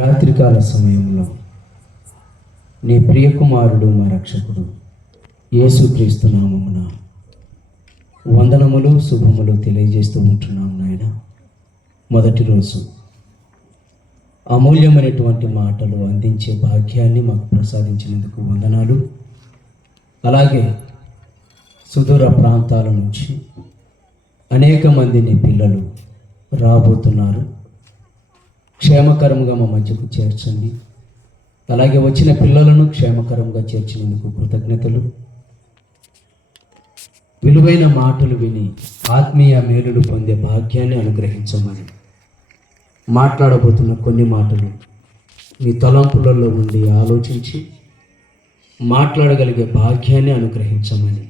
రాత్రికాల సమయంలో నీ ప్రియకుమారుడు మా రక్షకుడు యేసుక్రీస్తు నామమున వందనములు శుభములు తెలియజేస్తూ ఉంటున్నాం నాయన. మొదటి రోజు అమూల్యమైనటువంటి మాటలు అందించే భాగ్యాన్ని మాకు ప్రసాదించినందుకు వందనాలు. అలాగే సుదూర ప్రాంతాల నుంచి అనేక మందిని పిల్లలు రాబోతున్నారు. క్షేమకరంగా మా మధ్యకు చేర్చండి. అలాగే వచ్చిన పిల్లలను క్షేమకరంగా చేర్చినందుకు కృతజ్ఞతలు. విలువైన మాటలు విని ఆత్మీయ మేలులు పొందే భాగ్యాన్ని అనుగ్రహించమని మాట్లాడబోతున్న కొన్ని మాటలు మీ తలంపులలో ఉండి ఆలోచించి మాట్లాడగలిగే భాగ్యాన్ని అనుగ్రహించమని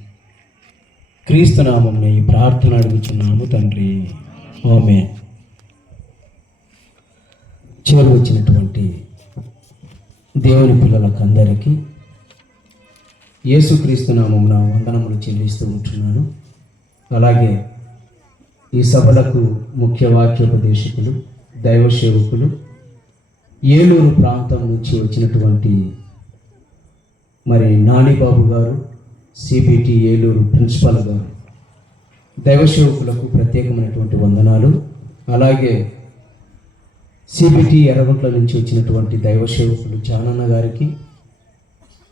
క్రీస్తు నామమున ఈ ప్రార్థన అడుగుచున్నాము తండ్రి, ఆమేన్. చేరువచ్చినటువంటి దేవుని పిల్లలకందరికీ యేసుక్రీస్తు నామమున వందనములు చెల్లిస్తూ ఉంటున్నాను. అలాగే ఈ సభలకు ముఖ్య వాక్యోపదేశకులు, దైవ సేవకులు, ఏలూరు ప్రాంతం నుంచి వచ్చినటువంటి నానిబాబు గారు, సిబిటి ఏలూరు ప్రిన్సిపల్ గారు, దైవ సేవకులకు ప్రత్యేకమైనటువంటి వందనాలు. అలాగే సిబిటి ఎర్రగుంట్ల నుంచి వచ్చినటువంటి దైవ సేవకులు జానన్న గారికి,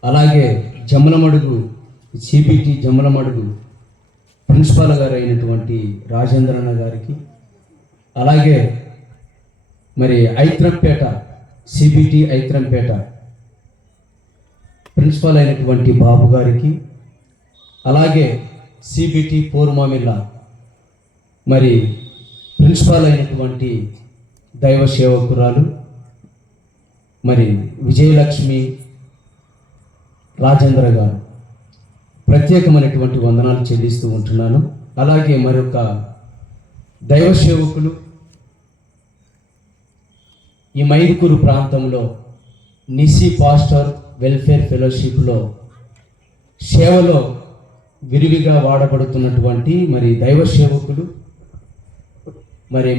అలాగే జమ్మలమడుగు సిబిటి జమ్మలమడుగు ప్రిన్సిపాల్ గారు అయినటువంటి రాజేంద్రన్న గారికి, అలాగే ఐత్రంపేట సిబిటి ఐత్రంపేట ప్రిన్సిపాల్ అయినటువంటి బాబు గారికి, అలాగే సిబిటి పోరుమామిల్ల ప్రిన్సిపాల్ అయినటువంటి దైవ సేవకురాలు విజయలక్ష్మి రాజేంద్ర గారు ప్రత్యేకమైనటువంటి వందనాలు చెల్లిస్తూ ఉంటున్నాను. అలాగే మరొక దైవ సేవకులు ఈ మైదుకూరు ప్రాంతంలో నిసి పాస్టర్ వెల్ఫేర్ ఫెలోషిప్లో సేవలో విరివిగా వాడబడుతున్నటువంటి దైవ సేవకులు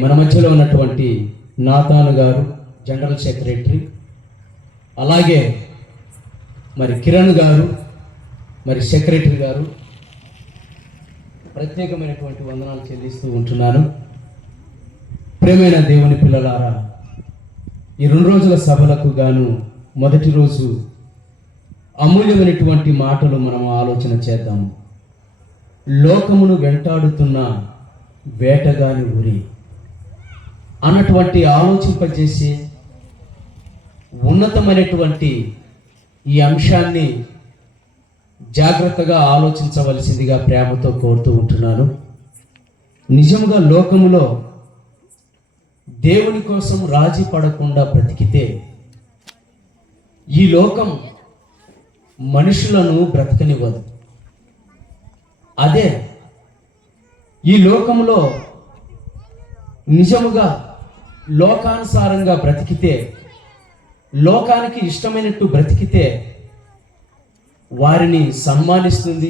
మన మధ్యలో ఉన్నటువంటి నాతాను గారు జనరల్ సెక్రటరీ, అలాగే కిరణ్ గారు సెక్రటరీ గారు ప్రత్యేకమైనటువంటి వందనాలు చెల్లిస్తూ ఉంటున్నాను. ప్రియమైన దేవుని పిల్లలారా, ఈ 2 రోజుల సభలకు గాను మొదటి రోజు అమూల్యమైనటువంటి మాటలు మనం ఆలోచన చేద్దాము. లోకమును వెంటాడుతున్న వేటగాని ఉరి అన్నటువంటి ఆలోచింపజేసి ఉన్నతమైనటువంటి ఈ అంశాన్ని జాగ్రత్తగా ఆలోచించవలసిందిగా ప్రేమతో కోరుతూ ఉంటున్నాను. నిజముగా లోకములో దేవుని కోసం రాజీ పడకుండా బ్రతికితే ఈ లోకం మనుషులను బ్రతకనివ్వదు. అదే ఈ లోకంలో నిజముగా లోకానుసారంగా బ్రతికితే, లోకానికి ఇష్టమైనట్టు బ్రతికితే వారిని సన్మానిస్తుంది,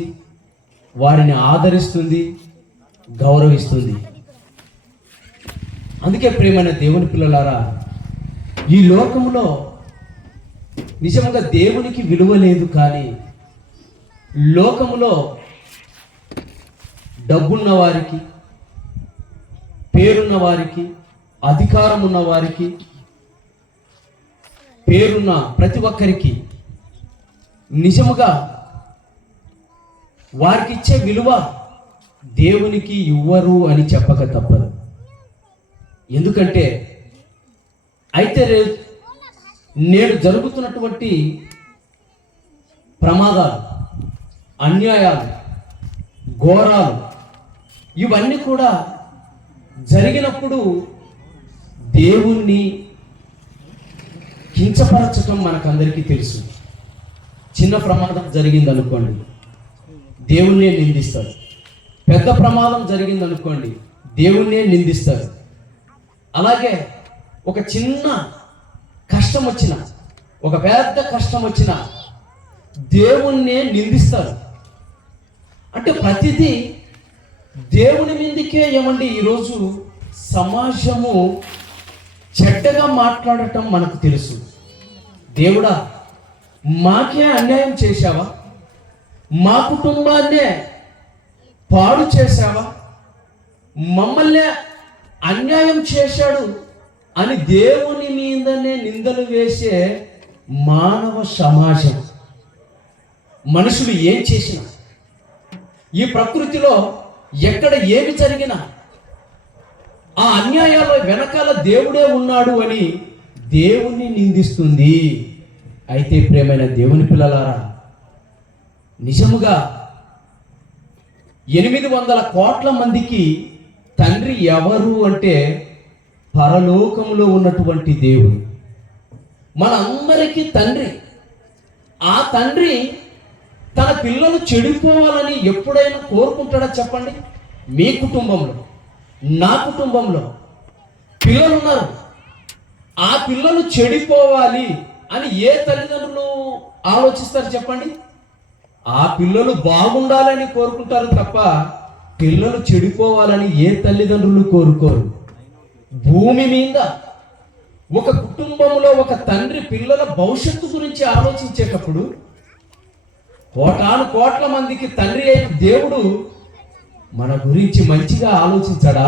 వారిని ఆదరిస్తుంది, గౌరవిస్తుంది. అందుకే ప్రియమైన దేవుని పిల్లలారా, ఈ లోకంలో నిజంగా దేవునికి విలువ లేదు. కానీ లోకములో డబ్బున్న వారికి, పేరున్న వారికి, అధికారం ఉన్న వారికి, పేరున్న ప్రతి ఒక్కరికి నిజముగా వారికి ఇచ్చే విలువ దేవునికి ఇవ్వరు అని చెప్పక తప్పదు. ఎందుకంటే నేడు జరుగుతున్నటువంటి ప్రమాదాలు, అన్యాయాలు, ఘోరాలు ఇవన్నీ కూడా జరిగినప్పుడు దేవుణ్ణి కించపరచటం మనకందరికీ తెలుసు. చిన్న ప్రమాదం జరిగిందనుకోండి, దేవుణ్ణే నిందిస్తారు. పెద్ద ప్రమాదం జరిగిందనుకోండి, దేవుణ్ణే నిందిస్తారు. అలాగే ఒక చిన్న కష్టం వచ్చిన, ఒక పెద్ద కష్టం వచ్చిన దేవుణ్ణే నిందిస్తారు. అంటే ప్రతిదీ దేవుని మీదకే ఈరోజు సమాజము చెడ్డగా మాట్లాడటం మనకు తెలుసు. దేవుడా, మాకే అన్యాయం చేశావా, మా కుటుంబాన్నే పాడు చేశావా, మమ్మల్నే అన్యాయం చేశాడు అని దేవుని మీదనే నిందలు వేసే మానవ సమాజం. మనుషులు ఏం చేసినా, ఈ ప్రకృతిలో ఎక్కడ ఏమి జరిగినా ఆ అన్యాయాల వెనకాల దేవుడే ఉన్నాడు అని దేవుణ్ణి నిందిస్తుంది. అయితే ప్రియమైన దేవుని పిల్లలారా, నిజముగా 800 కోట్ల మందికి తండ్రి ఎవరు అంటే పరలోకములో ఉన్నటువంటి దేవుడు, మనందరికీ తండ్రి. ఆ తండ్రి తన పిల్లలు చెడిపోవాలని ఎప్పుడైనా కోరుకుంటాడా చెప్పండి? మీ కుటుంబంలో, నా కుటుంబంలో పిల్లలు ఉన్నారు. ఆ పిల్లలు చెడిపోవాలి అని ఏ తల్లిదండ్రులు ఆలోచిస్తారు చెప్పండి? ఆ పిల్లలు బాగుండాలని కోరుకుంటారు తప్ప పిల్లలు చెడిపోవాలని ఏ తల్లిదండ్రులు కోరుకోరు. భూమి మీద ఒక కుటుంబంలో ఒక తండ్రి పిల్లల భవిష్యత్తు గురించి ఆలోచించేటప్పుడు కోటాను కోట్ల మందికి తండ్రి అయిన దేవుడు మన గురించి మంచిగా ఆలోచించడా?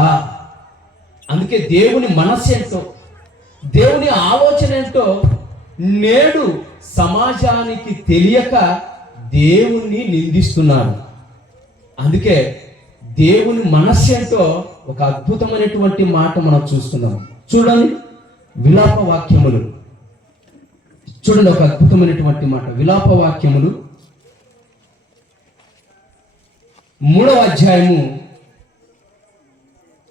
అందుకే దేవుని మనస్సు ఏంటో, దేవుని ఆలోచన ఏంటో నేడు సమాజానికి తెలియక దేవుణ్ణి నిందిస్తున్నారు. అందుకే దేవుని మనస్సు ఏంటో ఒక అద్భుతమైనటువంటి మాట మనం చూస్తున్నాం. చూడండి, విలాప వాక్యములు చూడండి, ఒక అద్భుతమైనటువంటి మాట. విలాప వాక్యములు 3వ అధ్యాయము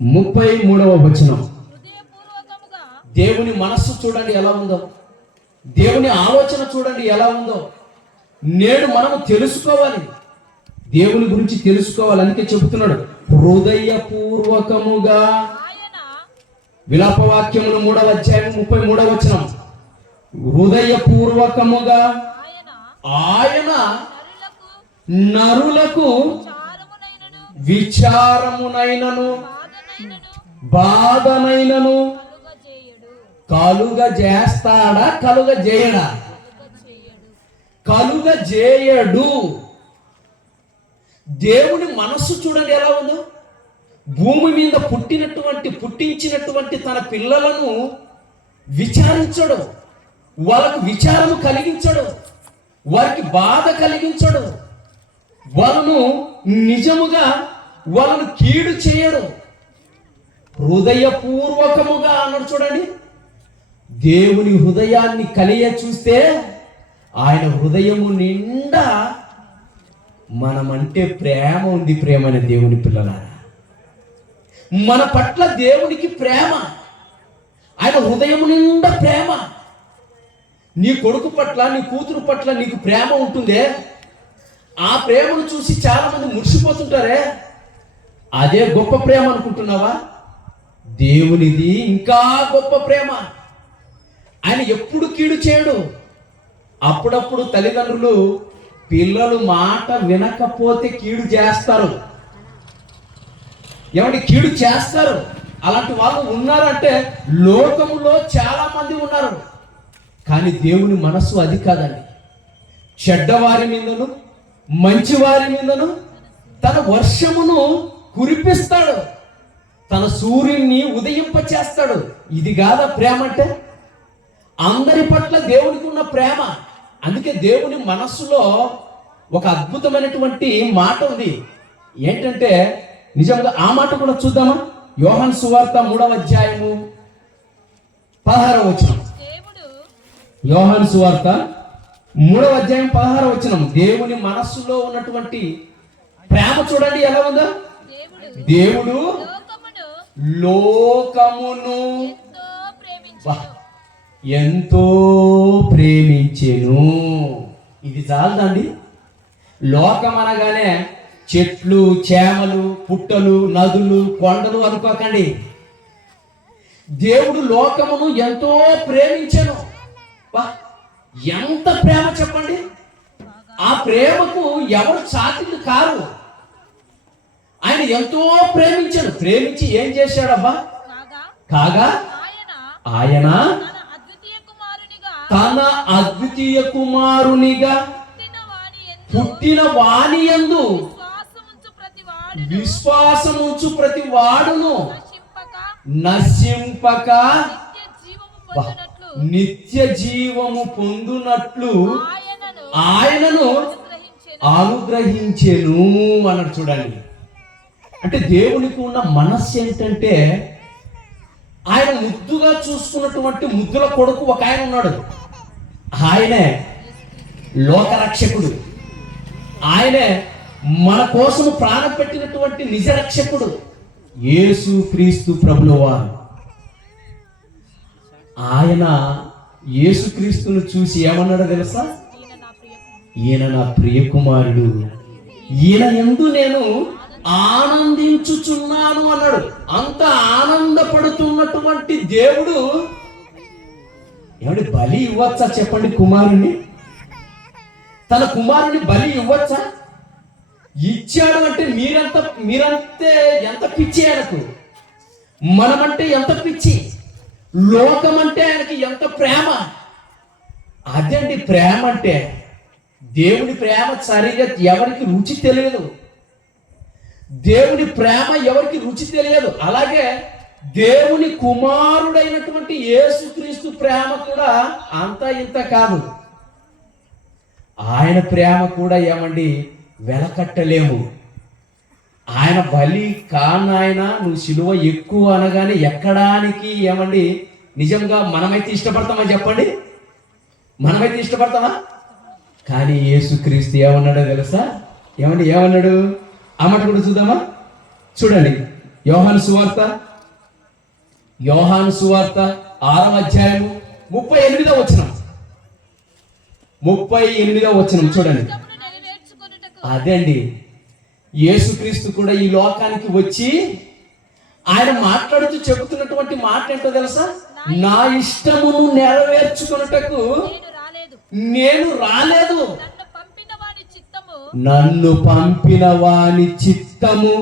33వ వచనం. దేవుని మనస్సు చూడండి ఎలా ఉందో, దేవుని ఆలోచన చూడండి ఎలా ఉందో. నేడు మనము తెలుసుకోవాలి, దేవుని గురించి తెలుసుకోవాలి. అందుకే చెబుతున్నాడు, హృదయపూర్వకముగా. విలాపవాక్యములు 3వ అధ్యాయం 33వ వచనం. హృదయపూర్వకముగా ఆయన నరులకు విచారమునైనను బాధనైనను కలుగజేస్తాడా? కలుగజేయడా? కలుగజేయడు. దేవుని మనస్సు చూడండి ఎలా ఉందో. భూమి మీద పుట్టించినటువంటి తన పిల్లలను విచారించడు, వాళ్ళకు విచారము కలిగించడు, వారికి బాధ కలిగించడు, వాళ్ళను నిజముగా వాళ్ళను కీడు చేయడు. హృదయపూర్వకముగా అన్నాడు చూడండి. దేవుని హృదయాన్ని కలియ చూస్తే ఆయన హృదయము నిండా మనమంటే ప్రేమ ఉంది. ప్రేమైన దేవుని పిల్లలారా, మన పట్ల దేవునికి ప్రేమ, ఆయన హృదయము నిండా ప్రేమ. నీ కొడుకు పట్ల, నీ కూతురు పట్ల నీకు ప్రేమ ఉంటుందే, ఆ ప్రేమను చూసి చాలా మంది మురిసిపోతుంటారే, అదే గొప్ప ప్రేమ అనుకుంటున్నావా? దేవునిది ఇంకా గొప్ప ప్రేమ. ఆయన ఎప్పుడు కీడు చేయడు. అప్పుడప్పుడు తల్లిదండ్రులు పిల్లలు మాట వినకపోతే కీడు చేస్తారు. ఏమంటే కీడు చేస్తారు. అలాంటి వాళ్ళు ఉన్నారంటే లోకములో చాలా మంది ఉన్నారు. కానీ దేవుని మనస్సు అది కాదండి. చెడ్డవారి మీదను మంచివారి మీదను తన వర్షమును కురిపిస్తాడు, తన సూర్యుని ఉదయింపచేస్తాడు. ఇది కాదా ప్రేమ అంటే? అందరి పట్ల దేవునికి ఉన్న ప్రేమ. అందుకే దేవుని మనస్సులో ఒక అద్భుతమైనటువంటి మాట ఉంది. ఏంటంటే నిజంగా ఆ మాట కూడా చూద్దామా? యోహాను సువార్త 3వ అధ్యాయము 16వ వచనం. యోహాను సువార్త 3వ అధ్యాయం 16వ వచనం. దేవుని మనస్సులో ఉన్నటువంటి ప్రేమ చూడండి ఎలా ఉందో. దేవుడు లోకమును ఎంతో ప్రేమించెను. ఇది చాలదండి. లోకం అనగానే చెట్లు, చేమలు, పుట్టలు, నదులు, కొండలు అనుకోకండి. దేవుడు లోకమును ఎంతో ప్రేమించెను. ఎంత ప్రేమ చెప్పండి. ఆ ప్రేమకు ఎవరు సాటిలు కారు. ఆయన ఎంతో ప్రేమించాడు. ప్రేమించి ఏం చేశాడబ్బా? కాగా ఆయన తన అద్వితీయ కుమారునిగా పుట్టిన వాని యందు విశ్వాసముంచు ప్రతి వాడును నశింపక నిత్య జీవము పొందునట్లు ఆయనను అనుగ్రహించెను అన్నాడు. చూడండి, అంటే దేవునికి ఉన్న మనస్సు ఏంటంటే, ఆయన ముద్దుగా చూసుకున్నటువంటి ముద్దుల కొడుకు ఒక ఆయన ఉన్నాడు. ఆయనే లోకరక్షకుడు, ఆయనే మన కోసము ప్రాణం పెట్టినటువంటి నిజ రక్షకుడు యేసు క్రీస్తు ప్రభుల వారు. ఆయన యేసుక్రీస్తును చూసి ఏమన్నాడో తెలుసా? ఈయన నా ప్రియ కుమారుడు, ఈయన యందు నేను ఆనందించుచున్నాను అన్నాడు. అంత ఆనందపడుతున్నటువంటి దేవుడు ఏమంటే బలి ఇవ్వచ్చా చెప్పండి? కుమారుని, తన కుమారుని బలి ఇవ్వచ్చా? ఇచ్చాడు అంటే మీరంతే ఎంత పిచ్చి ఆయనకు. మనమంటే ఎంత పిచ్చి, లోకం అంటే ఆయనకి ఎంత ప్రేమ. అదండి ప్రేమ అంటే. దేవుని ప్రేమ సరిగా ఎవరికి రుచి తెలియదు. దేవుని ప్రేమ ఎవరికి రుచి తెలియదు. అలాగే దేవుని కుమారుడైనటువంటి యేసుక్రీస్తు ప్రేమ కూడా అంత ఇంత కాదు. ఆయన ప్రేమ కూడా ఏమండి వెలకట్టలేము. ఆయన బలి కానాయన నువ్వు సిలువ ఎక్కువ అనగానే ఎక్కడానికి ఏమండి నిజంగా మనమైతే ఇష్టపడతామా చెప్పండి? మనమైతే ఇష్టపడతామా? కానీ యేసుక్రీస్తు ఏమన్నాడో తెలుసా? ఏమన్నాడు? ఆ మాట కూడా చూద్దామా? చూడండి, యోహాను సువార్త 6వ అధ్యాయము 38వ వచనం. 38వ వచనం చూడండి. అదే అండి, యేసుక్రీస్తు కూడా ఈ లోకానికి వచ్చి ఆయన మాట్లాడుతూ చెబుతున్నటువంటి మాట ఏంటో తెలుసా? నా ఇష్టమును నెరవేర్చుకొనుటకు నేను రాలేదు, నన్ను పంపిన వాని చిత్తము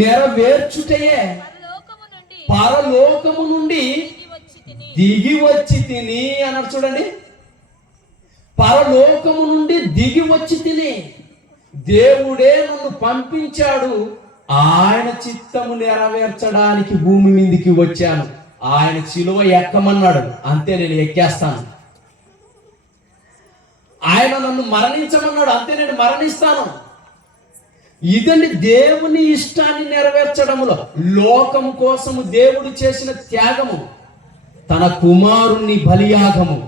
నెరవేర్చుటయే పరలోకము నుండి దిగి వచ్చి తిని అన్నాడు. చూడండి, పరలోకము నుండి దిగి వచ్చి తిని, దేవుడే నన్ను పంపించాడు, ఆయన చిత్తము నెరవేర్చడానికి భూమి మీదికి వచ్చాను. ఆయన సిలువ ఎక్కమన్నాడు, అంతే నేను ఎక్కేస్తాను. ఆయన నన్ను మరణించమన్నాడు, అంతే నేను మరణిస్తాను. ఇదండి దేవుని ఇష్టాన్ని నెరవేర్చడంలో లోకం కోసము దేవుడు చేసిన త్యాగము, తన కుమారుణ్ణి బలియాగము.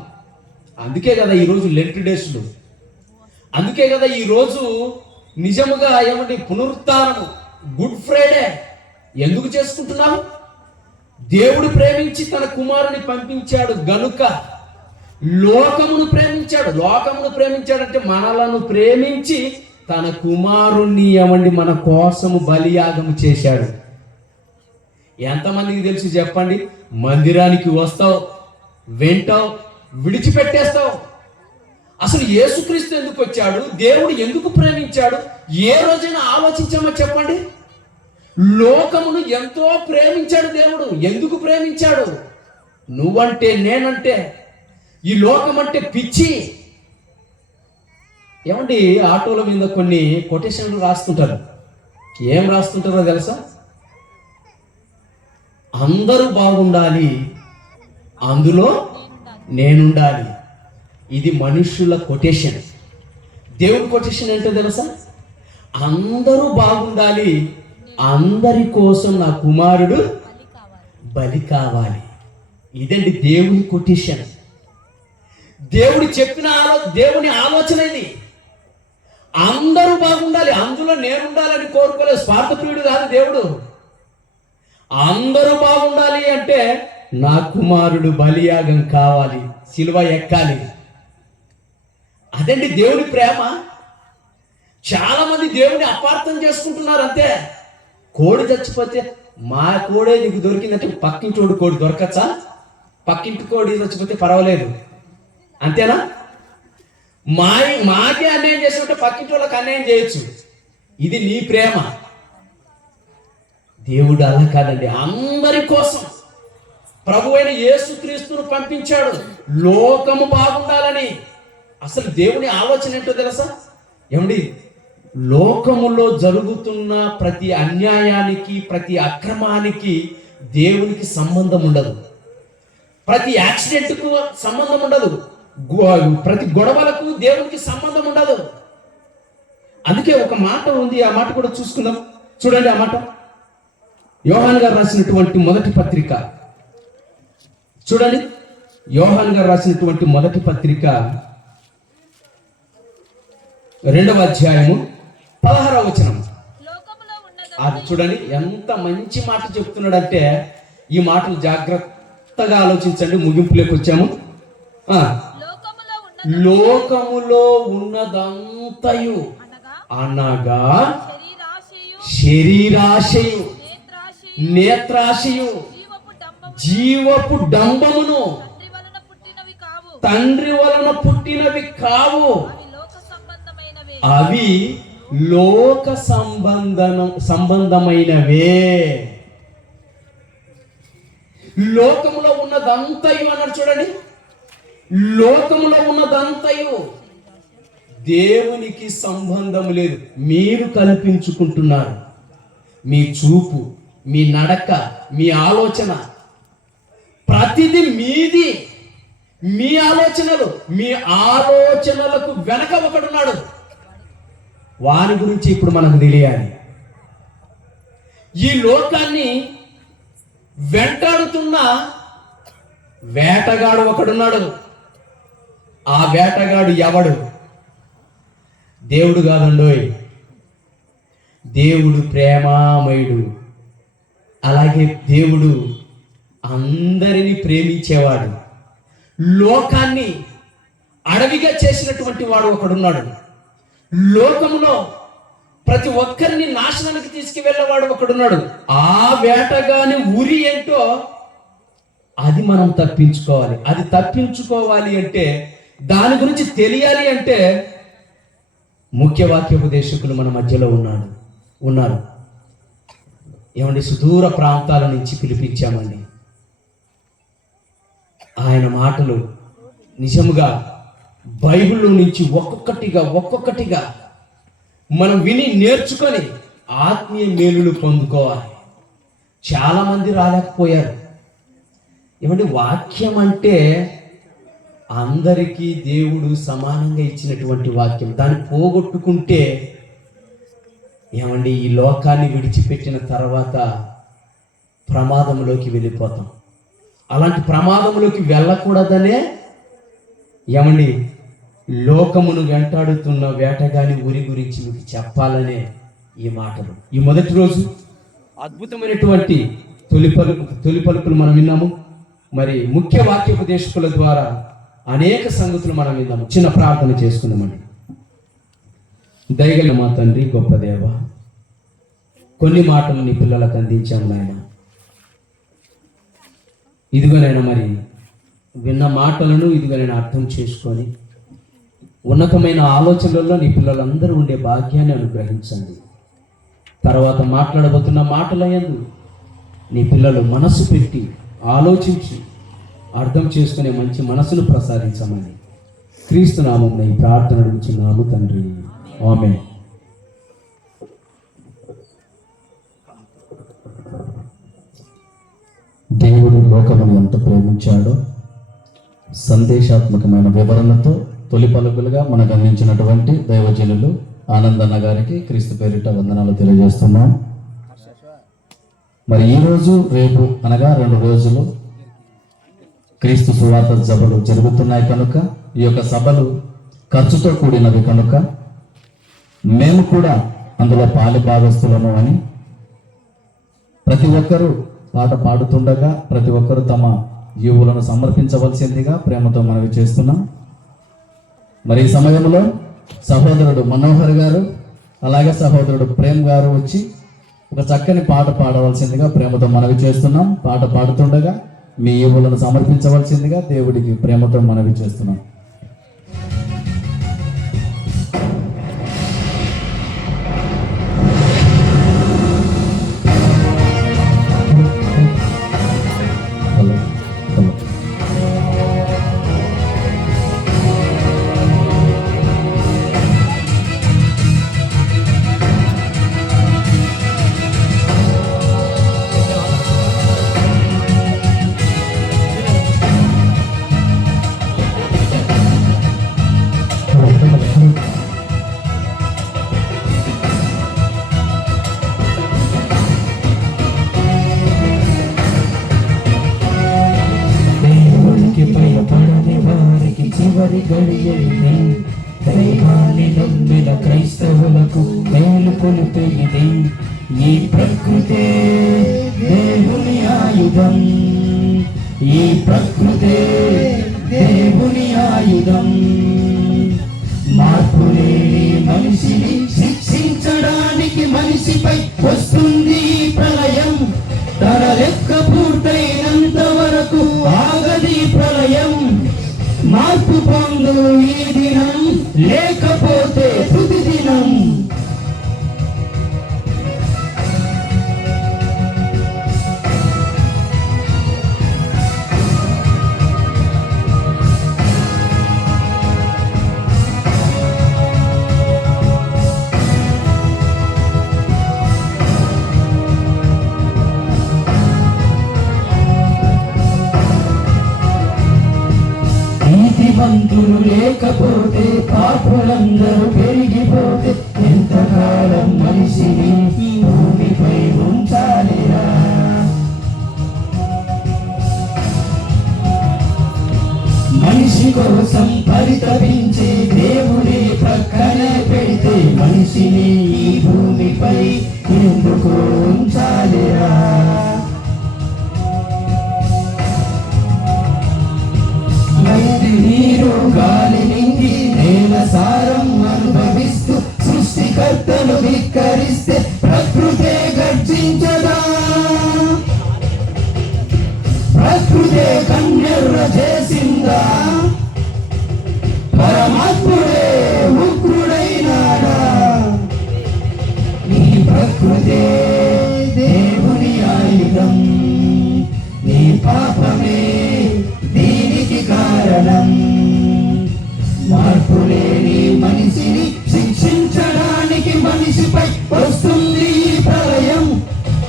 అందుకే కదా ఈరోజు లెంట్ డేస్లు, అందుకే కదా ఈరోజు నిజముగా ఏమంటే పునరుత్థానము, గుడ్ ఫ్రైడే ఎందుకు చేసుకుంటున్నాము? దేవుడు ప్రేమించి తన కుమారుని పంపించాడు గనుక. లోకమును ప్రేమించాడంటే మనలను ప్రేమించి తన కుమారుణ్ణి ఏమండి మన కోసము బలియాగము చేశాడు. ఎంతమందికి తెలుసు చెప్పండి? మందిరానికి వస్తావు, వింటావు, విడిచిపెట్టేస్తావు. అసలు యేసుక్రీస్తు ఎందుకు వచ్చాడు? దేవుడు ఎందుకు ప్రేమించాడు? ఏ రోజైనా ఆలోచించామో చెప్పండి? లోకమును ఎంతో ప్రేమించాడు దేవుడు. ఎందుకు ప్రేమించాడు? నువ్వంటే, నేనంటే, ఈ లోకం అంటే పిచ్చి. ఏమండి ఆటోల మీద కొన్ని కొటేషన్లు రాస్తుంటారు. ఏం రాస్తుంటారో తెలుసా? అందరూ బాగుండాలి, అందులో నేనుండాలి. ఇది మనుషుల కొటేషన్. దేవుడి కొటేషన్ ఏంటో తెలుసా? అందరూ బాగుండాలి, అందరి కోసం నా కుమారుడు బలి కావాలి. ఇదండి దేవుని కొటేషన్. దేవుడు చెప్పిన దేవుని ఆలోచన ఇది. అందరూ బాగుండాలి, అందులో నేనుండాలని కోరుకోలేదు. స్వార్థప్రియుడు కాదు దేవుడు. అందరూ బాగుండాలి అంటే నా కుమారుడు బలియాగం కావాలి, సిలువ ఎక్కాలి. అదండి దేవుని ప్రేమ. చాలా మంది దేవుని అపార్థం చేసుకుంటున్నారు అంతే. కోడి చచ్చిపోతే మా కోడే నీకు దొరికిందంటే పక్కింటి కోడి దొరకచ్చా? పక్కింటి కోడి చచ్చిపోతే పర్వాలేదు, అంతేనా? మాకే అన్యాయం చేసినట్టే పక్కింటి వాళ్ళకి అన్యాయం చేయొచ్చు. ఇది నీ ప్రేమ. దేవుడు అలా కాదండి, అందరి కోసం. ప్రభువైన యేసుక్రీస్తును పంపించాడు లోకము బాగుండాలని. అసలు దేవుని ఆలోచన ఏంటో తెలుసా ఏమండి? లోకములో జరుగుతున్న ప్రతి అన్యాయానికి, ప్రతి అక్రమానికి దేవునికి సంబంధం ఉండదు. ప్రతి యాక్సిడెంట్కు సంబంధం ఉండదు. ప్రతి గొడవలకు దేవునికి సంబంధం ఉండదు. అందుకే ఒక మాట ఉంది, ఆ మాట కూడా చూసుకుందాం. చూడండి ఆ మాట, యోహాన్ గారు రాసినటువంటి మొదటి పత్రిక చూడండి. యోహాన్ గారు రాసినటువంటి మొదటి పత్రిక 2వ అధ్యాయము 16వ వచనం. అది చూడండి, ఎంత మంచి మాట చెప్తున్నాడంటే ఈ మాటలు జాగ్రత్తగా ఆలోచించండి. ముగింపులోకి వచ్చాము. లోకములో ఉన్నదంతయు అనగా శరీరాశయు, నేత్రాశయు, జీవపు డంబమును తండ్రి వలన పుట్టినవి కావు, అవి లోక సంబంధమైనవే. లోకములో ఉన్నదంతయు అన్నాడు చూడండి. లోకములో ఉన్నదంతయు దేవునికి సంబంధం లేదు. మీరు కల్పించుకుంటున్నారు. మీ చూపు, మీ నడక, మీ ఆలోచన, ప్రతిదీ మీది. మీ ఆలోచనలు, మీ ఆలోచనలకు వెనక ఒకడున్నాడు. వారి గురించి ఇప్పుడు మనకు తెలియాలి. ఈ లోకాన్ని వెంటాడుతున్న వేటగాడు ఒకడున్నాడు. ఆ వేటగాడు ఎవడు? దేవుడు కాదండోయ్. దేవుడు ప్రేమామయుడు. అలాగే దేవుడు అందరినీ ప్రేమించేవాడు. లోకాన్ని అడవిగా చేసినటువంటి వాడు ఒకడున్నాడు. లోకంలో ప్రతి ఒక్కరిని నాశనానికి తీసుకువెళ్ళేవాడు ఒకడున్నాడు. ఆ వేటగాని ఉరి ఏంటో అది మనం తప్పించుకోవాలి. అది తప్పించుకోవాలి అంటే, దాని గురించి తెలియాలి అంటే ముఖ్య వాక్యోపదేశకులు మన మధ్యలో ఉన్నారు. ఏమండి, సుదూర ప్రాంతాల నుంచి పిలిపించామండి. ఆయన మాటలు నిజముగా బైబిల్లో నుంచి ఒక్కొక్కటిగా మనం విని నేర్చుకొని ఆత్మీయ మేలులు పొందుకోవాలి. చాలా మంది రాలేకపోయారు. ఏమంటే వాక్యం అంటే అందరికీ దేవుడు సమానంగా ఇచ్చినటువంటి వాక్యం. దాన్ని పోగొట్టుకుంటే ఏమండి ఈ లోకాన్ని విడిచిపెట్టిన తర్వాత ప్రమాదంలోకి వెళ్ళిపోతాం. అలాంటి ప్రమాదంలోకి వెళ్ళకూడదనే ఏమండి లోకమును వెంటాడుతున్న వేటగాని ఊరి గురించి మీకు చెప్పాలనే ఈ మాటలు. ఈ మొదటి రోజు అద్భుతమైనటువంటి తొలి పలుకులు మనం విన్నాము. మరి ముఖ్య వాక్యోపదేశకుల ద్వారా అనేక సంగతులు మనం విన్నాము. చిన్న ప్రార్థన చేసుకుందామండి. దయగల మా తండ్రి, గొప్ప దేవ, కొన్ని మాటలు నీ పిల్లలకు అందించాము నాయన. ఇదిగోనైనా మరి విన్న మాటలను ఇదిగోనైనా అర్థం చేసుకొని ఉన్నతమైన ఆలోచనలలో నీ పిల్లలందరూ ఉండే భాగ్యాన్ని అనుగ్రహించండి. తర్వాత మాట్లాడబోతున్న మాటలయందు నీ పిల్లలు మనసు పెట్టి ఆలోచించి అర్థం చేసుకునే మంచి మనసును ప్రసాదించమని క్రీస్తు నామమున ఈ ప్రార్థన అడుగుచున్నాము తండ్రి. ఆమేన్. దేవుడు లోకమును ఎంత ప్రేమించాడో సందేశాత్మకమైన వివరణతో తొలి పలుకులుగా మనకు అందించినటువంటి దైవజనులు ఆనందన్న గారికి క్రీస్తు పేరిట వందనాలు తెలియజేస్తున్నాం. మరి ఈరోజు రేపు అనగా 2 రోజులు క్రీస్తు సువార్త సభలు జరుగుతున్నాయి కనుక, ఈ యొక్క సభలు ఖర్చుతో కూడినవి కనుక మేము కూడా అందులో పాలి భాగస్తులము అని ప్రతి ఒక్కరూ పాట పాడుతుండగా ప్రతి ఒక్కరూ తమ జీవులను సమర్పించవలసిందిగా ప్రేమతో మనవి చేస్తున్నాం. మరి ఈ సమయంలో సహోదరుడు మనోహర్ గారు అలాగే సహోదరుడు ప్రేమ్ గారు వచ్చి ఒక చక్కని పాట పాడవలసిందిగా ప్రేమతో మనవి చేస్తున్నాం. పాట పాడుతుండగా మీ ఈవులను సమర్పించవలసిందిగా దేవుడికి ప్రేమతో మనవి చేస్తున్నాం. హలో. చివరి గడియ ఇది, దైవాన్ని నమ్మిన క్రైస్తవులకు మేలు కొలిపే ఇది. ఈ ప్రకృతే దేవుని ఆయుధం, ఈ ప్రకృతే దేవుని ఆయుధం. మార్పు లేని మనిషిని శిక్షించడానికి మనిషిపై వస్తుంది ఈ ప్రళయం. తన లెక్క పూర్తయినంత వరకు ఆగది ప్రళయం. మార్పు పొందు ఈ దినం, లేకపోతే తుది దినం. నీతిమంతులు లేకపోతే పాపులందరూ పెరిగిపోతే ఎంతకాలం మనిషిని భూమిపై ఉంచాలిరా. మనిషి కోసం పరితపించే దేవుడే ప్రక్కనే పెడితే మనిషిని ఈ భూమిపై ఎందుకు ఉంచాలిరా. నీరు గాలి నింగి నేల సారం అనుభవిస్తూ సృష్టికర్తను ధిక్కరిస్తే ప్రకృతే గర్జించదా. ప్రకృతే కన్నెర్ర చేసిందా, పరమాత్ముడే ఉగ్రుడైనాడా. ఈ ప్రకృతే దేవుని ఆయుధం, నీ పాపమే దీనికి కారణం. మార్పు లేని మనిషిని శిక్షించడానికి మనిషిపై వస్తుంది ఈ ప్రళయం.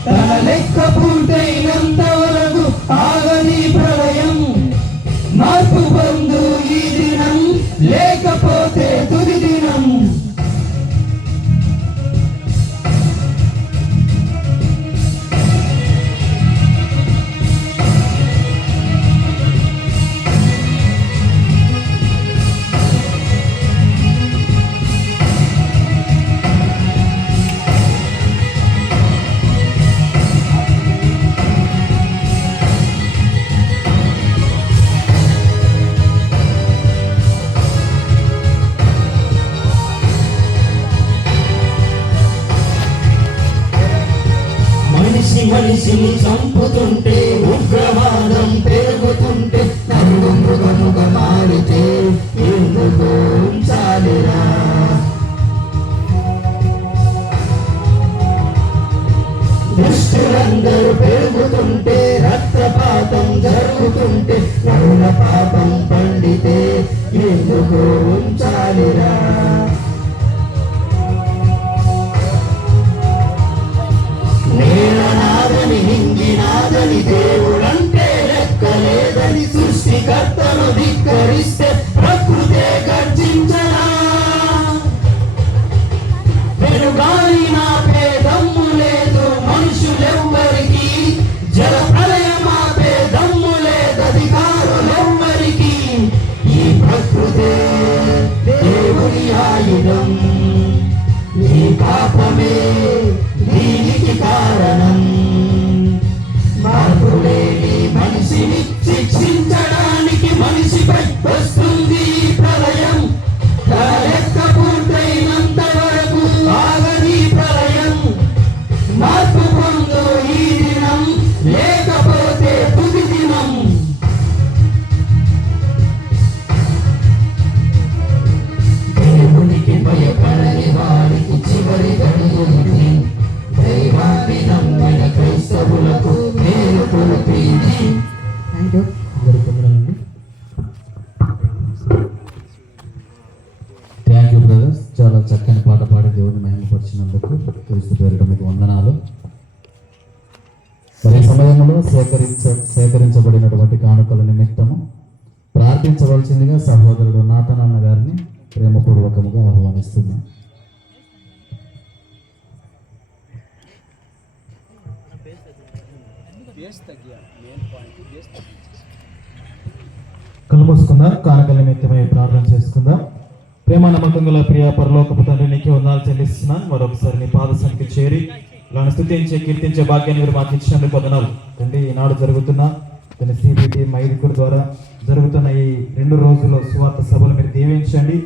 తన లెక్క పూర్తయినంత వరకు ఆగని ప్రళయం. మార్పు పొందు ఈ దినం, లేకపోతే తుది దినం. మనిషిని చంపుతుంటే ఉగ్రవాదం పెరుగుతుంటే నరుడు మృగముగా మారితే ఎందుకు ఉంచాలిరా. దుష్టులందరూ పెరుగుతుంటే రక్తపాతం జరుగుతుంటే నరుల పాపం పండితే ఎందుకు ఉంచాలిరా. నేలనాదని నింగినాదని దేవుడంటే లెక్కలేదని సృష్టికర్తను ధిక్కరిస్తే ప్రకృతే గర్జించనా. వెనుగాలి నాపే దమ్ము లేదు మనుషులెవ్వరికి, జల ప్రళయమాపే దమ్ము లేదు అధికారులెవ్వరికి. ఈ ప్రకృతే దేవుని ఆయుధం, ఈ పాపమే దీనికి కారణం. మార్పు లేని మనిషిని శిక్షించడానికి మనిషిపై వస్తుంది ఈ ప్రళయం. తన లెక్క పూర్తయినంత వరకు ఆగని ప్రళయం. మార్పు పొందు ఈ దినం, లేకపోతే తుది దినం. దేవునికి భయపడని వారికి చివరి గడియలిది, దైవాన్ని నమ్మిన క్రైస్తవులకు మేలు కొలిపేది. థ్యాంక్ యూ బ్రదర్స్, చాలా చక్కని పాట పాడి దేవుని మహిమపరిచినందుకు క్రీస్తు పేరిట మీకు వందనాలు. మరి సమయంలో సేకరించబడినటువంటి కానుకల నిమిత్తము ప్రార్థించవలసిందిగా సహోదరుడు నాతనన్న గారిని ప్రేమపూర్వకముగా ఆహ్వానిస్తున్నాం. కళ్ళు మూసుకుందాం. కానుకల నిమిత్తమై ప్రార్థన చేసుకుందాం. ప్రేమ నమ్మకం గల ప్రియ పరలోకపు తండ్రి, నీకే వందనాలు చెల్లిస్తున్నాను. మరొకసారి నీ పాద సన్నిధికి చేరి ఇలాంటి స్తుతించే కీర్తించే భాగ్యాన్ని మీరు మాకు ఇచ్చినందుకు వందనాలు తండ్రి. ఈనాడు జరుగుతున్న సిబిటి మైదుకూరు ద్వారా జరుగుతున్న ఈ 2 రోజుల సువార్త సభలు మీరు దీవించండి.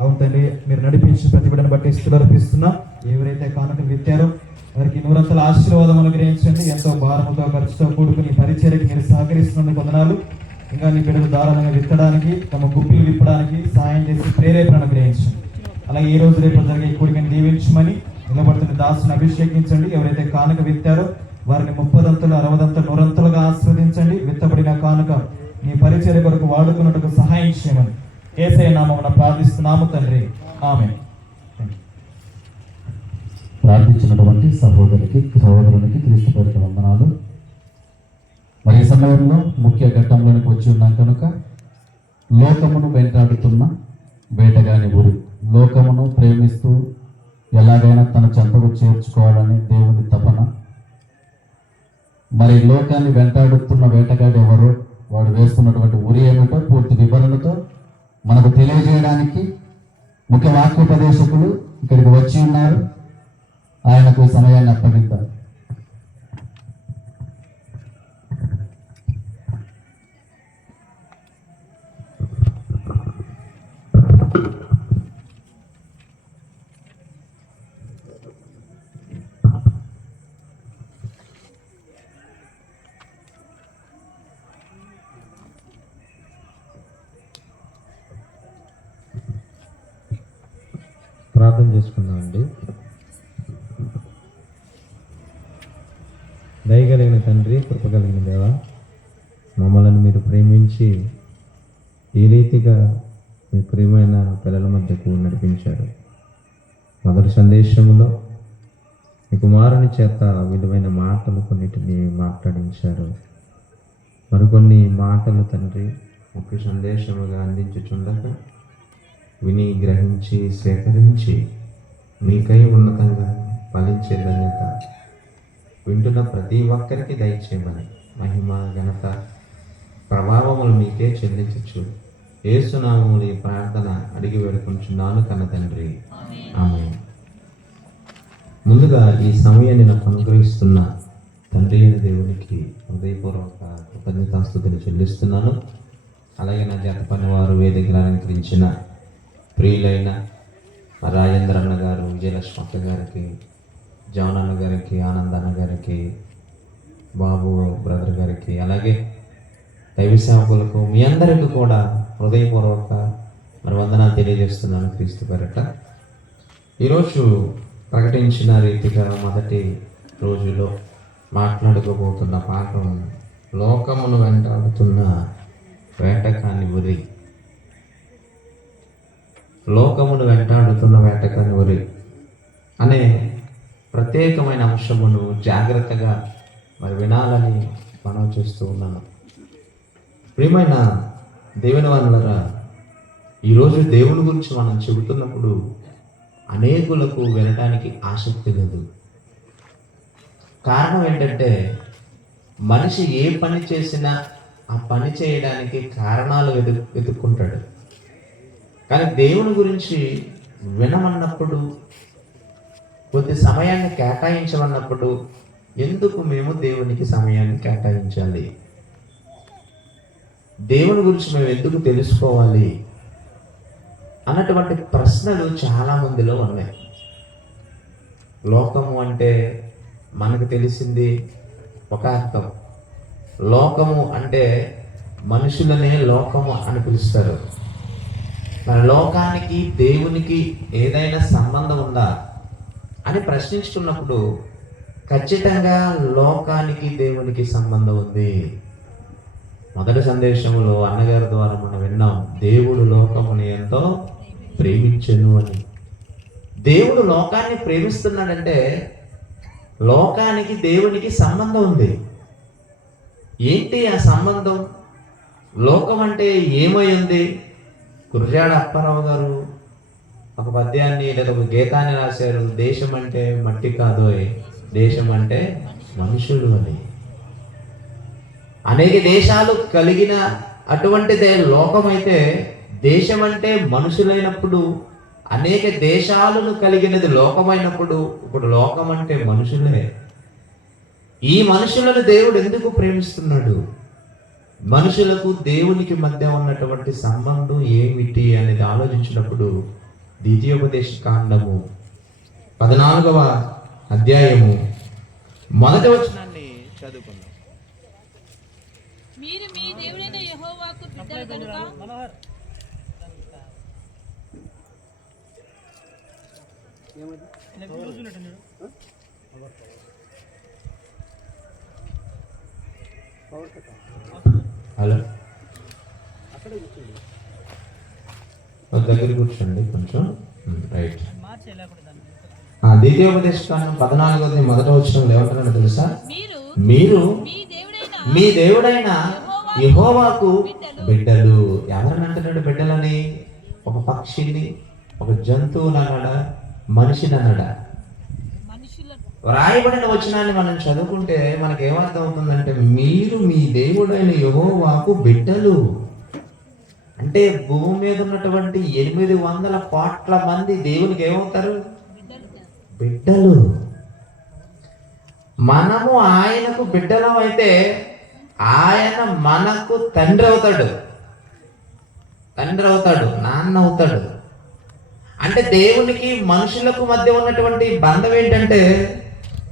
అవును తండ్రి, మీరు నడిపించిన ప్రతిభను బట్టి స్థుతులర్పిస్తున్నా. ఎవరైతే కానుకలు విత్తారో వారికి నూరంతల ఆశీర్వాదం అనుగ్రహించండి. ఎంతో భారముతో ఖర్చుతో కూడుకుని పరిచర్యకి మీరు సహకరిస్తున్నందుకు వందనాలు. ఇంకా నీ బిడ్డలు దారుణంగా విత్తడానికి, తమ గుప్పిలు విప్పడానికి సాయం చేసి ప్రేరేపణ అనుగ్రహించండి. అలాగే ఈ రోజు రేపు జరిగే కూడికని దీవించమని నిలబడుతున్న దాసుని అభిషేకించండి. ఎవరైతే కానుక విత్తారో వారిని 30 దంతలు 60 దంతలు 100 దంతలుగా ఆస్వాదించండి. విత్తబడిన కానుక నీ పరిచర్య కొరకు వాడుకున్నట్టుకు సహాయం చేయమని యేసయ్య నామమున ప్రార్థిస్తున్నాము తండ్రి, ఆమేన్. ప్రార్థించినటువంటి సహోదరునికి క్రీస్తు పేరిట వందనాలు. మరి ఈ సమయంలో ముఖ్య ఘట్టంలోనికి వచ్చి ఉన్నాం కనుక లోకమును వెంటాడుతున్న వేటగాని ఊరి, లోకమును ప్రేమిస్తూ ఎలాగైనా తన చెంతకు చేర్చుకోవాలని దేవుని తపన. మరి లోకాన్ని వెంటాడుతున్న వేటగాడు ఎవరో, వాడు వేస్తున్నటువంటి ఉరి ఏమిటో పూర్తి వివరణతో మనకు తెలియజేయడానికి ముఖ్య వాక్యోపదేశకులు ఇక్కడికి వచ్చి ఉన్నారు. ఆయనకు సమయాన్ని అప్పగిద్దాం. ప్రార్థన చేసుకుందామండి. దయగలిగిన తండ్రి, కృపగలిగిన దేవ, మమ్మల్ని మీరు ప్రేమించి ఈ రీతిగా మీ ప్రియమైన పిల్లల మధ్యకు నడిపించారు. మొదటి సందేశంలో మీ కుమారుని చేత విలువైన మాటలు కొన్నిటిని మాట్లాడించారు. మరికొన్ని మాటలు తండ్రి ముఖ్య సందేశముగా అందించుచుండగా విని గ్రహించి సేకరించి మీకై ఉన్నతంగా ఫలించే ధన్యత వింటున్న ప్రతి ఒక్కరికి దయచేయమని మహిమ ఘనత ప్రభావములు మీకే చెల్లించచ్చు యేసునామములో ఈ ప్రార్థన అడిగి వేడుకుంటున్నాను కన్న తండ్రి, ఆమేన్. ముందుగా ఈ సమయాన్ని నాకు అనుగ్రహిస్తున్న తండ్రి అయిన దేవునికి హృదయపూర్వక కృతజ్ఞతాస్తుతులు చెల్లిస్తున్నాను. అలాగే నా జత పని వారు వేదికలు అలంకరించిన ప్రియులైన రాజేంద్ర అన్న గారు, విజయలక్ష్మి అక్క గారికి, జాన్ అన్న గారికి, ఆనంద్ అన్న గారికి, బాబు బ్రదర్ గారికి, అలాగే దైవ సేవకులకు మీ అందరికీ కూడా హృదయపూర్వక వందనాలు తెలియజేస్తున్నాను క్రీస్తు పేరిట. ఈరోజు ప్రకటించిన రీతిగా మొదటి రోజులో మాట్లాడుకోబోతున్న పాఠం లోకమును వెంటాడుతున్న వేటకాని ఉరి. లోకమును వెంటాడుతున్న వేటకాని ఉరి అనే ప్రత్యేకమైన అంశమును జాగ్రత్తగా వినాలని మనం చేస్తూ ఉన్నాను. ప్రియమైన దేవుని వల్లరా, ఈరోజు దేవుని గురించి మనం చెబుతున్నప్పుడు అనేకులకు వినడానికి ఆసక్తి లేదు. కారణం ఏంటంటే మనిషి ఏ పని చేసినా ఆ పని చేయడానికి కారణాలు వెతుక్కుంటాడు. కానీ దేవుని గురించి వినమన్నప్పుడు, కొద్ది సమయాన్ని కేటాయించమన్నప్పుడు ఎందుకు మేము దేవునికి సమయాన్ని కేటాయించాలి? దేవుని గురించి మేము ఎందుకు తెలుసుకోవాలి అన్నటువంటి ప్రశ్నలు చాలా మందిలో ఉన్నాయి. లోకము అంటే మనకు తెలిసింది ఒక అర్థం. లోకము అంటే మనుషులనే లోకము అని పిలుస్తారు. మరి లోకానికి దేవునికి ఏదైనా సంబంధం ఉందా అని ప్రశ్నించుకున్నప్పుడు ఖచ్చితంగా లోకానికి దేవునికి సంబంధం ఉంది. మొదటి సందేశంలో అన్నగారి ద్వారా మనం విన్నాం, దేవుడు లోకముని ఎంతో ప్రేమించెను అని. దేవుడు లోకాన్ని ప్రేమిస్తున్నాడంటే లోకానికి దేవునికి సంబంధం ఉంది. ఏంటి ఆ సంబంధం? లోకం అంటే ఏమై ఉంది? గురజాడ అప్పారావు గారు ఒక పద్యాన్ని లేదా ఒక గీతాన్ని రాశారు. దేశం అంటే మట్టి కాదోయ్, దేశం అంటే మనుషులు అని. అనేక దేశాలు కలిగిన అటువంటిదే లోకమైతే, దేశం అంటే మనుషులైనప్పుడు అనేక దేశాలను కలిగినది లోకమైనప్పుడు, ఇప్పుడు లోకం అంటే మనుషులే. ఈ మనుషులను దేవుడు ఎందుకు ప్రేమిస్తున్నాడు? మనుషులకు దేవునికి మధ్య ఉన్నటువంటి సంబంధం ఏమిటి అనేది ఆలోచించినప్పుడు ద్వితీయోపదేశ కాండము 14వ అధ్యాయము 1వ వచనాన్ని చదువుకుందాం. మీరు మీ దేవుడైన యెహోవాకు బిడ్డలు కనుక హలో, దగ్గర కూర్చోండి కొంచెం. రైట్. ద్వితీయోపదేశ కాండం 14వ 1వ వచనంలో ఏమంటున్నాడో తెలుసా? మీరు మీ దేవుడైన యెహోవాకు బిడ్డలు. ఎవరని అంటున్నాడు బిడ్డలని? ఒక పక్షిని, ఒక జంతువుని అన్నాడా, మనిషిని అన్నాడా? వ్రాయబడిన వచనాన్ని మనం చదువుకుంటే మనకి ఏమర్థం అవుతుందంటే, మీరు మీ దేవుడైన యెహోవాకు బిడ్డలు. అంటే భూమి మీద ఉన్నటువంటి 800 కోట్ల మంది దేవునికి ఏమవుతారు? బిడ్డలు. మనము ఆయనకు బిడ్డలం అయితే ఆయన మనకు తండ్రి అవుతాడు, నాన్న అవుతాడు. అంటే దేవునికి మనుషులకు మధ్య ఉన్నటువంటి బంధం ఏంటంటే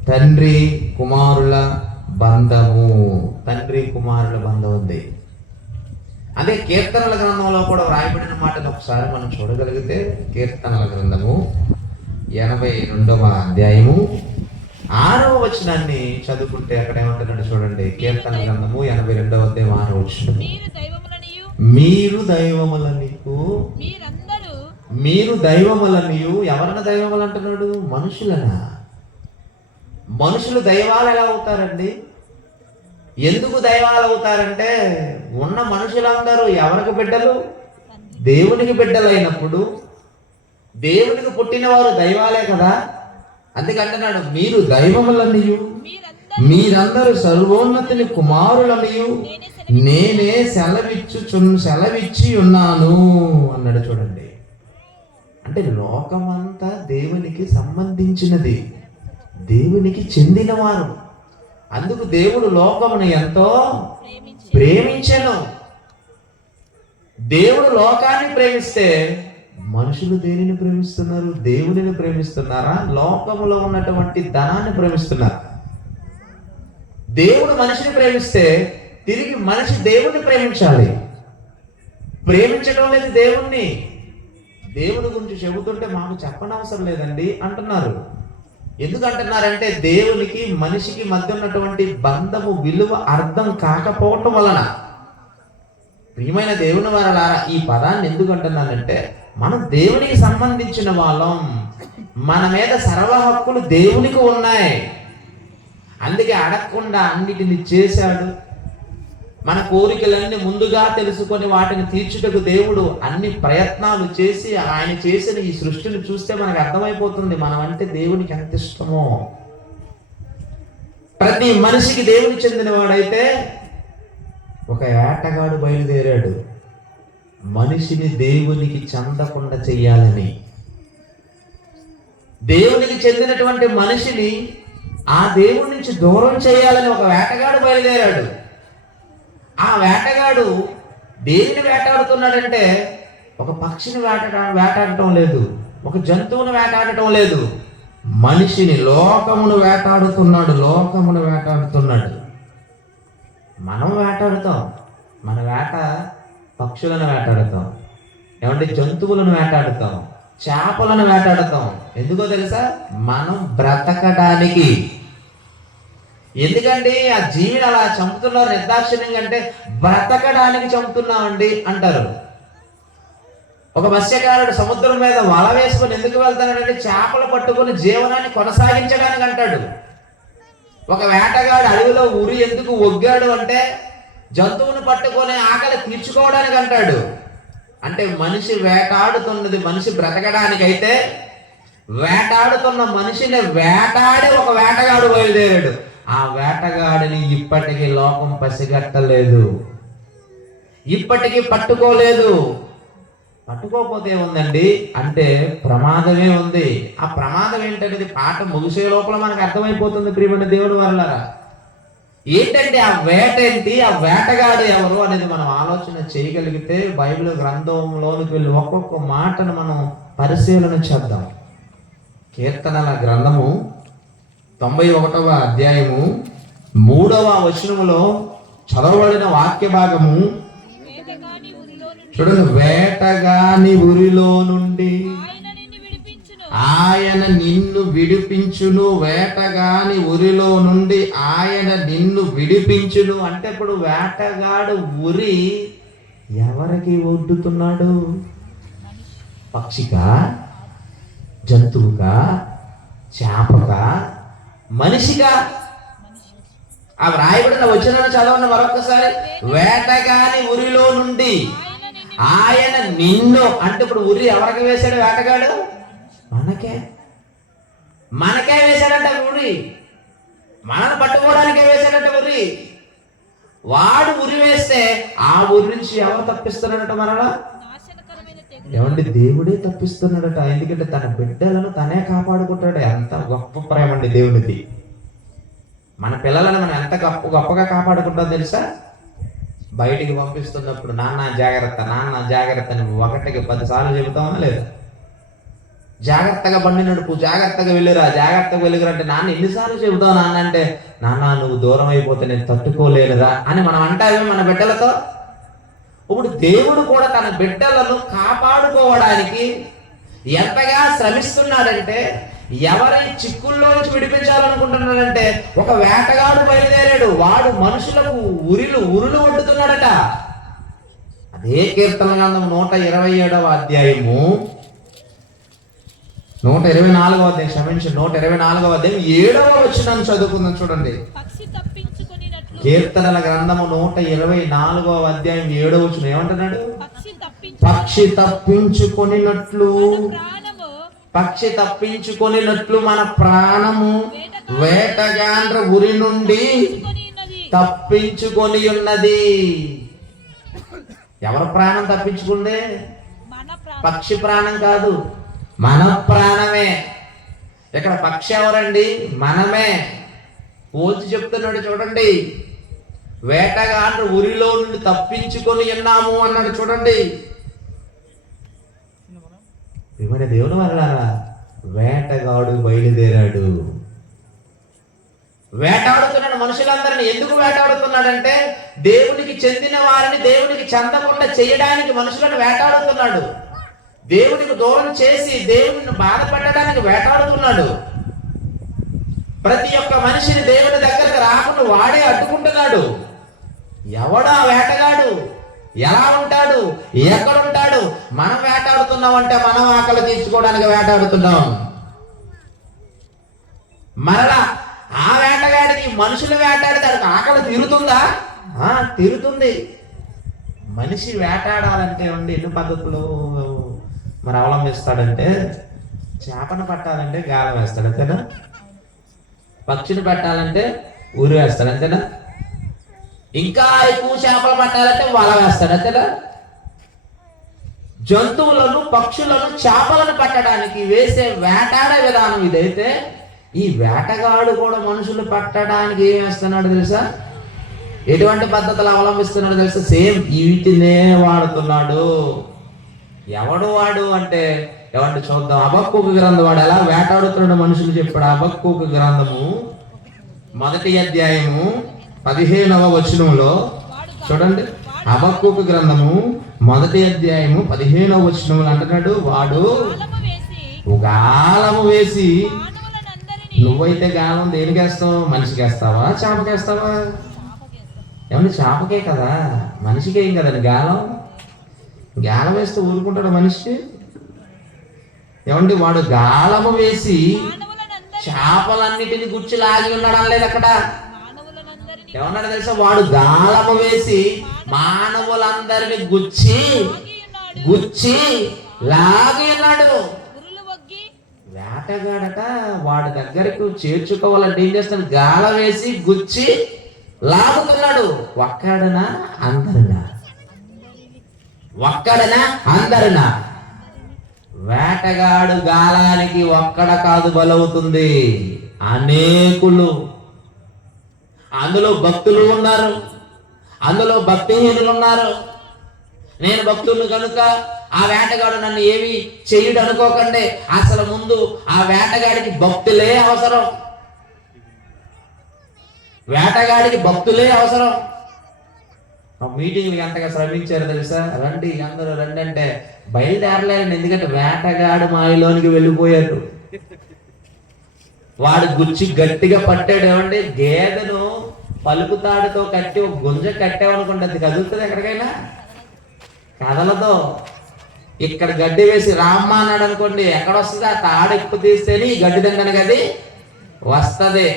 తండ్రి కుమారుల బంధము. తండ్రి కుమారుల బంధం ఉంది. అదే కీర్తనల గ్రంథంలో కూడా వ్రాయబడిన మాటను ఒకసారి మనం చూడగలిగితే, కీర్తనల గ్రంథము 82వ అధ్యాయము 6వ వచనాన్ని చదువుకుంటే అక్కడ ఏమంటున్నాడు చూడండి. కీర్తనల గ్రంథము 82వ అధ్యాయం 6వ వచనం. మీరు దైవములనికు, మీరు దైవములనియు. ఎవరన్నా దైవములు అంటున్నాడు? మనుషులనా? మనుషులు దైవాలు ఎలా అవుతారండి? ఎందుకు దైవాలు అవుతారంటే, ఉన్న మనుషులందరూ ఎవరికి బిడ్డలు? దేవునికి బిడ్డలు అయినప్పుడు దేవునికి పుట్టిన వారు దైవాలే కదా. అందుకంటున్నాడు మీరు దైవములనియు, మీరందరూ సర్వోన్నతిని కుమారులనియు నేనే సెలవిచ్చి ఉన్నాను అన్నాడు చూడండి. అంటే లోకమంతా దేవునికి సంబంధించినది, దేవునికి చెందినవారు. అందుకు దేవుడు లోకమును ఎంతో ప్రేమించెను. దేవుడు లోకాన్ని ప్రేమిస్తే మనుషులు దేనిని ప్రేమిస్తున్నారు? దేవుడిని ప్రేమిస్తున్నారా? లోకములో ఉన్నటువంటి ధనాన్ని ప్రేమిస్తున్నారా? దేవుడు మనిషిని ప్రేమిస్తే తిరిగి మనిషి దేవుణ్ణి ప్రేమించాలి. ప్రేమించడం లేదు దేవుణ్ణి. దేవుడి గురించి చెబుతుంటే మాకు చెప్పనవసరం లేదండి అంటున్నారు. ఎందుకంటున్నారంటే దేవునికి మనిషికి మధ్య ఉన్నటువంటి బంధము విలువ అర్థం కాకపోవటం వలన. ప్రియమైన దేవుని వారలారా, ఈ పదాన్ని ఎందుకు అంటున్నానంటే, మనం దేవునికి సంబంధించిన వాళ్ళం. మన మీద సర్వ హక్కులు దేవునికి ఉన్నాయి. అందుకే అడగకుండా అన్నిటిని చేశాడు. మన కోరికలన్నీ ముందుగా తెలుసుకొని వాటిని తీర్చుటకు దేవుడు అన్ని ప్రయత్నాలు చేసి ఆయన చేసిన ఈ సృష్టిని చూస్తే మనకు అర్థమైపోతుంది మనం అంటే దేవునికి ఎంత ఇష్టమో. ప్రతి మనిషికి దేవుని చెందిన వాడైతే ఒక వేటగాడు బయలుదేరాడు మనిషిని దేవునికి చెందకుండా చెయ్యాలని. దేవునికి చెందినటువంటి మనిషిని ఆ దేవుడి నుంచి దూరం చేయాలని ఒక వేటగాడు బయలుదేరాడు. ఆ వేటగాడు దేనిని వేటాడుతున్నాడంటే, ఒక పక్షిని వేటాడటం లేదు, ఒక జంతువును వేటాడటం లేదు, మనిషిని, లోకమును వేటాడుతున్నాడు. మనం వేటాడుతాం. మన వేట పక్షులను వేటాడుతాం, ఏమంటే జంతువులను వేటాడుతాం, చేపలను వేటాడుతాం. ఎందుకో తెలుసా? మనం బ్రతకడానికి. ఎందుకండి ఆ జీవిని అలా చంపుతున్నారు నిర్దాక్షిణ్యంగా అంటే, బ్రతకడానికి చంపుతున్నామండి అంటారు. ఒక మత్స్యకారుడు సముద్రం మీద వల వేసుకొని ఎందుకు వెళ్తాడంటే, చేపలు పట్టుకొని జీవనాన్ని కొనసాగించడానికి అంటాడు. ఒక వేటగాడు అడవిలో ఉరి ఎందుకు ఒగ్గాడు అంటే, జంతువును పట్టుకొని ఆకలి తీర్చుకోవడానికి అంటాడు. అంటే మనిషి వేటాడుతున్నది మనిషి బ్రతకడానికైతే, వేటాడుతున్న మనిషిని వేటాడే ఒక వేటగాడు బయలుదేరాడు. ఆ వేటగాడిని ఇప్పటికీ లోకం పసిగట్టలేదు. ఇప్పటికీ పట్టుకోలేదు. పట్టుకోకపోతే ఏముందండి అంటే ప్రమాదమే ఉంది. ఆ ప్రమాదం ఏంటనేది పాట ముగిసే లోపల మనకు అర్థమైపోతుంది ప్రియమైన దేవుడు వల్లరా. ఏంటంటే ఆ వేట ఏంటి, ఆ వేటగాడు ఎవరు అనేది మనం ఆలోచన చేయగలిగితే బైబిల్ గ్రంథంలోనికి వెళ్ళి ఒక్కొక్క మాటను మనం పరిశీలన చేద్దాం. కీర్తనల గ్రంథము 91వ అధ్యాయము 3వ వచనములో చదవబడిన వాక్య భాగము వేటగాని ఊరిలో నుండి చూడండి. వేటగాని ఊరిలో నుండి ఆయన నిన్ను విడిపించును. వేటగాని ఉరిలో నుండి ఆయన నిన్ను విడిపించును. అంటే ఇప్పుడు వేటగాడు ఉరి ఎవరికి ఒడ్డుతున్నాడు? పక్షికా, జంతువుకా, చేపకా, మనిషిగా? ఆ వ్రాయబడిన వచనాన్ని చదవండి మరొకసారి. వేటగాని ఉరిలో నుండి ఆయన నిన్ను, అంటే ఇప్పుడు ఉరి ఎవరికి వేశాడు వేటగాడు? మనకే వేశాడంట ఉరి. మనల్ని పట్టుకోవడానికే వేశాడంట ఉరి. వాడు ఉరి వేస్తే ఆ ఉరి నుంచి ఎవరు తప్పిస్తున్నాడట? మనలా నాశనకరమైన తెగులు ఏమండి, దేవుడే తప్పిస్తున్నాడట. ఎందుకంటే తన బిడ్డలను తనే కాపాడుకుంటాడు. ఎంత గొప్ప ప్రేమ అండి దేవునిది. మన పిల్లలను మనం ఎంత గొప్పగా కాపాడుకుంటాం తెలుసా? బయటికి పంపిస్తున్నప్పుడు నాన్న జాగ్రత్త, నాన్న జాగ్రత్త అని 1కి 10 సార్లు చెబుతామా లేదా? జాగ్రత్తగా బండి నడుపు, జాగ్రత్తగా వెళ్ళిరా, జాగ్రత్తగా వెళ్ళిరా అంటే నాన్న ఎన్నిసార్లు చెబుతావు నాన్న అంటే, నాన్న నువ్వు దూరం అయిపోతే నేను తట్టుకోలేనురా అని మనం అంటామే మన బిడ్డలతో. ఇప్పుడు దేవుడు కూడా తన బిడ్డలను కాపాడుకోవడానికి ఎంతగా శ్రమిస్తున్నాడంటే, ఎవరిని చిక్కుల్లో నుంచి విడిపించాలనుకుంటున్నాడంటే, ఒక వేటగాడు బయలుదేరాడు. వాడు మనుషులకు ఉరులు వండుతున్నాడట. అదే కీర్తన గ్రంథం 127వ అధ్యాయము 124వ అధ్యాయం 124వ అధ్యాయం 7వ వచనం చదువుకుందాం. చూడండి. పక్షి తప్పించుకొనినట్లు కీర్తనల గ్రంథము 124వ అధ్యాయం 7వ వచనం ఏమంటున్నాడు? పక్షి తప్పించుకొనినట్లు, ప్రాణము పక్షి తప్పించుకొనినట్లు మన ప్రాణము వేటగాండ్ర ఉరి నుండి తప్పించుకొని ఉన్నది. ఎవరి ప్రాణం తప్పించుకుందే? పక్షి ప్రాణం కాదు, మన ప్రాణమే. ఇక్కడ పక్షి ఎవరండి? మనమే. పోల్చి చెప్తున్నాడు చూడండి. వేటగాండ్ర ఉరిలో నుండి తప్పించుకొని ఉన్నాము అన్నాడు చూడండి. ఏమైనా దేవుని వల్ల వేటగాడు బయలుదేరాడు. వేటాడుతున్నాడు మనుషులందరినీ. ఎందుకు వేటాడుతున్నాడంటే, దేవునికి చెందిన వారిని దేవునికి చెందకుండా చేయడానికి మనుషులను వేటాడుతున్నాడు. దేవునికి దూరం చేసి దేవుని బాధపెట్టడానికి వేటాడుతున్నాడు. ప్రతి ఒక్క మనిషిని దేవుని దగ్గరకు రాకుండా వాడే అడ్డుకుంటున్నాడు. ఎవడా వేటగాడు? ఎలా ఉంటాడు? ఎక్కడ ఉంటాడు? మనం వేటాడుతున్నామంటే మనం ఆకలి తీర్చుకోవడానికి వేటాడుతున్నాం. మరలా ఆ వేటగాడికి మనుషులు వేటాడితే ఆకలి తీరుతుందా? తీరుతుంది. మనిషి వేటాడాలంటే ఉండి ఎన్ని పద్ధతులు మరి అవలంబిస్తాడంటే, చేపను పట్టాలంటే గాలం వేస్తాడు అంతేనా? పక్షిని పట్టాలంటే ఊరి వేస్తాడు అంతేనా? ఇంకా ఎక్కువ చేపలు పట్టాలంటే వల వేస్తాడు అంతేనా? జంతువులను, పక్షులను, చేపలను పట్టడానికి వేసే వేటాడే విధానం ఇదైతే, ఈ వేటగాడు కూడా మనుషులు పట్టడానికి ఏం వేస్తున్నాడు తెలుసా? ఎటువంటి పద్ధతులు అవలంబిస్తున్నాడు తెలుసా? సేమ్ వీటినే వాడుతున్నాడు. ఎవడు వాడు అంటే ఎవరిని చూద్దాం. హబక్కూకు గ్రంథం వాడు ఎలా వేటాడుతున్నాడు మనుషులు చెప్పాడు. హబక్కూకు గ్రంథము 1వ అధ్యాయము 15వ వచనంలో చూడండి. హబక్కూకు గ్రంథము 1వ అధ్యాయము 15వ వచనంలో అంటున్నాడు, వాడు గాలము వేసి, నువ్వైతే గాలం దేనికి వేస్తావు? మనిషికి వేస్తావా, చేపకి వేస్తావా? ఏమన్నా చేపకే కదా, మనిషికి ఏం కదండి గాలం. గాలం వేస్తే ఊరుకుంటాడు మనిషి? ఏమండి, వాడు గాలము వేసి చేపలన్నిటిని గుచ్చి లాగి ఉన్నాడు అనలేదు అక్కడ. ఏమన్నాడు తెలుసా? వాడు గాలము వేసి మానవులందరిని గుచ్చి లాగి ఉన్నాడు. వేటగాడట వాడి దగ్గరకు చేర్చుకోవాలంటే ఏం చేస్తాడు? గాల వేసి గుచ్చి లాగుతున్నాడు. ఒక్కడనా అందరినా? ఒక్కడనా అందరునా? వేటగాడు గాలానికి ఒక్కడ కాదు బలవుతుంది, అనేకులు. అందులో భక్తులు ఉన్నారు, అందులో భక్తిహీనులు ఉన్నారు. నేను భక్తులు కనుక ఆ వేటగాడు నన్ను ఏమి చెయ్యడు అనుకోకండి. అసలు ముందు ఆ వేటగాడికి భక్తులే అవసరం. వేటగాడికి భక్తులే అవసరం. మీటింగ్లు ఎంతగా శ్రమించారు తెలుసా? రండి అందరూ రండి అంటే బయలుదేరలేరండి. ఎందుకంటే వేటగాడు మాయలోనికి వెళ్ళిపోయారు. వాడు గుచ్చి గట్టిగా పట్టాడు. ఏమండి, గేదెను పలుకుతాడుతో కట్టి ఒక గుంజ కట్టామనుకోండి, అది కదులుతుంది ఎక్కడికైనా? కదలదో. ఇక్కడ గడ్డి వేసి రామ్మ అన్నాడు అనుకోండి, ఎక్కడ వస్తుంది? ఆ తాడు ఎక్కువ తీస్తేనే ఈ గడ్డి తినడానికి అది వస్తుంది.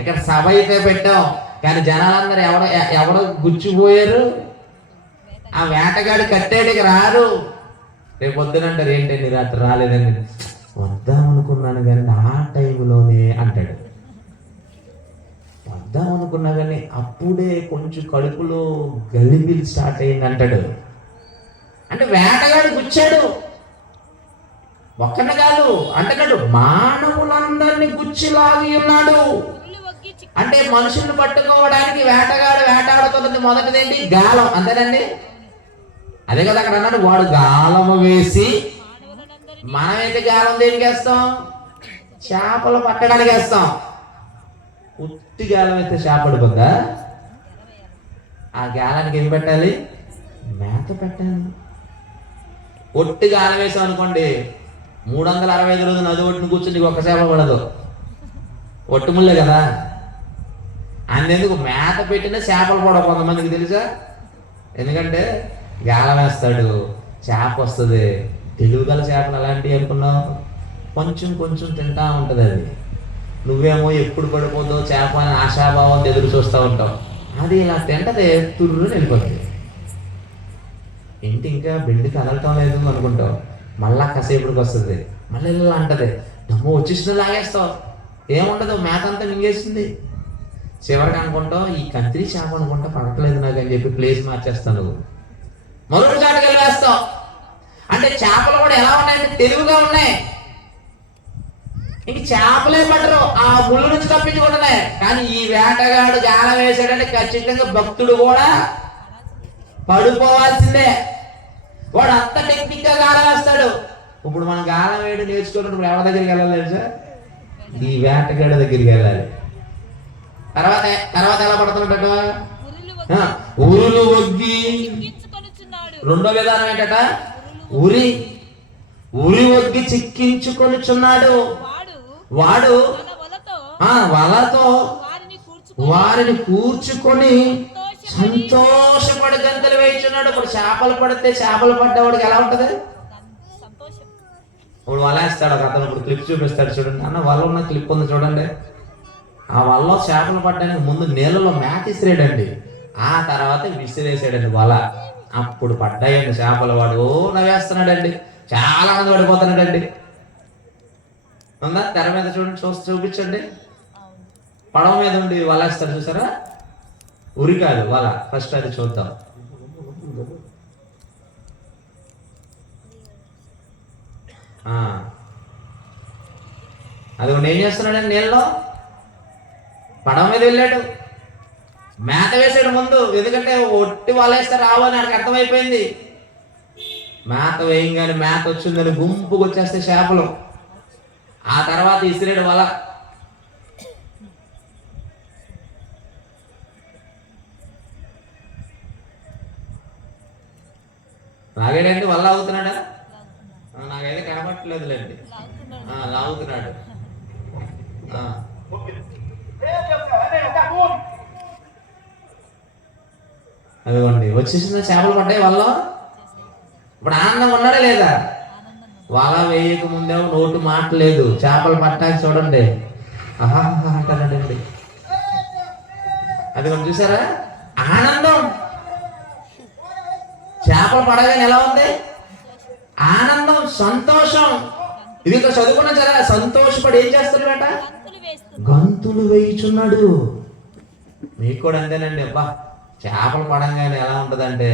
ఇక్కడ సభ అయితే పెట్టాం, కానీ జనాలందరూ ఎవడో గుచ్చిపోయారు. ఆ వేటగాడు కట్టేటికి రారు. రేపు పొద్దునంటారు, ఏంటండి రాత్రి రాలేదండి. వద్దాం అనుకున్నాను కానీ ఆ టైంలోనే అంటాడు. వద్దాం అనుకున్నా కానీ అప్పుడే కొంచెం కడుపులో గలిబిలి స్టార్ట్ అయింది అంటాడు. అంటే వేటగాడు గుచ్చాడు. ఒక్కనే కాదు అంటున్నాడు, మానవులందరినీ గుచ్చిలాగి ఉన్నాడు. అంటే మనుషుల్ని పట్టుకోవడానికి వేటగాడు వేటాడుతున్నది మొదటిదేంటి? గాలం. అంతేనండి? అదే కదా అక్కడ అన్నాడు, వాడు గాలము వేసి. మనమైతే గాలం దేనికి వేస్తాం? చేపలు పట్టడానికి వేస్తాం. ఉత్తి గాలం అయితే చేప పడిపోద్దా? ఆ గాలానికి ఏం పెట్టాలి? మేత పెట్టాలి. ఒట్టి గాలం వేసాం అనుకోండి, 365 రోజులు నది ఒట్టును కూర్చుని ఒక్క చేప పడదు. ఒట్టి ముళ్ళే కదా. అందుకు మేత పెట్టిన చేపలు పడవు కొంతమందికి, తెలుసా? ఎందుకంటే గాలం వేస్తాడు, చేప వస్తుంది. తెలుగుగల చేపలు అలాంటివి అనుకున్నావు? కొంచెం కొంచెం తింటా ఉంటుంది అది. నువ్వేమో ఎప్పుడు పడిపోతుందో చేప అని ఆశాభావం ఎదురు చూస్తూ ఉంటావు. అది ఇలా తింటదే తుర్రు వెళ్ళిపోతుంది. ఏంటి ఇంకా బెండి కదలటం లేదు అనుకుంటావు. మళ్ళా కాసేపటికి వస్తుంది, మళ్ళీ ఇలా అంటది, దమ్ము వచ్చేసింది, లాగేస్తావు. ఏముండదు, మేత అంతా మింగేస్తుంది. చివరికి అనుకుంటావు, ఈ కంత్రి చేప అనుకుంటా పడట్లేదు నాకు అని చెప్పి ప్లేస్ మార్చేస్తావు. నువ్వు మరొక చాటుకి వెళ్ళేస్తావు. అంటే చేపలు కూడా ఎలా ఉన్నాయంటే తెలివిగా ఉన్నాయి. ఇంక చేపలే పట్టరు, ఆ ముళ్ళు నుంచి తప్పించుకుంటున్నాయి. కానీ ఈ వేటగాడు గాలం వేసాడంటే ఖచ్చితంగా భక్తుడు కూడా పడిపోవాల్సిందే. వాడు అంత టెక్నిక్ గా గాలం వేస్తాడు. ఇప్పుడు మనం గాలం వేయడం నేర్చుకున్నప్పుడు ఎవరి దగ్గరికి వెళ్ళాలి తెలుసా? ఈ వేటగాడి దగ్గరికి వెళ్ళాలి. తర్వాత ఎలా పడుతున్నట్ట? ఉరులు ఒగ్గి. రెండో విధానం ఏంటట? ఉరి ఒగ్గి చిక్కించుకొనుచున్నాడు. వాడు వలతో వారిని కూర్చుకొని సంతోషపడి గంతలు వేయించున్నాడు. ఇప్పుడు చేపలు పడితే చేపలు పడ్డవాడికి ఎలా ఉంటది? ఇప్పుడు వల వేస్తాడు ఒక అతను. ఇప్పుడు క్లిప్ చూపిస్తాడు చూడండి. అన్న వల ఉన్న క్లిప్ ఉంది చూడండి. ఆ వలలో చేపలు పడ్డానికి ముందు నీళ్ళలో మేత ఇసిరేడండి, ఆ తర్వాత విసిరేసాడండి వల. అప్పుడు పడ్డాయండి చేపలు. వాడు నవ్వేస్తున్నాడండి, చాలా మంది పడిపోతున్నాడండి. ఉందా తెర మీద చూడండి, చూపించండి. పడవ మీద ఉండి వల వేస్తారు చూసారా? ఉరి కాదు వల. ఫస్ట్ అది చూద్దాం. అది ఏం చేస్తున్నాడండి? నీళ్ళలో పడవ మీద వెళ్ళాడు, మేత వేసాడు ముందు. ఎందుకంటే ఒట్టి వల వేస్తే రావు అని ఆయనకు అర్థమైపోయింది. మేత వేయంగానే మేత వచ్చిందని గుంపుకు వచ్చేస్తే చేపలు. ఆ తర్వాత ఇసిరేడు వల. లాగాడండి, వల్ల అవుతున్నాడా? నాకైతే కనబట్టలేదులేండి. లాగుతున్నాడు. అదిగోండి వచ్చేసిన చేపలు పడ్డాయి వల్ల. ఇప్పుడు ఆనందం ఉన్నాడా లేదా? వల వేయక ముందేమో నోటు మాట లేదు, చేపలు పట్టాక చూడండి ఆహా అంటారండి. అది మనం చూసారా? ఆనందం. చేపలు పడగానే ఎలా ఉంది? ఆనందం, సంతోషం. ఇది ఇక్కడ చదువుకున్నా సరే, సంతోషపడి ఏం చేస్తున్నాడట? గంతులు వేయుచున్నాడు. మీకు కూడా అంతేనండి. అబ్బా చేపలు పడంగానే ఎలా ఉంటుందంటే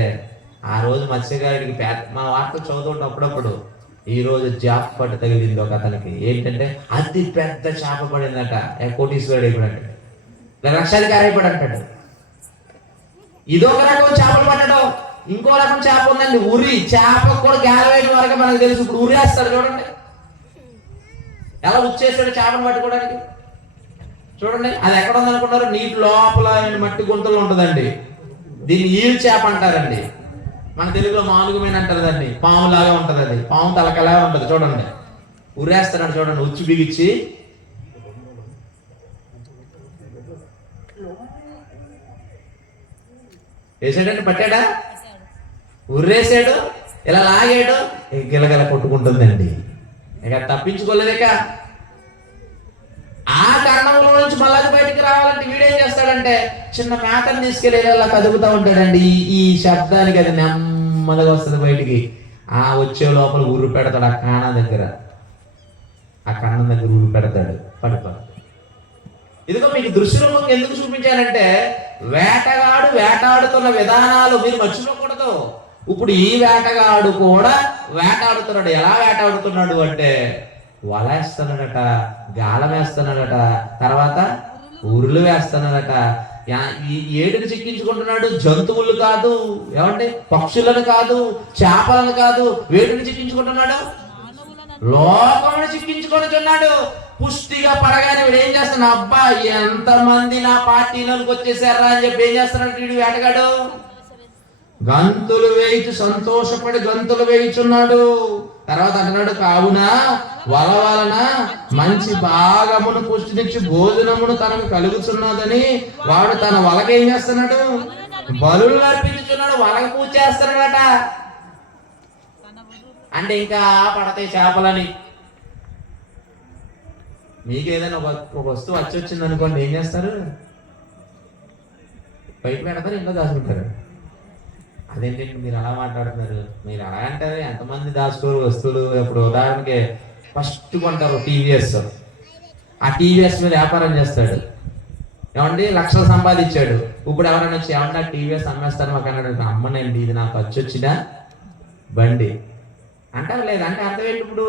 ఆ రోజు మత్స్యకారుడికి మా వార్త చదువుతుంటే అప్పుడప్పుడు ఈ రోజు జాబ్ పట్టు తగిలింది ఒక అతనికి. ఏంటంటే అతి పెద్ద చేప పడిందట. కోటీశ్వరుడు అయిపోయాడు, లక్షాధికారి అయిపోయాడు అంటాడు. ఇదొక రకం చేపలు పట్టడం. ఇంకో రకం చేప ఉందండి, ఉరి చేప కూడా గ్యాలవేయడం వరకు మనకు తెలుసు. ఇప్పుడు ఉరేస్తాడు చూడండి, ఎలా వచ్చేసాడు చేపను పట్టుకోవడానికి. చూడండి అది ఎక్కడ ఉందనుకుంటారు? నీటి లోపల మట్టి గుంతలు ఉంటుందండి. దీన్ని ఈల్ చేప అంటారండి. మన తెలుగులో మానుగుమైన అంటారు దాన్ని. పాము లాగా ఉంటుంది, అది పాము తలకలా ఉంటుంది. చూడండి ఉరేస్తున్నాడు చూడండి, ఉచ్చు బిగిచ్చి. వేసాడండి, పట్టాడా, ఉర్రేసాడు, ఇలా లాగాడు, గిలగిల కొట్టుకుంటుందండి. ఇక తప్పించుకోలేదేక. ఆ కారణంలో నుంచి మళ్ళీ బయటికి రావాలంటే వీడేం చేస్తాడంటే చిన్న మేతను తీసుకెళ్ళి ఇలా కదుపుతూ ఉంటాడండి. ఈ శబ్దానికి అది నెమ్మదిగా వస్తుంది బయటికి. ఆ వచ్చే లోపల ఊరు పెడతాడు, ఆ కాణం దగ్గర, ఆ కన్నం దగ్గర ఊరు పెడతాడు, పడిపోతాడు. ఇదిగో మీకు దృశ్యంలోకి ఎందుకు చూపించానంటే వేటగాడు వేటాడుతున్న విధానాలు మీరు మర్చిపోకూడదు. ఇప్పుడు ఈ వేటగాడు కూడా వేటాడుతున్నాడు. ఎలా వేటాడుతున్నాడు అంటే వల వేస్తున్నాడట, గాలం వేస్తున్నాడట, తర్వాత ఉరులు వేస్తున్నాడట. ఈ ఏడుని చిక్కించుకుంటున్నాడు. జంతువులు కాదు, ఏమంటే పక్షులను కాదు, చేపలను కాదు, వేటిని చిక్కించుకుంటున్నాడు? లోకమును చిక్కించుకొనిచున్నాడు. పుష్టిగా పడగానే వీడు ఏం చేస్తున్నాడు? అబ్బా ఎంతమంది నా పార్టీలోకి వచ్చేసారా అని చెప్పి ఏం చేస్తున్నాడు వీడు వేటగాడు? గంతులు వేయిచు, సంతోషపడి గంతులు వేయిచున్నాడు. తర్వాత అంటున్నాడు, కావున వల వలన మంచి భాగమును పుష్టినిచ్చి భోజనమును తనకు కలుగుతున్నదని వాడు తన వలకి ఏం చేస్తున్నాడు? బలులు అర్పించుచున్నాడు. వలకి పూజ చేస్తున్నాడట. అంటే ఇంకా పడతాయి చేపలని. మీకు ఏదైనా ఒక వస్తువు వచ్చింది అనుకోండి, ఏం చేస్తారు? బయట పెడతారు, ఇంట్లో దాచుకుంటారు. అదేంటంటే మీరు అలా మాట్లాడుతున్నారు. మీరు అలా అంటారు, ఎంతమంది దాచుకోరు వస్తువులు. ఇప్పుడు ఉదాహరణకి ఫస్ట్ కొంటారు టీవీఎస్. ఆ టీవీఎస్ మీద వ్యాపారం చేస్తాడు, ఏమండి లక్షలు సంపాదించాడు. ఇప్పుడు ఎవరైనా వచ్చి ఏమన్నా టీవీఎస్ అమ్మేస్తారు మాకు అన్నాడు, అమ్మనండి ఇది నాకు ఖర్చు వచ్చిన బండి అంటారు. లేదంటే అర్థం ఏంటి? ఇప్పుడు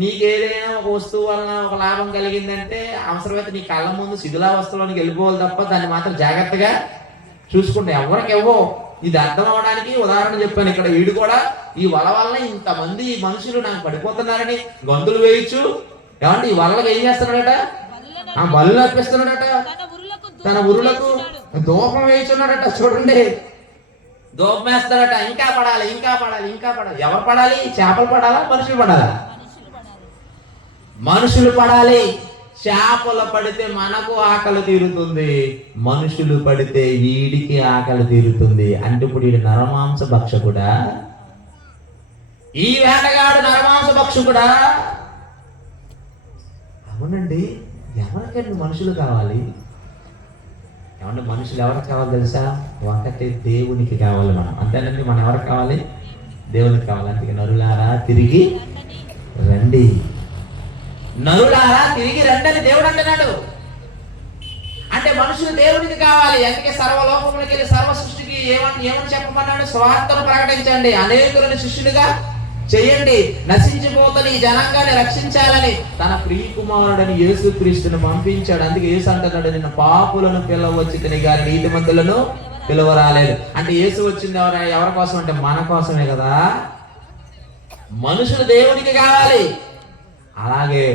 నీకేదైనా ఒక వస్తువు వలన ఒక లాభం కలిగిందంటే అవసరమైతే నీ కళ్ళ ముందు శిథిలా వస్తువులోనికి వెళ్ళిపోవాలి తప్ప దాన్ని మాత్రం జాగ్రత్తగా చూసుకుంటే ఎవరికి ఇవ్వో. ఇది అర్థం అవడానికి ఉదాహరణ చెప్పాను. ఇక్కడ వీడు కూడా ఈ వల వలన ఇంతమంది మనుషులు నాకు పడిపోతున్నారని గొంతులు వేయచ్చు. ఏమంటే ఈ వలలకు ఏం చేస్తున్నాడట? ఆ బలు అర్పిస్తున్నాడట. తన ఉరులకు దూపం వేయించున్నాడట. చూడండి, దూపం వేస్తాడట. ఇంకా పడాలి, ఇంకా పడాలి, ఇంకా పడాలి. ఎవరు పడాలి? చేపలు పడాలా, మనుషులు పడాలా? మనుషులు పడాలి. చేపలు పడితే మనకు ఆకలి తీరుతుంది, మనుషులు పడితే వీడికి ఆకలి తీరుతుంది. అంటే ఇప్పుడు వీడు నరమాంస భక్షకుడా? ఈ వేటగాడు నరమాంస భక్షకుడా? అవునండి. ఎవరికండి మనుషులు కావాలి? ఏమంటే మనుషులు ఎవరికి కావాలి తెలుసా? ఒకటే దేవునికి కావాలి. మనం అంతేనండి. మనం ఎవరికి కావాలి? దేవునికి కావాలి. అందుకే నరులారా తిరిగి రండి, నరులారా తిరిగి రండి అని దేవుడు అంటున్నాడు. అంటే మనుషులు దేవునికి కావాలి. అందుకే సర్వలోకములకి వెళ్ళి సర్వ సృష్టికి ఏమని చెప్పమన్నాడు? స్వార్థను ప్రకటించండి, అనేకులను శిష్యులుగా చేయండి, నశించిపోతున్న ఈ జనాంగాన్ని రక్షించాలని తన ప్రియకుమారుడని యేసుక్రీస్తును పంపించాడు. అందుకే యేసు అంటున్నాడు, నిన్న పాపులను పిలవచ్చి గాని నీతిమంతులను పిలవరాలేదు. అంటే యేసు వచ్చింది ఎవరి కోసం అంటే మన కోసమే కదా. మనుషులు దేవునికి కావాలి, అలాగే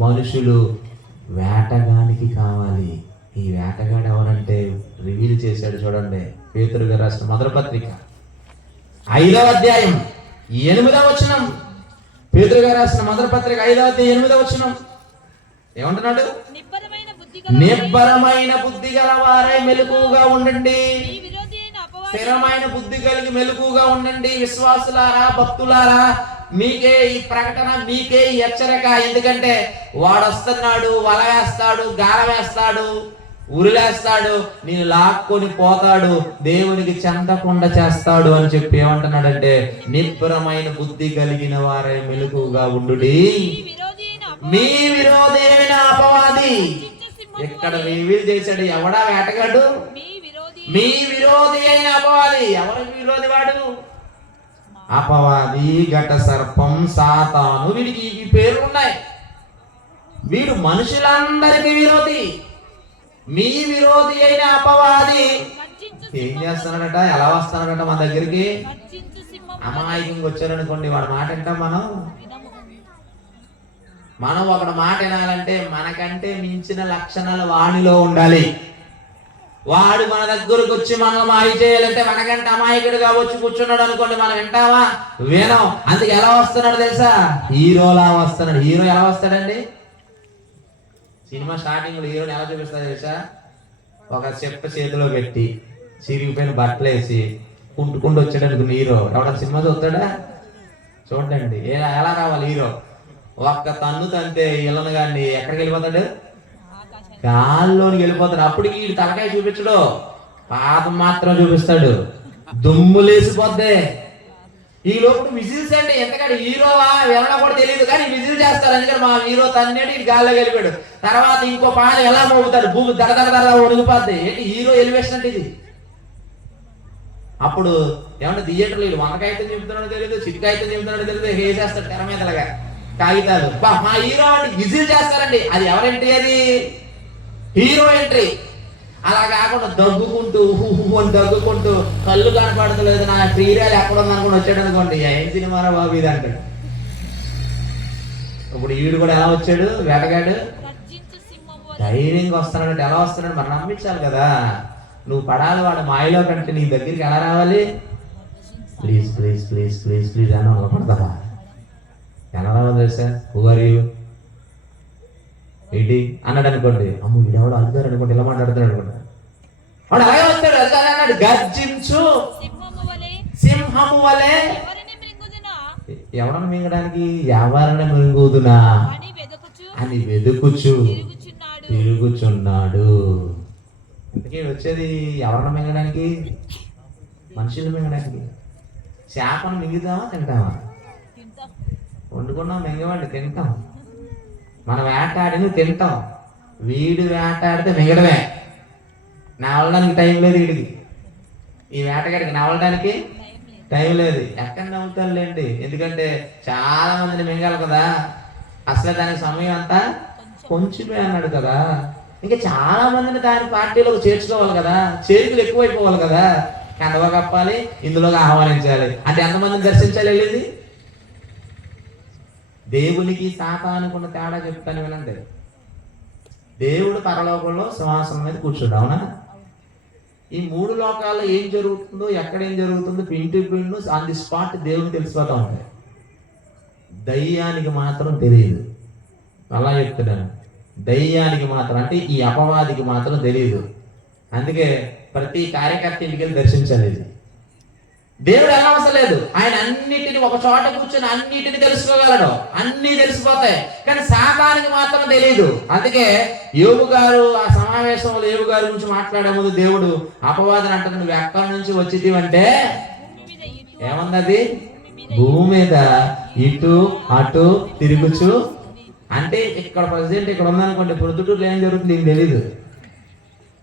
మనుషులు వేటగానికి కావాలి. ఈ వేటగాడు ఎవరంటే రివీల్ చేశాడు. చూడండి, పేతురు గారు రాసిన మొదటి పత్రిక 5వ అధ్యాయం 8వ వచనం. పేతురు గారు రాసిన మొదటి పత్రిక 5వ అధ్యాయం 8వ వచనం ఏమంటున్నాడు? నిబ్బరమైన బుద్ధి గల వారై మెలకువగా ఉండండి. స్థిరమైన బుద్ధి కలిగి మెలకువగా ఉండండి. విశ్వాసులారా, భక్తులారా, మీకే ఈ ప్రకటన, మీకే ఈ హెచ్చరిక. ఎందుకంటే వాడు వస్తున్నాడు, వల వేస్తాడు, గాలం వేస్తాడు, ఉరిలేస్తాడు, నేను లాక్కొని పోతాడు, దేవునికి చెందకుండా చేస్తాడు అని చెప్పి ఏమంటున్నాడంటే నిబ్బరమైన బుద్ధి కలిగిన వారే మెలకువగా ఉండుడి. మీ విరోధి అయిన అపవాది ఇక్కడ రివీల్ చేశాడు. ఎవడా వేటగాడు? మీ విరోధి అయిన అపవాది. ఎవరికి విరోధి వాడు? అపవాది, ఘట సర్పం, సాతాను, వీడికి ఈ పేర్లు ఉన్నాయి. వీడు మనుషులందరికీ విరోధి. మీ విరోధి అయిన అపవాది ఏం చేస్తున్నాడట, ఎలా వస్తున్నాడట మన దగ్గరికి? గర్జించు సింహము అమాయకంగా వచ్చారనుకోండి, వాడి మాట వింటాం మనం ఒకటి మాట వినాలంటే మనకంటే మించిన లక్షణాలు వాడిలో ఉండాలి. వాడు మన దగ్గరకు వచ్చి మనం మాయ చేయాలంటే మనకంటే అమాయకుడిగా వచ్చి కూర్చున్నాడు అనుకోండి, మనం వింటావా? వినం. అందుకు ఎలా వస్తున్నాడు తెలుసా? హీరోలా వస్తున్నాడు. హీరో ఎలా వస్తాడండి? సినిమా స్టార్టింగ్ లో హీరోని ఎలా చూపిస్తాడు తెలుసా? ఒక చెప్ప చేతిలో పెట్టి చిరిగిపోయిన బట్టలు వేసి కుంటుకుంటూ వచ్చాడు అనుకున్న హీరో. ఎవడన్నా సినిమా చూస్తాడా? చూడండి ఎలా రావాలి హీరో. ఒక్క తన్ను తంతే ఇళ్ళను కానీ ఎక్కడికి వెళ్ళిపోతాడు? గాల్లోనికి వెళ్ళిపోతాడు. అప్పటికి వీడు తలకాయ చూపించడు, పాదం మాత్రం చూపిస్తాడు. దుమ్ము లేసిపోద్ది. ఈ లోపల విజిల్స్ అంటే ఎంతకంటే హీరోవా వెళ్ళడం కూడా తెలియదు, కానీ విజిల్ చేస్తారు. ఎందుకంటే మా హీరో తన్నేడు ఇటు గాల్లో వెళ్ళిపోయాడు. తర్వాత ఇంకో పాదం ఎలా మోగుతాడు, భూమి దడ ఒడిగిపోద్ది. ఏంటి హీరో ఎలివేషన్ అంటే ఇది. అప్పుడు ఏమన్నా థియేటర్లో వీడు వందకాయతో చెబుతున్నాడో తెలియదు, చిటికాయతో చెబుతున్నాడో తెలియదు, వేసేస్తాడు తెర మీదలాగా కాగితాలు. మా హీరో అంటే విజిల్ చేస్తారండి. అది ఎవరంటే అది హీరో ఎంట్రీ. అలా కాకుండా దగ్గుకుంటూ అని దగ్గుకుంటూ కళ్ళు కనపడతలేదు, నా ప్రియురాలు ఎక్కడ ఉంది అనుకుని వచ్చాడు అనుకోండి, ఏం సినిమారా బాబు ఇది అంటాడు. ఇప్పుడు ఈడు కూడా ఎలా వచ్చాడు? వేటగాడు ధైర్యంగా వస్తున్నాడు. ఎలా వస్తున్నాడు? మరి నమ్మించాలి కదా. నువ్వు పడాలి వాడు మాయలో కంటే నీ దగ్గరికి ఎలా రావాలి? Please please please please please అని పడతావా? ఎలా రావాలి తెలుసా? హుగారు ఏంటి అన్నాడు అనుకోండి, అమ్మ వీడెవడు అల్లుగారు అనుకోండి, ఇలా మాట్లాడుతున్నాడు అనుకోండి. వాడు అలాగే వస్తాడు. అల్లుగారు అన్నాడు, గర్జించు సింహము వలె. ఎవడను మింగడానికి? ఎవరిని మింగుదునా అని వెదుకుచు తిరుగుచున్నాడు. అందుకే వచ్చేది ఎవరిని మింగడానికి? మనుషులు మింగడానికి. చేపను మింగుతామా తింటామా? వండుకున్నాం మింగవండి, తింటాం. మనం వేటాడిని తింటాం. వీడు వేటాడితే మిగడమే. నవ్వడానికి టైం లేదు వీడికి. ఈ వేటగాడికి నవ్వడానికి టైం లేదు. ఎక్కడ నవ్వుతారులేండి, ఎందుకంటే చాలా మందిని మింగాలి కదా. అసలు దానికి సమయం అంతా కొంచెమే అన్నాడు కదా. ఇంకా చాలా మందిని దాని పార్టీలోకి చేర్చుకోవాలి కదా, చేరికలు ఎక్కువైపోవాలి కదా. కండవ కప్పాలి, ఇందులోకి ఆహ్వానించాలి. అంటే ఎంతమందిని దర్శించాలి వెళ్ళేది? దేవునికి సాతానుకు ఉన్న తేడా చెప్తాను వినండి. దేవుడు పరలోకంలో సింహాసనం మీద కూర్చోడు, అవునా? ఈ మూడు లోకాల్లో ఏం జరుగుతుందో, ఎక్కడ ఏం జరుగుతుందో pin to pin on the spot దేవుడికి తెలిసిపోతా ఉంటాయి. దయ్యానికి మాత్రం తెలియదు. అలా చెప్తున్నాను, దయ్యానికి మాత్రం, అంటే ఈ అపవాదికి మాత్రం తెలియదు. అందుకే ప్రతి కార్యకర్త ఇంటికి వెళ్ళి దర్శించాలి. దేవుడు ఎలా అవసరం లేదు. ఆయన అన్నిటిని ఒక చోట కూర్చొని అన్నిటిని తెలుసుకోగలడు, అన్ని తెలిసిపోతాయి. కానీ సాతానికి మాత్రం తెలియదు. అందుకే యోబు గారు ఆ సమావేశంలో యోబు గారి గురించి మాట్లాడే ముందు దేవుడు అపవాదం అంటే, నువ్వు ఎక్కడి నుంచి వచ్చిందంటే ఏమన్నది? భూమి మీద ఇటు అటు తిరుగుచు. అంటే ఇక్కడ ప్రెసిడెంట్ ఇక్కడ ఉందనుకోండి, ప్రొద్దుటూరులో ఏం జరుగుతుంది నీకు తెలీదు.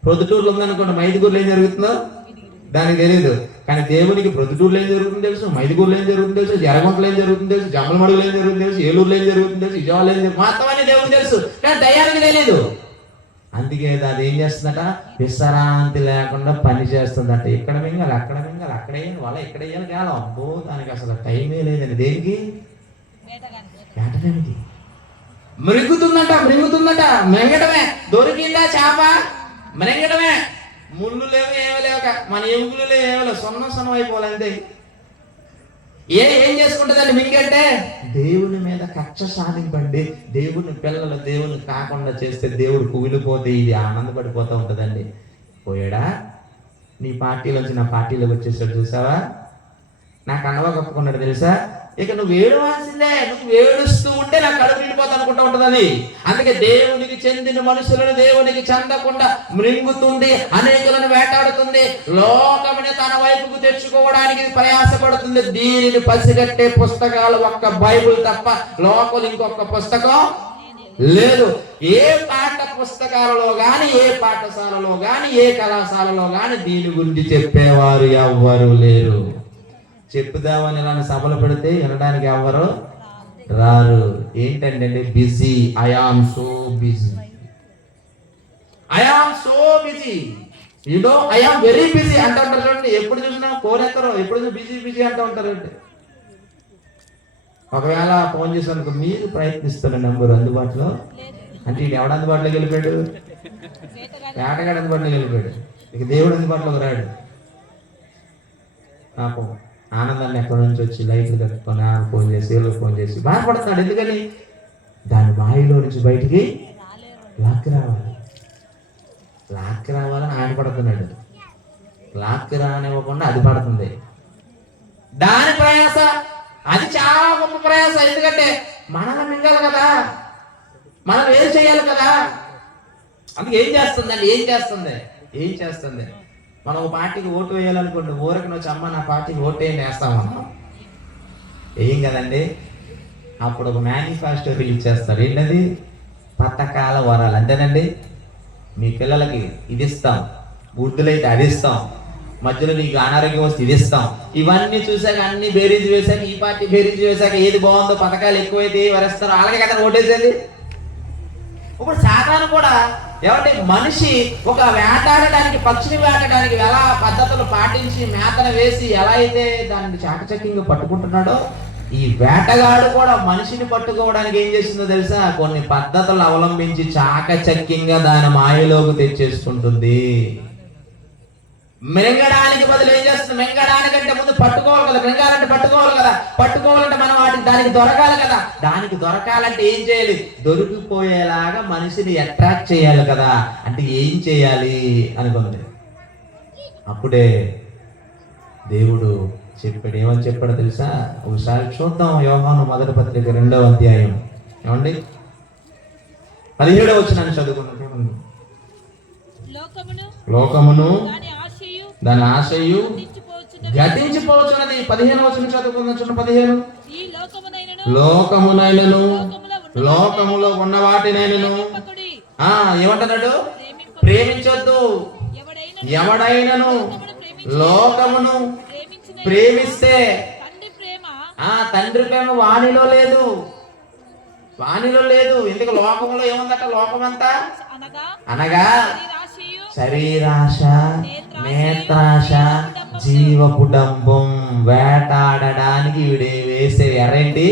ప్రొద్దుటూరులో ఉందనుకోండి, మైదుగూరులో ఏం జరుగుతుందో దానికి తెలియదు. కానీ దేవునికి ప్రొద్దుటూరులో ఏం జరుగుతుందో తెలుసు, మైదుగూరులో ఏం జరుగుతుందో తెలుసు, జరగొంటలో ఏం జరుగుతుందో తెలుసు, జమ్మలమడుగులో ఏం జరుగుతుందో తెలుసు, ఏలూరులో ఏం జరుగుతుందో తెలుసు, విజయవాడలో ఏం జరుగుతుంది, మొత్తం అన్ని దేవుడికి తెలుసు. కానీ దయ్యానికి తెలియదు. అందుకే అది ఏం చేస్తుందట? విశ్రాంతి లేకుండా పని చేస్తుందట. ఇక్కడ మింగాలి, అక్కడ మింగాలి, అక్కడ వేయాలి, వాళ్ళ ఇక్కడ వేయాలి కాలం. అబ్బో, దానికి అసలు టైమే లేదండి. దేనికి? వేటడానికి. మృంగుతుందట, మింగటమే. దొరికిందా చేప? మింగటమే. ముళ్ళు లేవు, ఏమీ లేక మన ఎముకలు లేవు, ఏమీ లేవు, సొన్నం అయిపోవాలి అంతే. ఏం చేసుకుంటుందండి మింగంటే? దేవుని మీద కక్ష సాధింపండి. దేవుని పిల్లలు దేవుని కాకుండా చేస్తే దేవుడు కుమిలిపోతే ఇది ఆనందపడిపోతూ ఉంటుందండి. పోయాడా? నీ పార్టీలోంచి నా పార్టీలోకి వచ్చేసాడు చూసావా? నాకు అండవా కప్పుకున్నాడు తెలుసా? ఇక నువ్వు ఏడవాల్సిందే. నువ్వు ఏడుస్తూ ఉంటే నాకు కడుపు నిండిపోతా అనుకుంటా ఉంటుంది అది. అందుకే దేవునికి చెందిన మనుషులను దేవునికి చెందకుండా మృంగుతుంది, అనేకులను వేటాడుతుంది, లోకముని తన వైపుకు తెచ్చుకోవడానికి ప్రయాసపడుతుంది. దీనిని పసిగట్టే పుస్తకాలు ఒక్క బైబుల్ తప్ప లోకలు ఇంకొక పుస్తకం లేదు. ఏ పాఠ పుస్తకాలలో గాని, ఏ పాఠశాలలో గాని, ఏ కళాశాలలో గాని దీని గురించి చెప్పేవారు ఎవ్వరూ లేరు. చెప్పుదామని ఇలాంటి సభలు పెడితే వినడానికి ఎవరు రారు. ఏంటంటే busy, I am so busy, I am so busy, I am very busy అంటూ ఉంటారు చూడండి. ఎప్పుడు చూసినా ఫోన్ ఎక్కరో, ఎప్పుడు చూసినా బిజీ బిజీ అంటూ ఉంటారండి. ఒకవేళ ఫోన్ చేసినందుకు మీరు ప్రయత్నిస్తున్న నెంబర్ అందుబాటులో అంటే ఈయన ఎవడు అందుబాటులోకి వెళ్ళిపోయాడు? వేటగాడు అందుబాటులోకి వెళ్ళిపోయాడు. ఇక దేవుడు అందుబాటులోకి రాడు. నాకు ఆనందాన్ని ఎక్కడి నుంచి వచ్చి లైట్లు కట్టుకొని ఫోన్ చేసి వీళ్ళకి ఫోన్ చేసి బాధపడుతున్నాడు. ఎందుకని? దాని మాయలో నుంచి బయటికి లాక్కి రావాలని ఆయన పడుతున్నాడు. లాక్కి రానివ్వకుండా అది పడుతుంది. దాని ప్రయాస అది చాలా గొప్ప ప్రయాస. ఎందుకంటే మనల్ని మింగాలి కదా, మనం ఏం చేయాలి కదా. అందుకే ఏం చేస్తుంది మనం ఒక పార్టీకి ఓటు వేయాలనుకోండి, ఊరికి వచ్చి అమ్మ నా పార్టీకి ఓటు వేస్తామన్నా ఏం కదండి. అప్పుడు ఒక మేనిఫెస్టో రిలీజ్ చేస్తారు. ఏంటది? పథకాల వరాలు. అంతేనండి. మీ పిల్లలకి ఇది ఇస్తాం, వృద్ధులైతే అది ఇస్తాం, మధ్యలో నీకు అనారోగ్యం వస్తే ఇది ఇస్తాం. ఇవన్నీ చూసాక అన్ని బేరీజ్ వేశాక ఈ పార్టీ బేరీజ్ వేశాక ఏది బాగుందో, పథకాలు ఎక్కువైతే వరేస్తారో అలాగే కదా ఓటేసేది. ఇప్పుడు సాధారణ కూడా ఏమంటే మనిషి ఒక వేటాడడానికి, పక్షిని వేటాడడానికి ఎలా పద్ధతులు పాటించి మేతను వేసి ఎలా అయితే దాన్ని చాకచక్యంగా పట్టుకుంటున్నాడో, ఈ వేటగాడు కూడా మనిషిని పట్టుకోవడానికి ఏం చేస్తుందో తెలుసా? కొన్ని పద్ధతులు అవలంబించి చాకచక్యంగా దాని మాయలోకి తెచ్చేసుకుంటుంది. మింగడానికి బదులు ఏం చేస్తుంది? మింగడానికంటే ముందు పట్టుకోవాలి కదా. మింగాలంటే పట్టుకోవాలి కదా. పట్టుకోవాలంటే మనం దానికి దొరకాలి కదా. దానికి దొరకాలంటే ఏం చేయాలి? దొరికిపోయేలాగా మనిషిని అట్రాక్ట్ చేయాలి కదా. అంటే ఏం చేయాలి అనుకుంది. అప్పుడే దేవుడు చెప్పాడు. ఏమని చెప్పాడో తెలుసా? ఒకసారి చూద్దాం. యోహాను మొదటి పత్రిక 2వ అధ్యాయం ఏమండి 17వ వచనాన్ని చదువుకున్నాం. చూడండి. లోకమును దాని ఆశయు గతించిపోవచ్చున్నది. 15వ వచనం చదువుకుందాం. చూడండి 15. లోకమునైనను లోకములో ఉన్న వాటినైనను ఏమంటున్నాడు? ప్రేమించొద్దు. ఎవడైనను లోకమును ప్రేమిస్తే తండ్రి ప్రేమ వానిలో లేదు. ఎందుకు? లోకములో ఏముందట? లోకమంతా అనగా శరీరాశ, నేత్రాశ, జీవపుడంబం. వేటాడడానికి వీడే వేసే ఎర్రేంటి?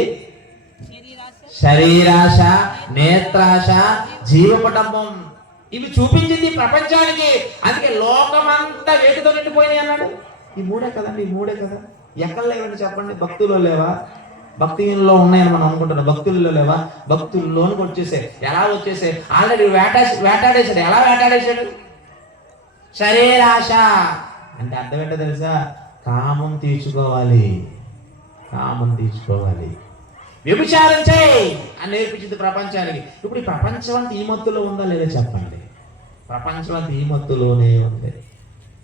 శరీరాశ, నేత్రాశ, జీవపుడంబం. ఇవి చూపించింది ప్రపంచానికి. అందుకే లోకమంతా వేటితో నిండిపోయినాయి అన్నాడు. ఈ మూడే కదండి. ఎక్కడ లేవండి చెప్పండి? భక్తుల్లో లేవా? భక్తిలో ఉన్నాయని మనం అనుకుంటున్నాం. భక్తుల్లో లేవా? భక్తుల్లోనికి వచ్చేసాయి. ఎలా వచ్చేసాయి? ఆల్రెడీ వేటాడేశాడు. ఎలా వేటాడేశాడు? శరీరాశ అంటే అర్థం ఏంటో తెలుసా? కామం తీర్చుకోవాలి. వ్యభిచారం చేయి అని నేర్పించింది ప్రపంచానికి. ఇప్పుడు ఈ ప్రపంచం అంతా ఈ మత్తులో ఉందా లేదా చెప్పండి? ప్రపంచం అంతా ఈ మత్తులోనే ఉంది.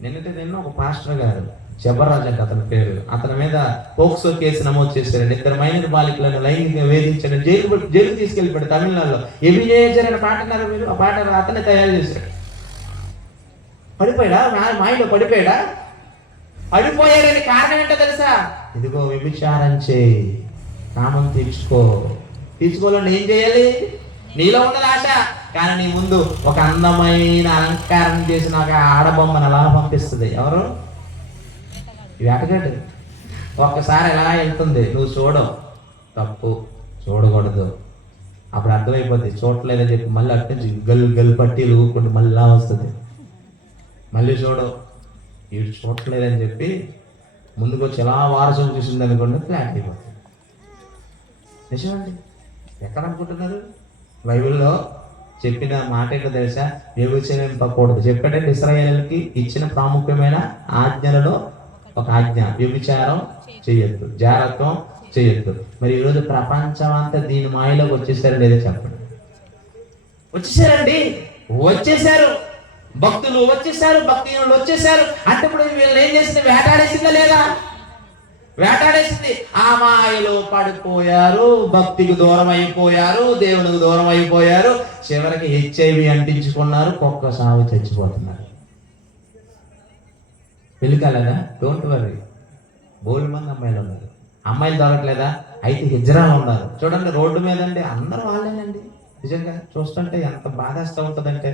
నిన్న ఒక పాస్టర్ గారు, జబర్రాజ్ అంటే అతని పేరు, అతని మీద పోక్సో కేసు నమోదు చేశారండి. 2 మైనర్ బాలికలను లైంగిక వేధించడం, జైలు తీసుకెళ్ళిపోయాడు. తమిళనాడులో ఎబినేజర్ అనే పాట అన్నారు మీరు. ఆ పాట అతనే తయారు చేశాడు. పడిపోయాడా? మాయలో పడిపోయాడని కారణం ఏంటో తెలుసా? ఇదిగో వ్యభిచారం చేయి, కామం తీర్చుకోవాలంటే ఏం చేయాలి? నీలో ఉన్నది ఆశ, కానీ నీ ముందు ఒక అందమైన అలంకారం చేసిన ఒక ఆడబొమ్మను అలా పంపిస్తుంది. ఎవరు? వేటగాడు. ఒక్కసారి ఎలా వెళ్తుంది, నువ్వు చూడవు, తప్పు, చూడకూడదు. అప్పుడు అర్థమైపోద్ది. చూడలేదని చెప్పి మళ్ళీ అటు నుంచి గల్ పట్టీలు ఊరుకుంటూ మళ్ళీ ఇలా వస్తుంది. మళ్ళీ చూడవు, వీడు చూడలేదని చెప్పి ముందుకు వచ్చి ఎలా వారసం చూసింది అనుకోండి, ఫ్లాట్ అయిపోతుంది. నిజమండి. ఎక్కడ అనుకుంటున్నారు? బైబిల్లో చెప్పిన మాట ఏంటో తెలుసా? వ్యభిచరింపకూడదు చెప్పాడంటే. ఇశ్రాయేలుకి ఇచ్చిన ప్రాముఖ్యమైన ఆజ్ఞలలో ఒక ఆజ్ఞ, వ్యభిచారం చేయొద్దు, జారత్వం చేయొద్దు. మరి ఈరోజు ప్రపంచం అంతా దీని మాయలోకి వచ్చేసారు లేదా చెప్పండి? వచ్చేసారు. భక్తులు వచ్చేసారు, భక్తిహీనులు వచ్చేసారు. అంటే ఇప్పుడు వీళ్ళు ఏం చేసింది? వేటాడేసిందా లేదా? వేటాడేసింది. ఆ మాయలో పడిపోయారు, భక్తికి దూరం అయిపోయారు, దేవునికి దూరం అయిపోయారు. చివరికి HIV అంటించుకున్నారు, కుక్క సాగు చచ్చిపోతున్నారు. వెళ్ళికాలేదా? Don't worry. బోల్డ్ మంది అమ్మాయిలు ఉన్నారు. అమ్మాయిలు దొరకలేదా? అయితే హిజ్రాలు ఉన్నారు. చూడండి రోడ్డు మీద అండి అందరూ వాళ్ళేనండి. నిజంగా చూస్తుంటే ఎంత బాధేస్తూ ఉంటుందంటే,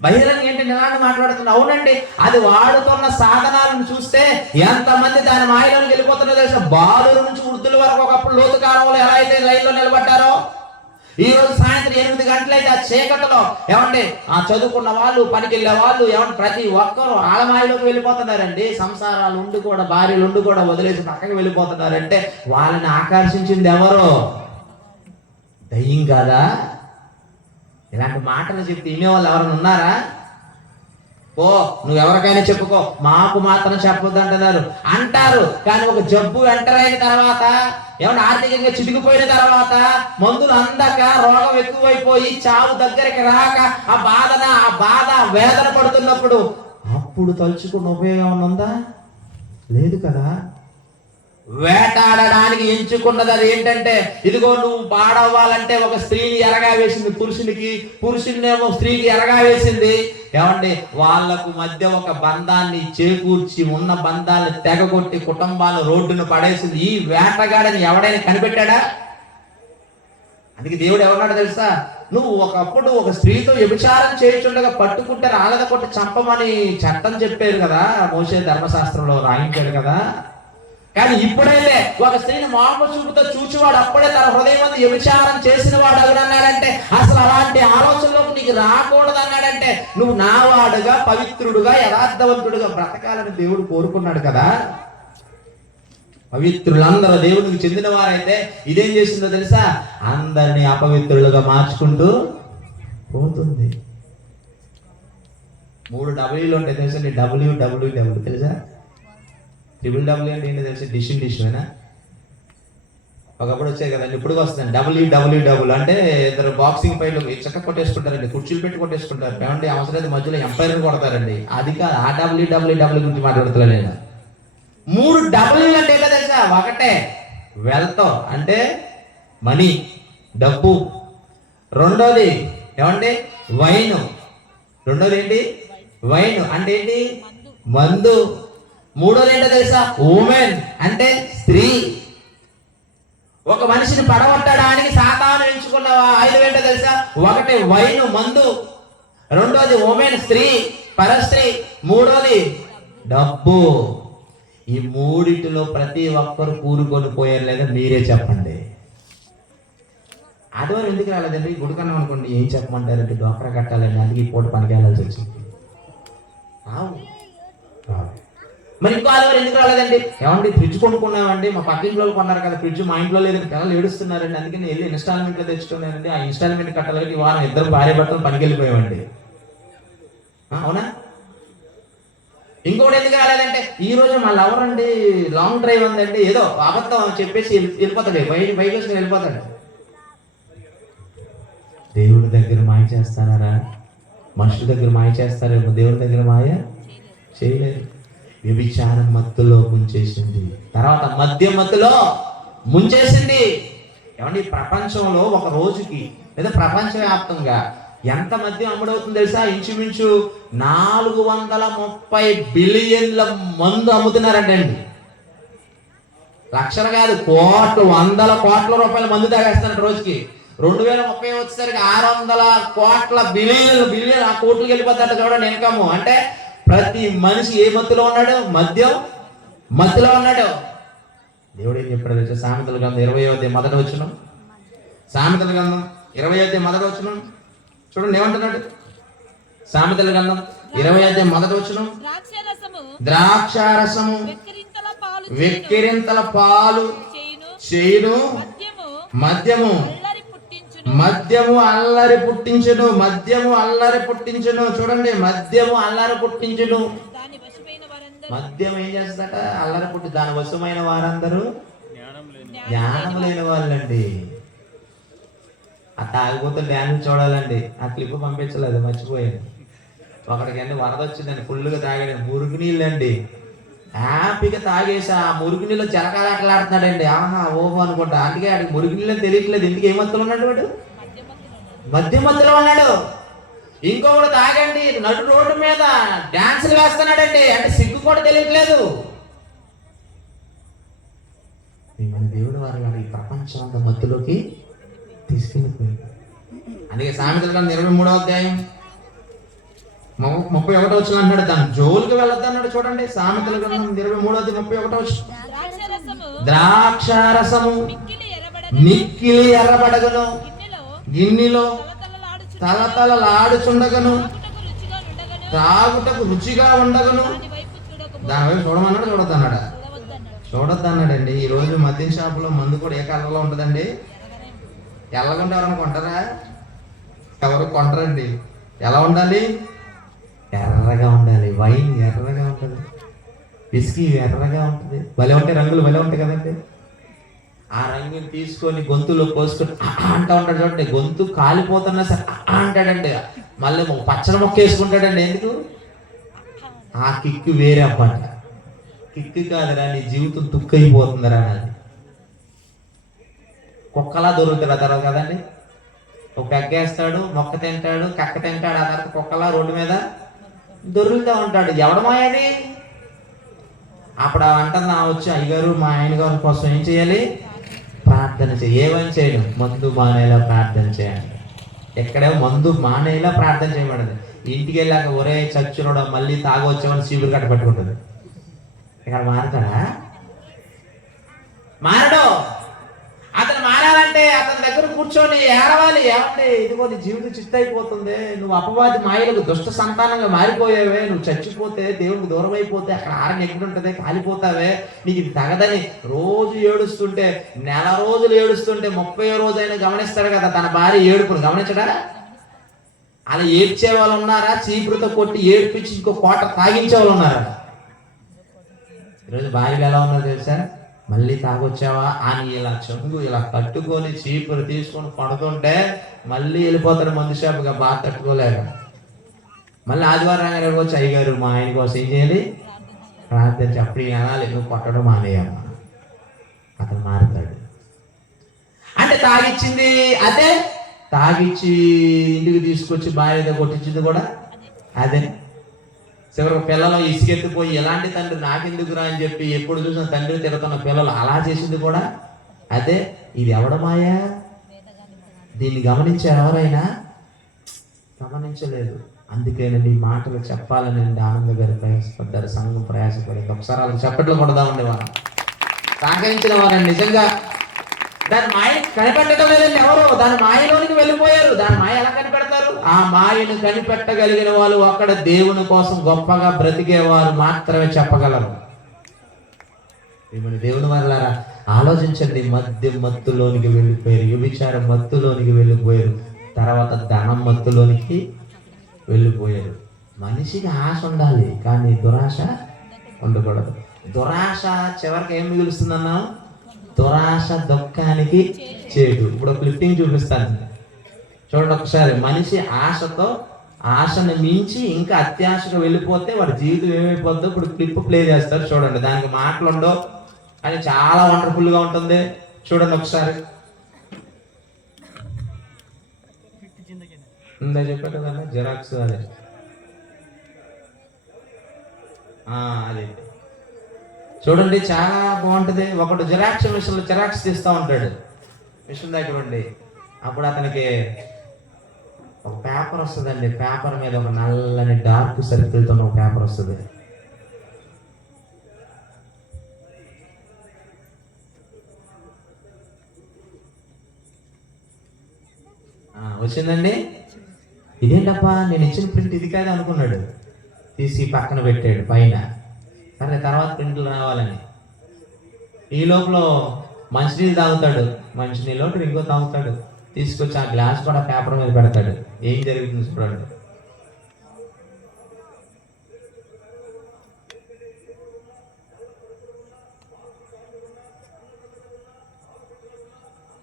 బహిరంగ ఏంటి నిలాంటి మాట్లాడుతున్నా. అవునండి, అది వాడుతున్న సాధనాలను చూస్తే ఎంతమంది దాని మాయలోకి వెళ్ళిపోతున్నారో తెలుసా? బాలుల నుంచి వృద్ధుల వరకు ఒకప్పుడు లోతు కాలంలో ఎలా అయితే లైన్లో నిలబడ్డారో, ఈ రోజు సాయంత్రం 8 గంటలైతే ఆ చీకటిలో ఏమండి ఆ చదువుకున్న వాళ్ళు, పనికి వెళ్ళే వాళ్ళు, ఏమంటే ప్రతి ఒక్కరు ఆలమాయలోకి వెళ్ళిపోతున్నారండి. సంసారాలు ఉండి కూడా, భార్యలు ఉండి కూడా వదిలేసి పక్కకి వెళ్ళిపోతున్నారంటే వాళ్ళని ఆకర్షించింది ఎవరు? దయ్యం కాదా? ఇలాంటి మాటలు చెప్తే వినేవాళ్ళు ఎవరైనా ఉన్నారా? ఓ నువ్వు ఎవరికైనా చెప్పుకో, మాకు మాత్రం చెప్పొద్దు అంటున్నారు అంటారు. కానీ ఒక జబ్బు ఎంటర్ అయిన తర్వాత, ఏమన్నా ఆర్థికంగా చితికిపోయిన తర్వాత, మందులు అందక రోగం ఎక్కువైపోయి చావు దగ్గరికి రాక ఆ బాధ వేదన పడుతున్నప్పుడు అప్పుడు తలుచుకున్న ఉపయోగం ఉందా? లేదు కదా. వేటాడడానికి ఎంచుకున్నది అది ఏంటంటే, ఇదిగో నువ్వు పాడవ్వాలంటే ఒక స్త్రీని ఎరగా వేసింది పురుషునికి, పురుషునేమో స్త్రీకి ఎరగా వేసింది. ఏమండి వాళ్ళకు మధ్య ఒక బంధాన్ని చేకూర్చి ఉన్న బంధాన్ని తెగగొట్టి కుటుంబాలు రోడ్డును పడేసింది. ఈ వేటగాడని ఎవడైనా కనిపెట్టాడా? అందుకే దేవుడు ఎవరన్నాడు తెలుసా? నువ్వు ఒకప్పుడు ఒక స్త్రీతో వ్యభిచారం చేయుచుండగా పట్టుకుంటే రాళ్ళద కొట్టి చంపమని చట్టం చెప్పారు కదా, మోషే ధర్మశాస్త్రంలో రాయించాడు కదా. కానీ ఇప్పుడైతే ఒక స్త్రీని మామూలు చూపుతో చూచివాడు అప్పుడే తన హృదయం మంది వ్యభిచారం చేసిన వాడు అన్నాడంటే, అసలు అలాంటి ఆలోచనలోకి నీకు రాకూడదు అన్నాడంటే, నువ్వు నా వాడుగా, పవిత్రుడుగా, యథార్థవంతుడుగా బ్రతకాలని దేవుడు కోరుకున్నాడు కదా. పవిత్రులందరూ దేవునికి చెందిన వారైతే ఇదేం చేసిందో తెలుసా? అందరినీ అపవిత్రులుగా మార్చుకుంటూ పోతుంది. 3 Wలు ఉంటాయి తెలుసా? WWW తెలుసా? WW అంటే ఏంటో తెలుసు? డిషేనా? ఒకప్పుడు వచ్చాయి కదండి, ఇప్పుడు వస్తుందండి WWW అంటే ఇద్దరు బాక్సింగ్ ఫైట్లు చక్క కొట్టేసుకుంటారండి, కుర్చీలు పెట్టి కొట్టేసుకుంటారు. ఏమంటే అవసరం మధ్యలో ఎంపైర్ని కొడతారండి. అది కాదు, ఆ WWW గురించి మాట్లాడుతున్నా నేను. 3 Wలు అంటే ఏంటో తెలుసా? ఒకటే వెల్త్ అంటే మనీ, డబ్బు. రెండోది ఏమండి? వైన్. రెండోది ఏంటి? వైన్ అంటే ఏంటి? మందు. మూడోది ఏంటో తెలుసా? ఉమెన్ అంటే స్త్రీ. ఒక మనిషిని పడగొట్టడానికి సాతాను ఎంచుకున్న 5 ఏంటో తెలుసా? ఒకటి వైన్ మందు, రెండోది ఉమెన్ స్త్రీ పరస్త్రీ, మూడోది డబ్బు. ఈ మూడిటిలో ప్రతి ఒక్కరు కూరుకొని పోయారు లేదా మీరే చెప్పండి. ఆదివారం ఎందుకు రాలేదండి? గుడికన్నాం అనుకోండి, ఏం చెప్పమంటారంటే డోక్రా కట్టాలండి, అందుకే ఈ పూట పనికి వెళ్ళాల్సి వచ్చింది. మరి ఇంకో ఆదివారం ఎందుకు రాలేదండి? ఏమండి ఫ్రిడ్జ్ కొనుక్కున్నామండి, మా పక్కింట్లో కొన్నారు కదా ఫ్రిడ్జ్, మా ఇంట్లో లేదు, పిల్లలు ఏడుస్తున్నారండి, అందుకని వెళ్ళి ఇన్స్టాల్మెంట్లో తెచ్చుకున్నానండి. ఆ ఇన్స్టాల్మెంట్ కట్టాలంటే ఈ వారం 2 భార్య భర్తలు పనికి వెళ్ళిపోయామండి. అవునా? ఇంకోటి ఎందుకు రాలేదంటే, ఈ రోజు మా లవర్ అండి లాంగ్ డ్రైవ్ ఉందండి, ఏదో అబద్ధం చెప్పేసి వెళ్ళిపోతాడు, బైక్ వేసుకుని వెళ్ళిపోతాడు. దేవుడి దగ్గర మాయ చేస్తానారా? మనుషుల దగ్గర మాయ చేస్తారేమో, దేవుడి దగ్గర మాయ చేయలేదు. వ్యభిచారం మత్తులో ముంచేసింది, తర్వాత మద్యం మత్తులో ముంచేసింది. ఏమండి ప్రపంచంలో ఒక రోజుకి లేదా ప్రపంచవ్యాప్తంగా ఎంత మద్యం అమ్ముడవుతుంది తెలుసా? ఇంచుమించు 430 బిలియన్ల మందు అమ్ముతున్నారండి. లక్షలు కాదు, కోట్లు, 100 కోట్ల రూపాయల మందు తాగేస్తున్నారు రోజుకి. 2030 వచ్చేసరికి 600 కోట్ల బిలియన్ ఆ కోట్లకి వెళ్ళిపోతాడు. చూడండి ఇన్కమ్. అంటే ప్రతి మనిషి ఏ మత్తులో ఉన్నాడు? మద్యం మత్తులో ఉన్నాడు. దేవుడు ఏం చెప్పాడు తెలుసా? సామెతల గ్రంథం 20వ మొదటి వచనం. సామెతల గ్రంథం 20వ మొదటి వచనం చూడండి ఏమంటున్నాడు? సామెతల గ్రంథం 20వ మొదటి వచనం. ద్రాక్షారసము వెక్కిరింతల పాలు చేయును, మద్యము అల్లరి పుట్టించును. మద్యము అల్లరి పుట్టించును. చూడండి, మద్యము అల్లరి పుట్టించును. మద్యం ఏం చేస్తాట? అల్లరి పుట్టి దాని వశమైన వారందరూ జ్ఞానం లేని వాళ్ళండి. ఆ తాగిపోతే డ్యాన్స్ చూడాలండి. ఆ క్లిప్ పంపించలేదు, మర్చిపోయాను. ఒకడికండి వరద వచ్చిందండి, ఫుల్గా తాగాడు, మురుగు నీళ్ళండి. హ్యాపీగా తాగేసి ఆ మురుగు నీళ్ళు జలకాలాటలాడుతున్నాడండి. ఆహా ఓహో అనుకుంటా. అందుకే ఆడికి మురుగు నీళ్ళని తెలియట్లేదు. ఎందుకు ఏ మత్తులో ఉన్నాడు వాడు? మద్యం మత్తులో ఉన్నాడు. ఇంకొకడు తాగండి నడు రోడ్డు మీద డాన్సులు వేస్తున్నాడండి, అంటే సిగ్గు కూడా తెలియట్లేదు. ప్రపంచం అంతా మత్తులోకి తీసుకెళ్ళిపోయింది. అందుకే సామెతల గ్రంథం 23వ అధ్యాయం 31వ వచనం అంటాడు, దాని జోలికి వెళ్ళొద్దు అన్నాడు. చూడండి, సామెతల గ్రంథం 23వ అధ్యాయం 31వ వచనం. ద్రాక్షరసము ద్రాక్షారసము మిక్కిలి ఎర్రబడని మిక్కిలి ఎర్రబడగను, గిన్నెలో తలతలలాడుచు తలతలలాడుచుండగను, తాగుటకు రుచిగా ఉండగను. త్రాగుటకు రుచిగా ఉండగను. దాని వైపు చూడకము, దాని వైపు చూడమన్నాడు, చూడొద్దన్నాడా? చూడవద్దన్నాడు. చూడొద్దన్నాడండి. ఈ రోజు మద్యం షాపులో మందు కూడా ఏ కలర్లో ఉంటుందండి? ఎల్లగుంటే ఎవరైనా కొంటారా? ఎవరు కొంటారండి. ఎలా ఉండాలి? ఎర్రగా ఉండాలి. వైన్ ఎర్రగా ఉంటుంది, విస్కీ ఎర్రగా ఉంటుంది. భలే ఉంటాయి రంగులు, భలే ఉంటాయి కదండి. ఆ రంగుని తీసుకొని గొంతులో పోసుకొని అంటా ఉంటాడు. చూడండి, గొంతు కాలిపోతున్నా సరే అంటాడండి. మళ్ళీ పచ్చడి మొక్క వేసుకుంటాడండి. ఎందుకు? ఆ కిక్కు వేరే అప్పంట. కిక్కు కాదురా, నీ జీవితం తుక్కైపోతుందిరా అది. కుక్కలా దొరుకుతాడు ఆ తర్వాత కదండి. ఒక పెగ్గేస్తాడు, మొక్క తింటాడు, కక్క తింటాడు, ఆ తర్వాత కుక్కలా రోడ్డు మీద దొరుకుతూ ఉంటాడు. ఎవడమాయది? అప్పుడు అంటుంది వచ్చి, అయ్యగారు మా ఆయన గారి కోసం ఏం చేయాలి? ప్రార్థన చేయాలి. ఏమని చేయడం? మందు మానేలా ప్రార్థన చేయాలి. ఎక్కడేమో మందు మానేలా ప్రార్థన చేయబడదు. ఇంటికి వెళ్ళాక ఒరే చచ్చునోడ మళ్ళీ తాగొచ్చామని చీపురు కట్ట పెట్టుకుంటుంది. ఇక్కడ మారుతాడా? మారడు. అతను మారాలంటే అతని దగ్గర కూర్చొని ఏడవాలి. ఏమంటే ఇదిగో నీ జీవితం చిత్తైపోతుంది, నువ్వు అపవాది మాయలకు దుష్ట సంతానంగా మారిపోయావే, నువ్వు చచ్చిపోతే దేవునికి దూరం అయిపోతే అక్కడ ఆరని ఎక్కడుంటదే, కాలిపోతావే, నీకు ఇది తగదని రోజు ఏడుస్తుంటే, నెల రోజులు ఏడుస్తుంటే 30వ రోజైనా గమనిస్తాడు కదా తన భార్య ఏడుపును. గమనించడా? అలా ఏడ్చే వాళ్ళు ఉన్నారా? చీపురుతో కొట్టి ఏడిపించి ఇంకో కోట తాగించే వాళ్ళు ఉన్నారా? ఈరోజు భార్యలు ఎలా ఉన్నారు తెలుసా? మళ్ళీ తాగొచ్చావా అని ఇలా చెంగు ఇలా కట్టుకొని చీపురు తీసుకొని పడుతుంటే మళ్ళీ వెళ్ళిపోతాడు మందు షాపుగా, బాగా తట్టుకోలేక. మళ్ళీ ఆదివారం వచ్చి, అయ్యగారు మా ఆయన కోసం ఏం చేయాలి? ప్రార్థన చెప్పి అనాలి, నువ్వు కొట్టడం మానేయమ్మా. అతను మారుతాడు. అంటే తాగిచ్చింది అదే, తాగిచ్చి ఇంటికి తీసుకొచ్చి భార్యతో కొట్టించింది కూడా అదే. చివరికి పిల్లలు ఇసుకెత్తిపోయి ఎలాంటి తండ్రి నాకెందుకురా అని చెప్పి ఎప్పుడు చూసిన తండ్రి తిడుతున్న పిల్లలు అలా చేసింది కూడా అదే. ఇది ఎవడమాయా? దీన్ని గమనించారు ఎవరైనా? గమనించలేదు. అందుకేనండి ఈ మాటలు చెప్పాలని ఆనంద గారు ప్రయాసపడ్డారు, సంఘం ప్రయాసపడింది. ఒకసారి వాళ్ళకి చెప్పట్లు కొడదామండి. వాళ్ళు సహకరించిన వారండి. నిజంగా దాని మాయని కనిపెట్టడం లేదండి ఎవరు. దాని మాయలోనికి వెళ్ళిపోయారు. దాని మాయ ఎలా కనిపెడతారు? ఆ మాయను కనిపెట్టగలిగిన వాళ్ళు అక్కడ దేవుని కోసం గొప్పగా బ్రతికేవారు మాత్రమే చెప్పగలరు. దేవుని వల్లారా ఆలోచించండి. మద్యం మత్తులోనికి వెళ్ళిపోయారు, వ్యభిచారం మత్తులోనికి వెళ్ళిపోయారు, తర్వాత ధనం మత్తులోనికి వెళ్ళిపోయారు. మనిషికి ఆశ ఉండాలి, కానీ దురాశ ఉండకూడదు. దురాశ చివరికి ఏం మిగులుస్తుందన్నా? దురాశ దుఃఖానికి చేటు. ఇప్పుడు క్లిప్పింగ్ చూపిస్తాను చూడండి ఒకసారి. మనిషి ఆశను మించి ఇంకా అత్యాశగా వెళ్ళిపోతే వాడి జీవితం ఏమైపోద్దో ఇప్పుడు క్లిప్ ప్లే చేస్తారు చూడండి. దానికి మాటలుండో అని చాలా వండర్ఫుల్ గా ఉంటుంది. చూడండి ఒకసారి. ఉందా చెప్పారు కదా జిరాక్స్, అదే అదే చూడండి, చాలా బాగుంటుంది. ఒకడు జిరాక్స్ మిషన్లో జిరాక్స్ తీస్తూ ఉంటాడు మిషన్ దగ్గర ఉండి. అప్పుడు అతనికి ఒక పేపర్ వస్తుందండి. పేపర్ మీద ఒక నల్లని డార్క్ సర్కిల్తో ఒక పేపర్ వస్తుంది. వచ్చిందండి. ఇదేంటప్పా నేను ఇచ్చిన ప్రింట్ ఇది కాదు అనుకున్నాడు. తీసి పక్కన పెట్టాడు పైన. సరే తర్వాత ప్రింట్లు రావాలని. ఈ లోపల మంచినీళ్ళు తాగుతాడు. మంచినీళ్ళు ఇంకో తాగుతాడు. తీసుకొచ్చి ఆ గ్లాస్ కూడా పేపర్ మీద పెడతాడు. ఏం జరుగుతుంది చూడండి.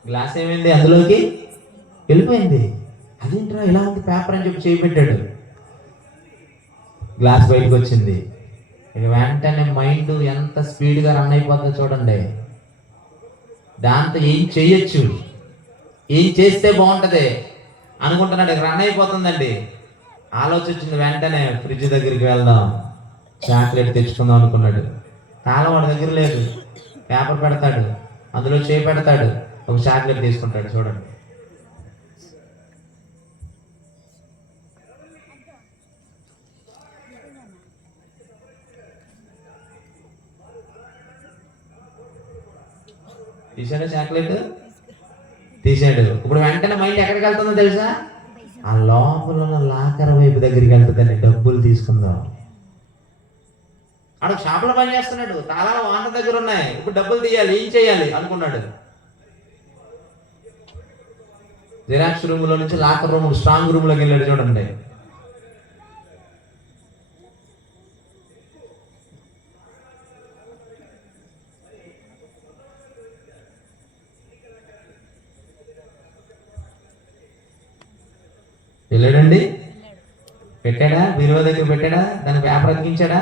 గ్లాస్ ఏమైంది? అందులోకి వెళ్ళిపోయింది. అదేంట్రా ఇలా ఉంది పేపర్ అని చెప్పి చేయి పెట్టాడు. గ్లాస్ బయటకు వచ్చింది. ఇక వెంటనే మైండ్ ఎంత స్పీడ్గా రన్ అయిపోతుందో చూడండి. దాంతో ఏం చెయ్యొచ్చు, ఏం చేస్తే బాగుంటుంది అనుకుంటున్నాడు. ఇక రన్ అయిపోతుందండి. ఆలోచించింది వెంటనే ఫ్రిడ్జ్ దగ్గరికి వెళ్దాం, చాక్లెట్ తెచ్చుకుందాం అనుకున్నాడు. తాళం వాడి దగ్గర లేదు. పేపర్ పెడతాడు, అందులో చేయి పెడతాడు. ఒక చాక్లెట్ తీసుకుంటాడు చూడండి. తీసాడు చాక్లెట్, తీసాడు. ఇప్పుడు వెంటనే మైండ్ ఎక్కడికి వెళ్తుందో తెలుసా? ఆ లోపల ఉన్న లాకర్ వైపు దగ్గరికి వెళ్తుందండి, డబ్బులు తీసుకుందాం. ఆడ షాపులో పని చేస్తున్నాడు, తాళాలు వాంట దగ్గర ఉన్నాయి, ఇప్పుడు డబ్బులు తీయాలి, ఏం చేయాలి అనుకున్నాడు. జిరాక్స్ రూమ్ లో నుంచి లాకర్ రూమ్, స్ట్రాంగ్ రూమ్ లోకి వెళ్ళాడు చూడండి. వెళ్ళాడండి, పెట్టాడా, బీరువా దగ్గర పెట్టాడా, దానికి పేపర్ అతికించాడా?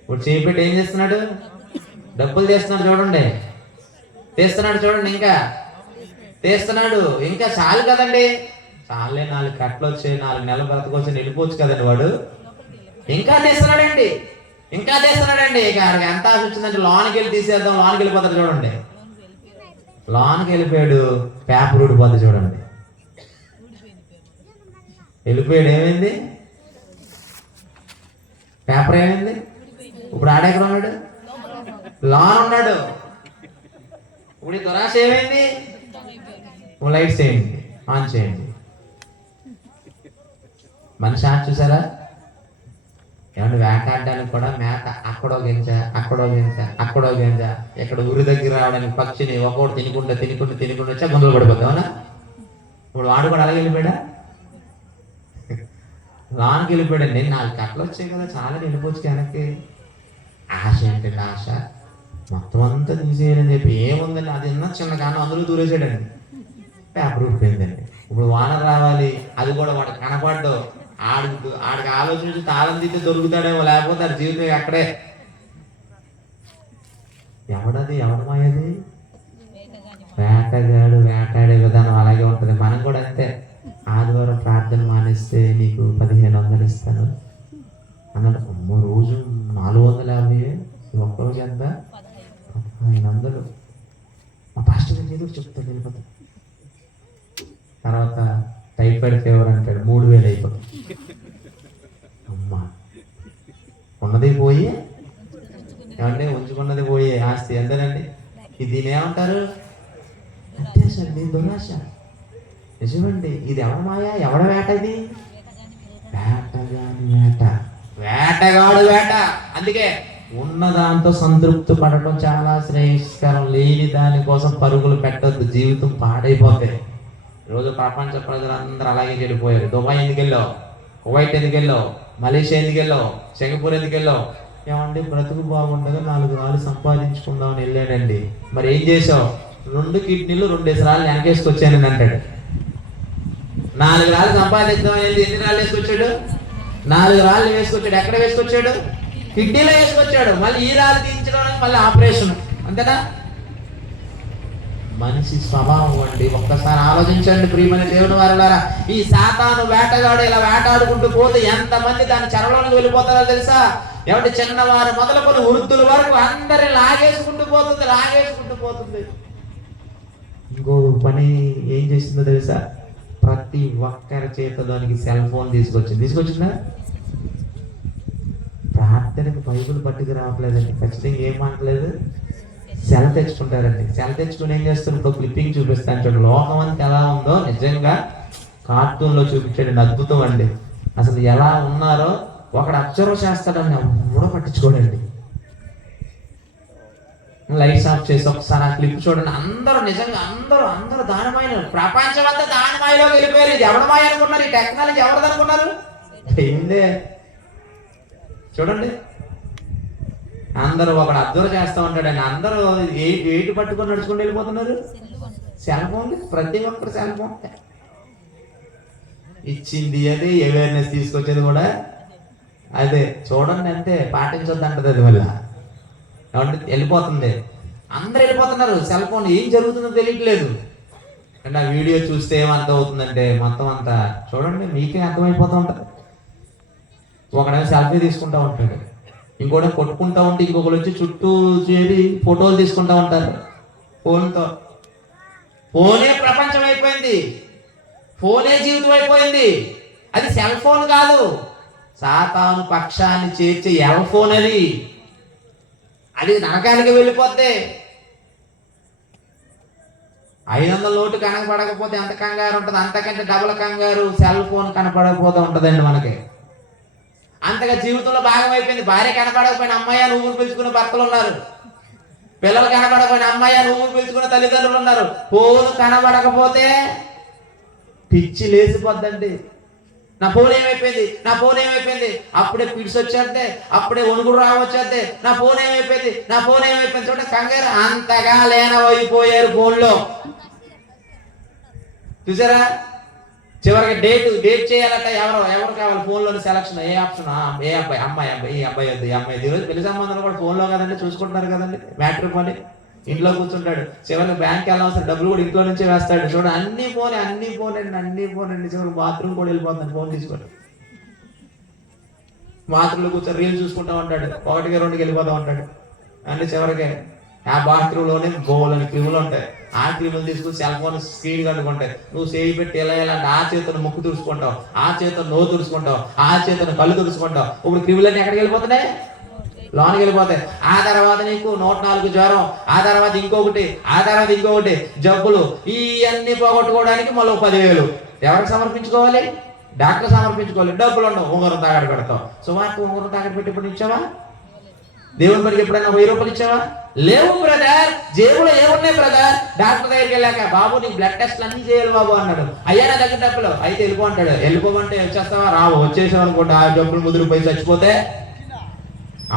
ఇప్పుడు చేపెట్టి ఏం చేస్తున్నాడు? డబ్బులు తీస్తున్నాడు చూడండి, తీస్తున్నాడు చూడండి, ఇంకా తీస్తున్నాడు. ఇంకా చాలు కదండి, చాలే 4 కట్టలు వచ్చాయి, 4 నెలలు బ్రతకొచ్చి వెళ్ళిపోవచ్చు కదండి వాడు. ఇంకా తీస్తున్నాడండి, ఇంకా తీస్తున్నాడండి. ఇక ఎంత ఆశ వచ్చిందంటే లోనికి వెళ్ళి తీసేద్దాం, లోనికి వెళ్ళిపోతాడు చూడండి. లోనికి వెళ్ళిపోయాడు, పేపర్ ఊడిపోద్ది చూడండి. వెళ్ళిపోయాడు, ఏమైంది? పేపర్ ఏమైంది? ఇప్పుడు ఆడెక్కడ ఉన్నాడు? లోన్ ఉన్నాడు. ఇప్పుడు ఈ దురాశ ఏమైంది? లైట్స్ చేయండి, ఆన్ చేయండి. మనిషి ఆశ చూసారా? ఏమన్నా వేటాడడానికి కూడా మేత అక్కడో గింజ, అక్కడో గింజ, అక్కడో గింజ, ఇక్కడ ఊరి దగ్గర రావడానికి పక్షిని ఒక్కొక్కటి తినుకుంటూ వచ్చా గుండెలు పడిపోతాం. అవునా? ఇప్పుడు వాడు కూడా అలాగే వెళ్ళిపోయాడా? లాన్కి వెళ్ళిపోయాడండి. 4 కట్టలు వచ్చాయి కదా, చాలా వెళ్ళిపోవచ్చు వెనక్కి. ఆశ ఏంటండి, ఆశ మొత్తం అంతా తీసేయాలని చెప్పి ఏముందండి, అది చిన్న కారణం అందులో దూరేసాడండి, పేపర్ ఊడిపోయిందండి. ఇప్పుడు వానర్ రావాలి, అది కూడా వాడు కనపడ్డు. ఆడికి ఆలోచించి తాళం తీస్తే దొరుకుతాడేమో, లేకపోతే ఆడి జీవితం అక్కడే. ఎవడది, ఎవడ మాయది? వేటగాడు వేటాడే విధానం అలాగే ఉంటుంది. మనం కూడా అంతే. ఆదివారం ప్రార్థన మానేస్తే నీకు 1500 ఇస్తాను అన్నాడు. అమ్మో, రోజు 450, ఒక్కరోజు ఎంత? 1500. మా పాస్టర్ గారు ఏదో చెప్తాడు, వెళ్ళిపోతాడు. తర్వాత టైఫాయిడ్ ఫీవర్ అంటాడు, 3000 అయిపోతుంది. అమ్మా, ఉన్నది పోయి, ఏమంటే ఉంచుకున్నది పోయి ఆస్తి ఎంతనండి? దీని ఏమంటారు? అత్యాశండి, దురాశ. నిజమండి, ఇది ఎవడ మాయ, ఎవడ వేట? ఇది వేటగాని వేట, వేటగాడు వేట. అందుకే ఉన్నదాంతో సంతృప్తి పడటం చాలా శ్రేయస్కరం. లేని దానికోసం పరుగులు పెట్టద్దు, జీవితం పాడైపోతాయి. ఈరోజు ప్రపంచ ప్రజలందరూ అలాగే చెడిపోయారు. దుబాయ్ ఎందుకు వెళ్ళావు? కువైట్ ఎందుకు వెళ్ళావు? మలేషియా ఎందుకు వెళ్ళావు? సింగపూర్ ఎందుకు వెళ్ళావు? ఏమంటే బ్రతుకు బాగుండగా 4 రాళ్ళు సంపాదించుకుందామని వెళ్ళాడండి. మరి ఏం చేసావు? 2 కిడ్నీలు 2 రాళ్ళు వెనకేసుకొచ్చానని అంటాడు. 4 రాళ్ళు సంపాదిద్దామని వెళ్ళి ఎన్ని రాళ్ళు వేసుకొచ్చాడు? 4 రాళ్ళు వేసుకొచ్చాడు. ఎక్కడ వేసుకొచ్చాడు? కిడ్నీలో వేసుకొచ్చాడు. మళ్ళీ ఈ రాళ్ళు తీయించడానికి మళ్ళీ ఆపరేషన్. అంతేనా? మనిషి స్వభావం అండి. ఒక్కసారి ఆలోచించండి ప్రియమైన దేవుని వారలారా. ఈ సాతాను వేటగాడు ఇలా వేటాడుకుంటూ పోతే ఎంతమంది దాని చెరలోకి వెళ్ళిపోతారో తెలుసా? ఏమంటే చిన్నవారు మొదలుకొని వృద్ధుల వరకు అందరిని లాగేసుకుంటూ పోతుంది. ఇంకో పని ఏం చేసిందో తెలుసా? ప్రతి ఒక్కరి చేతిలోనికి సెల్ ఫోన్ తీసుకొచ్చిందా? ప్రార్థనకు బైబుల్ పట్టుకు రావట్లేదండి. ఖచ్చితంగా ఏం మాట్లేదు, సెల్ తెచ్చుకుంటారండి. సెల్ తెచ్చుకుని ఏం చేస్తారు? ఇప్పుడు క్లిప్పింగ్ చూపిస్తాను చూడండి. లోకం అంతా ఎలా ఉందో నిజంగా కార్టూన్లో చూపించాడండి. అద్భుతం అండి. అసలు ఎలా ఉన్నారో ఒకడు అబ్జర్వ్ చేస్తాడని ఎవడో పట్టించుకోడండి. లైట్స్ ఆఫ్ చేసి ఒకసారి ఆ క్లిప్ చూడండి. అందరూ నిజంగా అందరూ దానమాయ, ప్రపంచం అంతా దానమాయలో వెళ్ళిపోయారు. ఇది ఎవడ మాయ అనుకున్నారు? ఈ టెక్నాలజీ ఎవరిది అనుకున్నారు? ఏందే చూడండి. అందరూ ఒకడు అబ్జర్వ్ చేస్తూ ఉంటాడండి. అందరూ ఏటి పట్టుకొని నడుచుకుంటూ వెళ్ళిపోతున్నారు. సెల్ ఫోన్, ప్రతి ఒక్కరు సెల్ ఫోన్ ఇచ్చింది అదే, అవేర్నెస్ తీసుకొచ్చేది కూడా అదే. చూడండి అంతే, పాటించొద్దు అంటది అది. వల్ల కాబట్టి వెళ్ళిపోతుంది, అందరు వెళ్ళిపోతున్నారు. సెల్ ఫోన్ ఏం జరుగుతుందో తెలియట్లేదు. అంటే ఆ వీడియో చూస్తే ఏమర్థం అవుతుందంటే మొత్తం అంతా చూడండి, మీకే అర్థమైపోతూ ఉంటుంది. ఒకడేమో సెల్ఫీ తీసుకుంటా ఉంటాడు, ఇంకోటి కొట్టుకుంటా ఉంటే ఇంకొకరు వచ్చి చుట్టూ చేరి ఫోటోలు తీసుకుంటా ఉంటారు ఫోన్తో. ఫోనే ప్రపంచం అయిపోయింది, ఫోనే జీవితం అయిపోయింది. అది సెల్ ఫోన్ కాదు, సాతాను పక్షాన్ని చేర్చే ఎల్ ఫోన్. అది నరకానికి వెళ్ళిపోతే 500 నోటు కనపడకపోతే ఎంత కంగారు ఉంటుంది, అంతకంటే డబుల్ కంగారు సెల్ ఫోన్ కనపడకపోతే ఉంటుందండి మనకి. అంతగా జీవితంలో భాగం అయిపోయింది. భార్య కనపడకపోయిన అమ్మాయి అని ఊరు పిలుచుకునే భర్తలు ఉన్నారు, పిల్లలు కనపడకపోయిన అమ్మాయి అని ఊరు పిలుచుకునే తల్లిదండ్రులు ఉన్నారు. ఫోన్ కనబడకపోతే పిచ్చి లేచిపోద్దండి. నా ఫోన్ ఏమైపోయింది, నా ఫోన్ ఏమైపోయింది, అప్పుడే పిడిసి వచ్చేద్దే, అప్పుడే వణుకుడు రావచ్చేద్దే, నా ఫోన్ ఏమైపోయింది, నా ఫోన్ ఏమైపోయింది. చూడండి కంగారు అంతగా లేనవైపోయారు ఫోన్లో. చూసారా, చివరికి డేట్ చేయాలట. ఎవరు కావాలి ఫోన్లోని సెలక్షన్, ఏ ఆప్షన్, ఏ అబ్బాయి, అమ్మాయి, ఈ అబ్బాయి వద్దు, ఈ అమ్మాయి. ఈరోజు పెళ్లి సంబంధాలు కూడా ఫోన్లో కదండి చూసుకుంటున్నారు కదండి. మ్యాట్రిమోనీ ఇంట్లో కూర్చుంటాడు, చివరికి బ్యాంక్ వెళ్ళవలసిన డబ్బులు కూడా ఇంట్లో నుంచే వేస్తాడు. చూడండి అన్ని ఫోన్ అండి. చివరికి బాత్రూమ్ కూడా వెళ్ళిపోతుంది ఫోన్ తీసుకొని. బాత్రూంలో కూర్చొని రీల్ చూసుకుంటా ఉంటాడు, 1కి 2కి వెళ్ళిపోతూ ఉంటాడు. అన్ని చివరికి ఆ బాత్రూంలోనే గోలని క్రిములు ఉంటాయి. ఆ క్రిములు తీసుకుని సెల్ ఫోన్ స్క్రీన్ కట్టుకుంటాయి. నువ్వు చేయి పెట్టి ఎలా అంటే ఆ చేతులను ముక్కు తుడుచుకుంటావు, ఆ చేతులు నోరు తుడుచుకుంటావు, ఆ చేతులను కళ్ళు తుడుచుకుంటావు. ఇప్పుడు క్రిములన్నీ ఎక్కడికి వెళ్ళిపోతున్నాయి, లోనికి వెళ్ళిపోతాయి. ఆ తర్వాత నీకు 104 జ్వరం, ఆ తర్వాత ఇంకొకటి, ఆ తర్వాత ఇంకొకటి జబ్బులు. ఇవన్నీ పోగొట్టుకోవడానికి మళ్ళీ 10,000 ఎవరికి సమర్పించుకోవాలి, డాక్టర్ సమర్పించుకోవాలి. డబ్బులు ఉండవు, ఉంగరం తాగడ పెడతావు. సుమారు ఉంగరం తాగడ పెట్టి ఇప్పుడు ఇచ్చావా, దేవుని పనికి ఎప్పుడైనా 1000 రూపాయలు ఇచ్చావా? లేవు బ్రదర్. జేబులో ఏమున్నాయి బ్రదర్? డాక్టర్ దగ్గరికి వెళ్ళాక బాబు నీకు బ్లడ్ టెస్ట్లు అన్ని చేయాలి బాబు అన్నాడు. అయ్యా నా దగ్గర డబ్బులు, అయితే వెళ్ళిపో అంటాడు. వెళ్ళిపోమంటే వచ్చేస్తావా, రావు. వచ్చేసావు అనుకుంటా ఆ డబ్బులు ముదిరిపోయి చచ్చిపోతే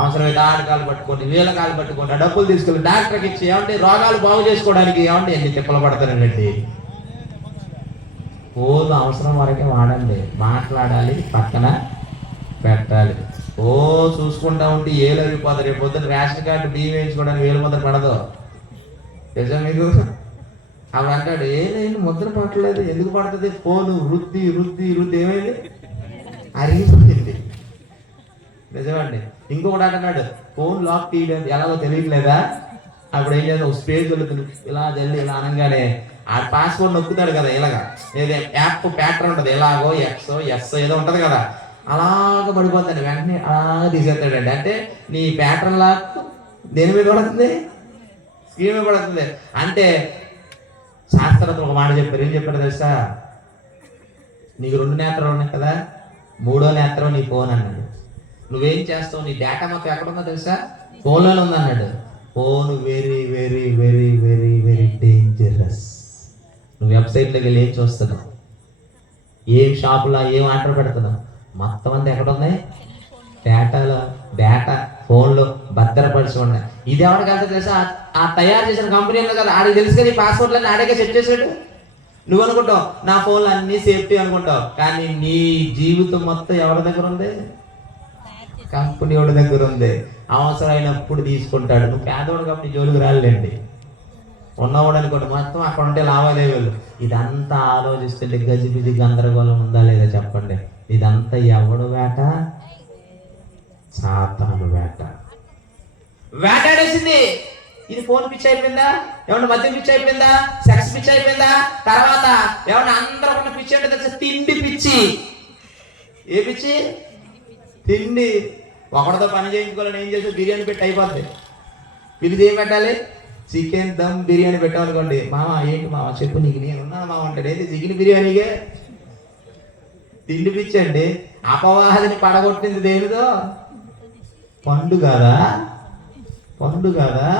అవసరమైతే ఆడకాలు పట్టుకోండి, వీళ్ళ కాలు పట్టుకోండి, డబ్బులు తీసుకెళ్ళి డాక్టర్కి ఇచ్చి ఏమంటే రోగాలు బాగు చేసుకోవడానికి ఏమంటే ఎన్ని తిప్పలు పడతారండి. ఫోన్ అవసరం వరకే వాడండి, మాట్లాడాలి, పక్కన పెట్టాలి. చూసుకుంటా ఉంటే ఏలు అయిపోతారు. రేపు పొద్దున్న రేషన్ కార్డు బియ్యం వేయించుకోవడానికి వేలు ముద్ర పడదు నిజం మీకు. అవి అంటాడు ఏమైంది ముద్ర పట్టలేదు, ఎందుకు పడుతుంది? ఫోను వృద్ధి ఏమైంది, అరిగిపోయింది. నిజమండి. ఇంకొకటి అంటున్నాడు ఫోన్ లాక్ తీయడం ఎలాగో తెలియట్లేదా, అప్పుడు ఏం చేద్దాం, స్పేస్ వెళుతుంది ఇలా జల్లి ఇలా అనగానే ఆ పాస్వర్డ్ నొక్కుతాడు కదా, ఇలాగా ఏదో యాప్ ప్యాటర్న్ ఉంటుంది, ఎలాగో ఎస్ ఏదో ఉంటుంది కదా, అలాగ పడిపోతాడు. వెంటనే అలాగ తీసేస్తాడండి. అంటే నీ ప్యాటర్న్ లాక్ దేని మీద పడుతుంది, స్క్రీన్ మీద పడుతుంది. అంటే శాస్త్రవేత్తలు ఒక మాట చెప్పారు. ఏం చెప్పారు తెలుసా? నీకు 2 నేత్రాలు ఉన్నాయి కదా, 3వ నేత్రం నీ ఫోన్ అన్నాడు. నువ్వేం చేస్తావు, నీ డేటా మొత్తం ఎక్కడ ఉందో తెలుసా? ఫోన్లోనే ఉందన్నాడు. Phone very very very very very dangerous. నువ్వు వెబ్సైట్లోకి వెళ్ళి ఏం చూస్తున్నావు, ఏం షాపులో ఏం ఆర్డర్ పెడుతున్నావు, మొత్తం అంతా ఎక్కడ ఉన్నాయి, డేటా ఫోన్లో భద్రపరిచి ఉన్నాయి. ఇది ఎవరికి వెళ్తా తెలుసా? ఆ తయారు చేసిన కంపెనీ ఉంది కదా, ఆడికి తెలుసు కదా ఈ పాస్వర్డ్లన్నీ ఆడికే సెట్ చేసాడు. నువ్వు అనుకుంటావు నా ఫోన్లు అన్నీ సేఫ్టీ అనుకుంటావు, కానీ నీ జీవితం మొత్తం ఎవరి దగ్గర ఉంది, కంపెనీ వాడి దగ్గర ఉంది. అవసరమైనప్పుడు తీసుకుంటాడు. నువ్వు పేదవాడు కాబట్టి జోలికి రాలేండి, ఉన్నవాడు అనుకోండి మొత్తం అక్కడ ఉంటే లావాదేవీలు. ఇదంతా ఆలోచిస్తుంటే గజిబిజి గందరగోళం ఉందా లేదా చెప్పండి. ఇదంతా ఎవడు వేట, సాతాను వేట. వేటాడేసింది. ఇది ఫోన్ పిచ్చి అయిపోయిందా, ఏమన్నా మద్యం పిచ్చి అయిపోయిందా, సెక్స్ పిచ్చి అయిపోయిందా, తర్వాత ఏమన్నా అందరూ ఉన్న పిచ్చి అంటే తెలిసి తిండి పిచ్చి. ఏ పిచ్చి? తిండి. ఒకటితో పని చేయించుకోవాలని ఏం చేస్తే బిర్యానీ పెట్టి అయిపోద్ది. పిలిచి ఏం పెట్టాలి, చికెన్ దమ్ బిర్యానీ పెట్టామనుకోండి, మామ ఏంటి మామ చెప్పు నీకు నేను ఉన్నాను మామ అంటాడు. ఏంటి చికెన్ బిర్యానీగే. తిండి పిచ్చండి. అపవాదిని పడగొట్టింది దేనిదో, పండు కాదా, పండు కాదా.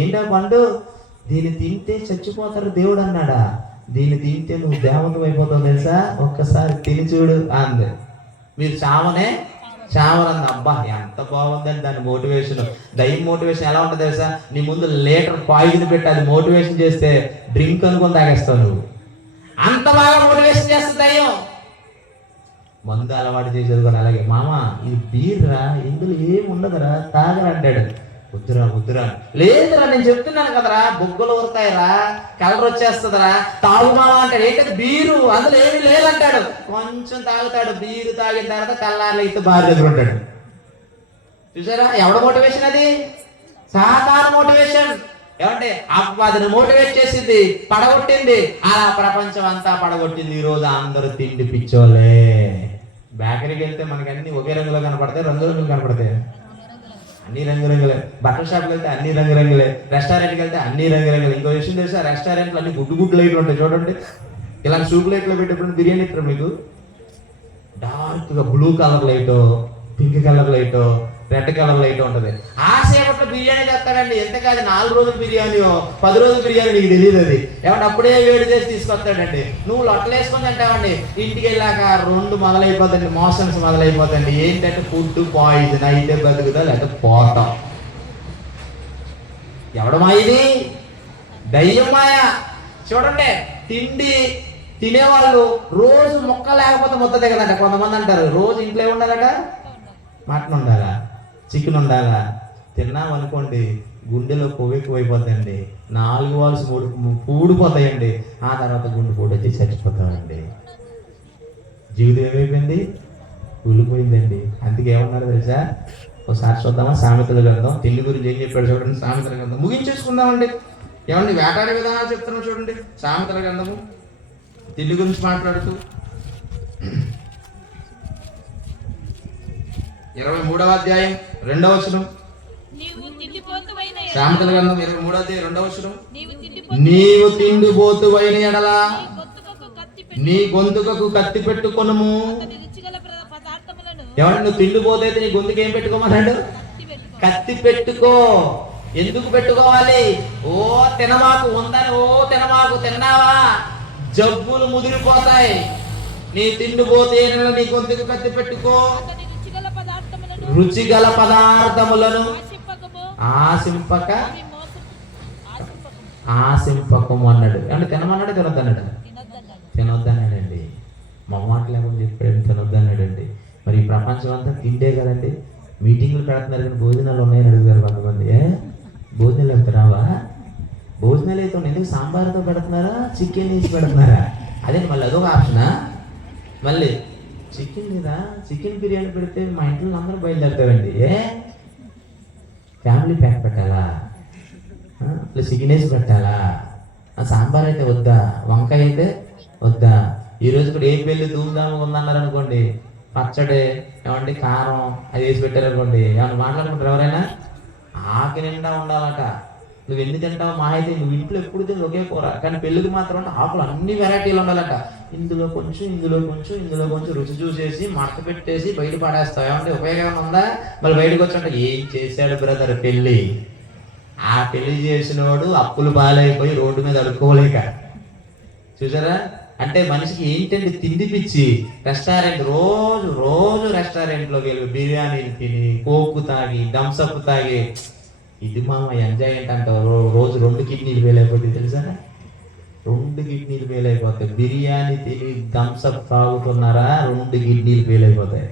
ఏంటా పండు? దీన్ని తింటే చచ్చిపోతారు దేవుడు అన్నాడా? దీన్ని తింటే నువ్వు దేవతం అయిపోతావు తెలుసా, ఒక్కసారి తిని చూడు అంది. మీరు చావరంది. అబ్బా ఎంత బాగుందని దాని మోటివేషన్. దయ్యం మోటివేషన్ ఎలా ఉంటుంది తెలుసా? నీ ముందు లీటర్ పాయిజన్ పెట్టి అది మోటివేషన్ చేస్తే డ్రింక్ అనుకొని తాగేస్తావు నువ్వు. అంత బాగా మోటివేషన్ చేస్తుంది దయ్యం. మందు అలవాటు చేసేది కూడా అలాగే. మామ ఇది బీర్రా, ఇందులో ఏమి ఉండదురా, తాగరా అంటాడు. వద్దురా లేదురా నేను చెప్తున్నాను కదరా, బొగ్గులు ఊరుతాయిరా, కలర్ వచ్చేస్తుందిరా, తాగు మామ అంటాడు. ఏంటది బీరు, అందులో ఏమీ లేదంటాడు. కొంచెం తాగుతాడు. బీరు తాగిన తర్వాత తెల్లారులు అయితే భార్య దగ్గర ఉంటాడు. చూసారా ఎవడ మోటివేషన్ అది? సాధారణ మోటివేషన్. ఏమంటే అపవాదిని మోటివేట్ చేసింది, పడగొట్టింది, అలా ప్రపంచం అంతా పడగొట్టింది. ఈ రోజు అందరూ తిండి పిచ్చోలే. బేకరీకి వెళ్తే మనకి అన్ని ఒకే రంగులో కనపడతాయి, రంగులు కనపడతాయి, అన్ని రంగురంగులే. బట్టల షాప్కి వెళ్తే అన్ని రంగురంగులే, రెస్టారెంట్కి వెళ్తే అన్ని రంగురంగులే. ఇంకో విషయం తెలుసా, రెస్టారెంట్లో అన్ని గుడ్డు లైట్లు ఉంటాయి చూడండి. ఇలా సూప్ లైట్లో పెట్టేప్పుడు బిర్యానీ ఇస్తారు మీకు, డార్క్గా blue colour light, pink colour light, red colour light ఉంటుంది. ఆ సేపట్లో బిర్యానీ తెస్తాడండి. ఎంతకాదు 4 రోజుల బిర్యానీయో 10 రోజుల బిర్యానీ నీకు తెలియదు. అది ఏమంటే అప్పుడే వేడి చేసి తీసుకొస్తాడండి. నువ్వు లొట్టలు వేసుకొని తింటావండి. ఇంటికి వెళ్ళాక 2 మొదలైపోతుంది, మోషన్స్ మొదలైపోతుంది. ఏంటంటే ఫుడ్ పాయిజన్ అయితే బతుకుతా లేకపోతే పోతాం. ఎవడమా ఇది? దయ్యం మాయ. చూడండి, తిండి తినేవాళ్ళు రోజు మొక్క లేకపోతే ముద్ద దిగదంట. కొంతమంది అంటారు రోజు ఇంట్లో ఉండాలట, మటన్ ఉండాలా, చికెన్ ఉండాలా. తిన్నాం అనుకోండి గుండెలో కొవ్వు ఎక్కువైపోతుందండి, 4 వాల్స్ పూడిపోతాయండి. ఆ తర్వాత గుండె పూడి వచ్చి చచ్చిపోతామండి. జీవితం ఏమైపోయింది? కూలిపోయిందండి. అందుకే ఏమన్నారు తెలుసా? ఒకసారి చూద్దామా సామెతల గ్రంథం. తిండి గురించి ఏం చెప్పాడు చూడండి. సామెతల గ్రంథం ముగించేసుకుందామండి. ఏమండి వేటాడే విధానాలు చెప్తున్నాం చూడండి. సామెతల గ్రంథము తిండి గురించి మాట్లాడుతూ 23వ అధ్యాయం 2వ వచనం. నీవు తిండిపోతువైన ఎడల, సామెతల గ్రంథం 23వ అధ్యాయం 2వ వచనం. నీవు తిండిపోతువైన ఎడల నీ గొంతుకకు కత్తి నీ గొంతుకకు కత్తి పెట్టుకొనుము. అతని రుచిగల పదార్థములను ఎవరు నువ్వు తిండిపోతే నీ గొంతుకు ఏం పెట్టుకోమన్నాడు? కత్తి పెట్టుకో. ఎందుకు పెట్టుకోవాలి? ఓ తినమాకు ఉందని, ఓ తినమాకు తిన్నావా జబ్బులు ముదిరిపోతాయి. నీ తిండిపోతే నీ గొంతుకు కత్తి పెట్టుకో. అతని రుచిగల పదార్థములను ఆశింపక ఆశింపకము అన్నాడు. అంటే తినమన్నాడు, తినొద్దన్నాడు? తినొద్దన్నాడండి. మొమ్మాట లేకుండా చెప్పాడు, తినొద్దన్నాడండి. మరి ఈ ప్రపంచం అంతా తిండే కదండి. మీటింగ్లు పెడుతున్నారు కానీ భోజనాలు ఉన్నాయని అడుగుతారు కొంతమంది. భోజనాలు వెళ్తున్నావా? భోజనాలు అయితే ఎందుకు సాంబార్తో పెడుతున్నారా, చికెన్ వేసి పెడుతున్నారా? అదే మళ్ళీ అదొక ఆప్షనా? మళ్ళీ చికెన్ మీద చికెన్ బిర్యానీ పెడితే మా ఇంట్లో అందరూ బయలుదేరుతారండి. ఫ్యామిలీ ప్యాక్ పెట్టాలా, ప్లస్ చికెన్ వేసి పెట్టాలా? సాంబార్ అయితే వద్దా, వంకాయ అయితే వద్దా? ఈరోజు కూడా ఏ పెళ్ళి ధూమ్ధామ్ ఉందన్నారు అనుకోండి, పచ్చడి ఏమండి కారం అది వేసి పెట్టారనుకోండి, ఏమన్నా మాట్లాడుకుంటారు ఎవరైనా? ఆకి నిండా ఉండాలట. నువ్వు ఎన్ని తింటావు? మా అయితే నువ్వు ఇంట్లో ఎప్పుడు తిని ఒకే కూర, కానీ పెళ్ళికి మాత్రం ఆకులు అన్ని వెరైటీలు ఉండాలట. ఇందులో కొంచెం ఇందులో కొంచెం ఇందులో కొంచెం రుచి చూసేసి మడత పెట్టేసి బయట పడేస్తావు. ఏమంటే ఉపయోగం ఉందా? మళ్ళీ బయటకు వచ్చి ఏం చేశాడు బ్రదర్ పెళ్ళి? ఆ పెళ్లి చేసినోడు అప్పులు బాలైపోయి రోడ్డు మీద అడుక్కోలేక. చూసారా? అంటే మనిషికి ఏంటంటే తిండి పిచ్చి. రెస్టారెంట్ రోజు రోజు రెస్టారెంట్లోకి వెళ్ళి బిర్యానీలు తిని, కోకు తాగి, థమ్సప్ తాగి, ఇది మామ ఎంజాయ్ ఏంటంటే రోజు 2 కిడ్నీలు ఫెయిల్ అయిపోతాయి తెలుసా? 2 కిడ్నీలు ఫెయిల్ అయిపోతాయి. బిర్యానీ తిని థమ్సప్ తాగుతున్నారా, 2 కిడ్నీలు ఫెయిల్ అయిపోతాయి.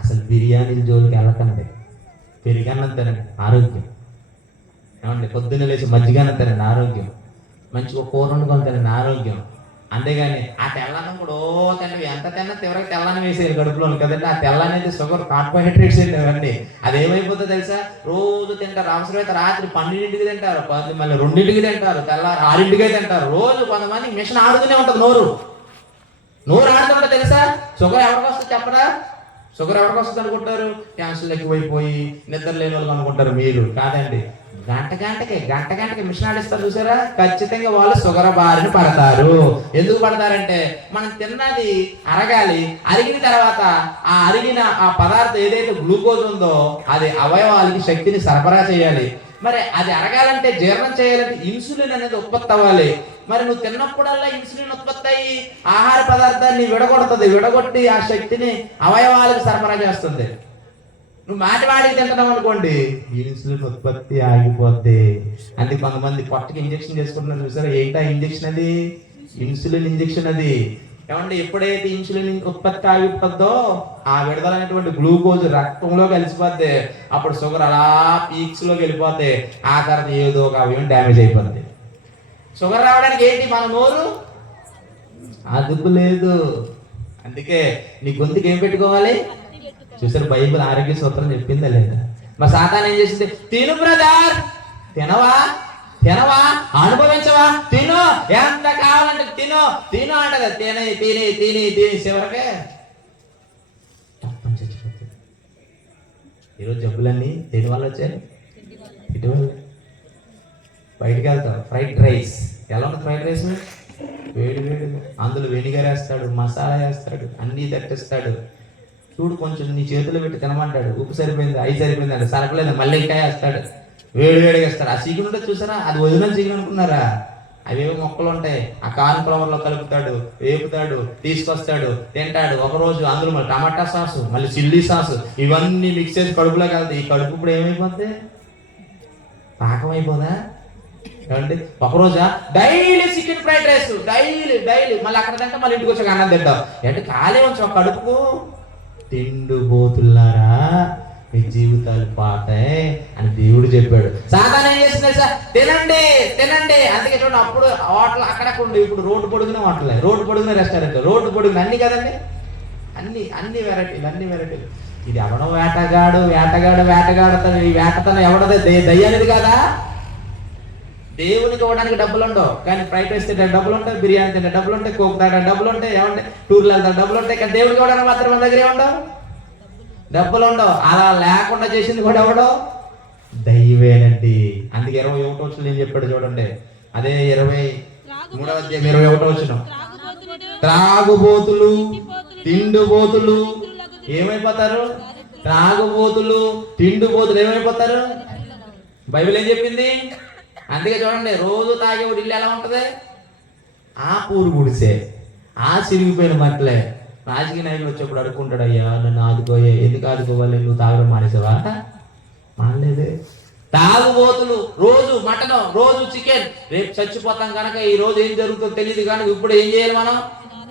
అసలు బిర్యానీల జోలికి వెళ్ళకండి. పెరిగన్నం తినండి, ఆరోగ్యం. ఏమండి పొద్దున్న లేచి మజ్జిగన్నం తినండి, ఆరోగ్యం. మంచిగా కూర వండుకొని తినండి, ఆరోగ్యం. అంతేగాని ఆ తెల్లన్నం కూడా తింటే ఎంత తిన్నా చివరికి తెల్లని వేసేయాలి కడుపులో కదండి. ఆ తెల్ల అనేది షుగర్, కార్బోహైడ్రేట్స్ ఏంటి అవన్నీ. అది ఏమైపోతుందో తెలుసా? రోజు తింటారు. అవసరమైతే రాత్రి 12ంటికి తింటారు, మళ్ళీ 2ంటికి తింటారు, తెల్లారి 6ంటికే తింటారు. రోజు కొంతమంది మిషన్ ఆడుతూనే ఉంటుంది. నోరు ఆడుతుంటే తెలుసా? షుగర్ ఎవరికి వస్తుంది చెప్పరా? షుగర్ ఎవరికి వస్తుంది అనుకుంటారు? క్యాన్సర్లు ఎక్కువైపోయి నిద్ర లేని వాళ్ళు అనుకుంటారు. మీరు కాదండి. గంటకి మిషన్ ఆడిస్తారు చూసారా? ఖచ్చితంగా వాళ్ళు షుగర్ బారిన పడతారు. ఎందుకు పడతారంటే మనం తిన్నది అరగాలి. అరిగిన తర్వాత ఆ అరిగిన ఆ పదార్థం ఏదైతే గ్లూకోజ్ ఉందో అది అవయవాలకి శక్తిని సరఫరా చేయాలి. మరి అది అరగాలంటే, జీర్ణం చేయాలంటే ఇన్సులిన్ అనేది ఉత్పత్తి అవ్వాలి. మరి నువ్వు తిన్నప్పుడల్లా ఇన్సులిన్ ఉత్పత్తి అయ్యి ఆహార పదార్థాన్ని విడగొట్టి ఆ శక్తిని అవయవాలకు సరఫరా చేస్తుంది. నువ్వు మాటివాడికి తింటున్నావు అనుకోండి, ఇన్సులిన్ ఉత్పత్తి ఆగిపోద్ది. అందుకే కొంతమంది పొట్టకి ఇంజక్షన్ చేసుకుంటున్నారు చూసారా? ఏంటా ఇంజక్షన్? అది ఇన్సులిన్ ఇంజక్షన్. అది ఏమంటే ఎప్పుడైతే ఇన్సులిన్ ఉత్పత్తి ఆగిపోద్దో ఆ విడుదలైనటువంటి గ్లూకోజ్ రక్తంలో కలిసిపోద్ది. అప్పుడు షుగర్ అలా పీక్స్ లోకి వెళ్ళిపోతే ఆ తర్వాత ఏదో ఒక అవయం డ్యామేజ్ అయిపోద్ది. షుగర్ రావడానికి ఏంటి? మన నోరు అదుపు లేదు. అందుకే నీ గొంతుకి ఏం పెట్టుకోవాలి? చూసారు బైబిల్ ఆరోగ్య సూత్రం చెప్పిందా లేదా? మా సాతాను ఏం చేసింది? తిను బ్రదర్, తినవా తినవా అనుభవించవా, తిను, ఎంత కావాలంటే తిను తిను అంటది. తిని తిని తిని తిని చివరకే తప్పని చచ్చిపోతుంది. ఈరోజు జబ్బులన్నీ దేని వల్ల వచ్చాయి? ఇటీవల బయటికి వెళ్తాం, ఫ్రైడ్ రైస్ ఎలా ఉంటుంది? ఫ్రైడ్ రైస్ వేడి వేడి, అందులో వెనిగర్ వేస్తాడు, మసాలా వేస్తాడు, అన్నీ తట్టిస్తాడు. చూడు కొంచెం నీ చేతిలో పెట్టి తినమంటాడు, ఉప్పు సరిపోయింది, ఐదు సరిపోయింది అంటే సరిపోలేదు, మళ్ళీ ఇంకా వేస్తాడు, వేడి వేడిగా వేస్తాడు. ఆ చికెన్ ఉంటుంది చూసారా, అది వదిలిన చికెన్ అనుకున్నారా? అవేవో మొక్కలు ఉంటాయి, ఆ కార్న్ ఫ్లవర్లో కలుపుతాడు, వేపుతాడు, తీసుకొస్తాడు, తింటాడు. ఒకరోజు అందులో మళ్ళీ టమాటా సాసు, మళ్ళీ చిల్లీ సాసు, ఇవన్నీ మిక్స్ చేసి కడుపులోకి వెళ్తాయి. ఈ కడుపు ఇప్పుడు ఏమైపోద్ది? పాకం అయిపోదా? ఏమంటే ఒకరోజా daily chicken fried rice, daily daily, మళ్ళీ అక్కడ తింటే మళ్ళీ ఇంటికి వచ్చాక అన్నం తింటాం. అంటే ఖాళీ ఉంచు ఒక కడుపుకు. తిండిపోతున్నారా, మీ జీవితాలు పాతాయి అని దేవుడు చెప్పాడు. సాధారణ ఏం చేసింది సార్? తినండి తినండి. అందుకే చూడండి, అప్పుడు హోటల్ అక్కడక్కడ ఉండి, ఇప్పుడు రోడ్డు పొడుగునే హోటల్, రోడ్డు పొడుగునే రెస్టారెంట్, రోడ్డు పొడుగునే అన్ని కదండి, అన్ని అన్ని వెరైటీలు, అన్ని వెరైటీలు. ఇది ఎవడో వేటగాడు వేటగాడు వేటగాడుతాడు. ఈ వేటతనం ఎవడదే? దయ్యానిది కదా. దేవునికి ఇవ్వడానికి డబ్బులు ఉండవు, కానీ ఫ్రైడ్ రైస్ తింటే డబ్బులు ఉంటాయి, బిర్యానీ తింటే డబ్బులు ఉంటాయి, కోక్ తాగడానికి డబ్బులు ఉంటాయి, ఏమంటే టూర్లు వెళ్తారు డబ్బులు ఉంటాయి. కానీ దేవుడికి ఇవ్వడానికి మాత్రం మన దగ్గర ఉండవు, డబ్బులు ఉండవు. అలా లేకుండా చేసింది కూడా ఎవడో? దైవేనండి. అందుకే 21వ వచనం ఏం చెప్పాడు చూడండి, అదే 23వ అధ్యాయం 21వ వచనం. త్రాగుబోతులు తిండిపోతులు ఏమైపోతారు? త్రాగుబోతులు తిండిపోతులు ఏమైపోతారు? బైబిల్ ఏం చెప్పింది? అందుకే చూడండి, రోజు తాగేవాడు ఇల్లు ఎలా ఉంటది? ఆ పూరు గుడిసే, ఆ చిరిగిపోయిన మట్లే. రాజకీయ నాయకులు వచ్చేప్పుడు అడుక్కుంటాడు, అయ్యా నన్ను ఆదుకోయే. ఎందుకు ఆదుకోవాలి? నువ్వు తాగడం మానేసావా? మానలేదే. తాగుబోతులు రోజు మటన్, రోజు చికెన్. రేపు చచ్చిపోతాం కనుక ఈ రోజు ఏం జరుగుతుందో తెలియదు కనుక ఇప్పుడు ఏం చేయాలి? మనం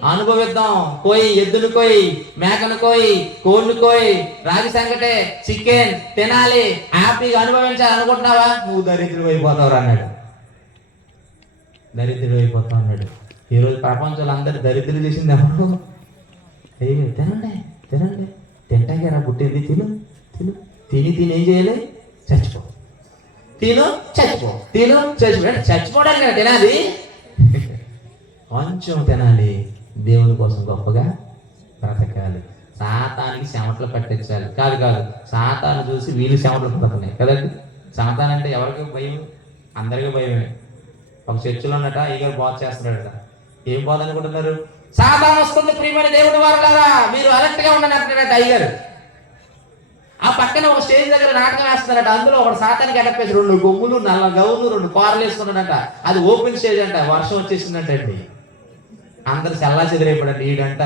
అనుభవిద్దాం. కోయి, ఎద్దును కోయి, మేకను కోయి, కోడిని కోయి, రాగి సంగటే, చికెన్ తినాలి, హ్యాపీగా అనుభవించాలి అనుకుంటున్నావా? నువ్వు దరిద్రుడు అయిపోతావు అన్నాడు. దరిద్రుడు అయిపోతావు అన్నాడు. ఈరోజు ప్రపంచంలో అందరు దరిద్రులు చేసింది ఎవరు? తినండి తినండి, తింటాకేరా పుట్టింది, తిను తిను, తిని తిని ఏం చేయాలి? చచ్చిపో, తిను చచ్చిపో, తిను చచ్చిపో. చచ్చిపోవడానికి కదా తినాలి, కొంచెం తినాలి, దేవుని కోసం గొప్పగా బ్రతకాలి. సాతానికి చెమటలు పట్టించాలి కాదు కాదు, సాతాను చూసి వీళ్ళు చెమటలు పడుతున్నాయి కదండి. సాతాన్ అంటే ఎవరికి భయం? అందరికీ భయమే. ఒక చర్చిలో ఉన్నట ఈగర్ బాధ చేస్తున్నాడట. ఏం బాధ అనుకుంటున్నారు? సాతాను వస్తుంది ప్రియమైన దేవుడి వారులారా, మీరు అలర్ట్ గా ఉండండి అంటున్నాడట అయ్యగారు. ఆ పక్కన ఒక స్టేజ్ దగ్గర నాటకం వేస్తున్నాడట. అందులో ఒక సాతానికి అడప్పేసి 2 గొమ్ములు, 4 గౌన్లు, 2 కూరలు వేసుకున్నాడట. అది ఓపెన్ స్టేజ్ అంట. వర్షం వచ్చేసిందంటండి. అందరు చల్లా చెదిరైపోయాడు. ఈడంట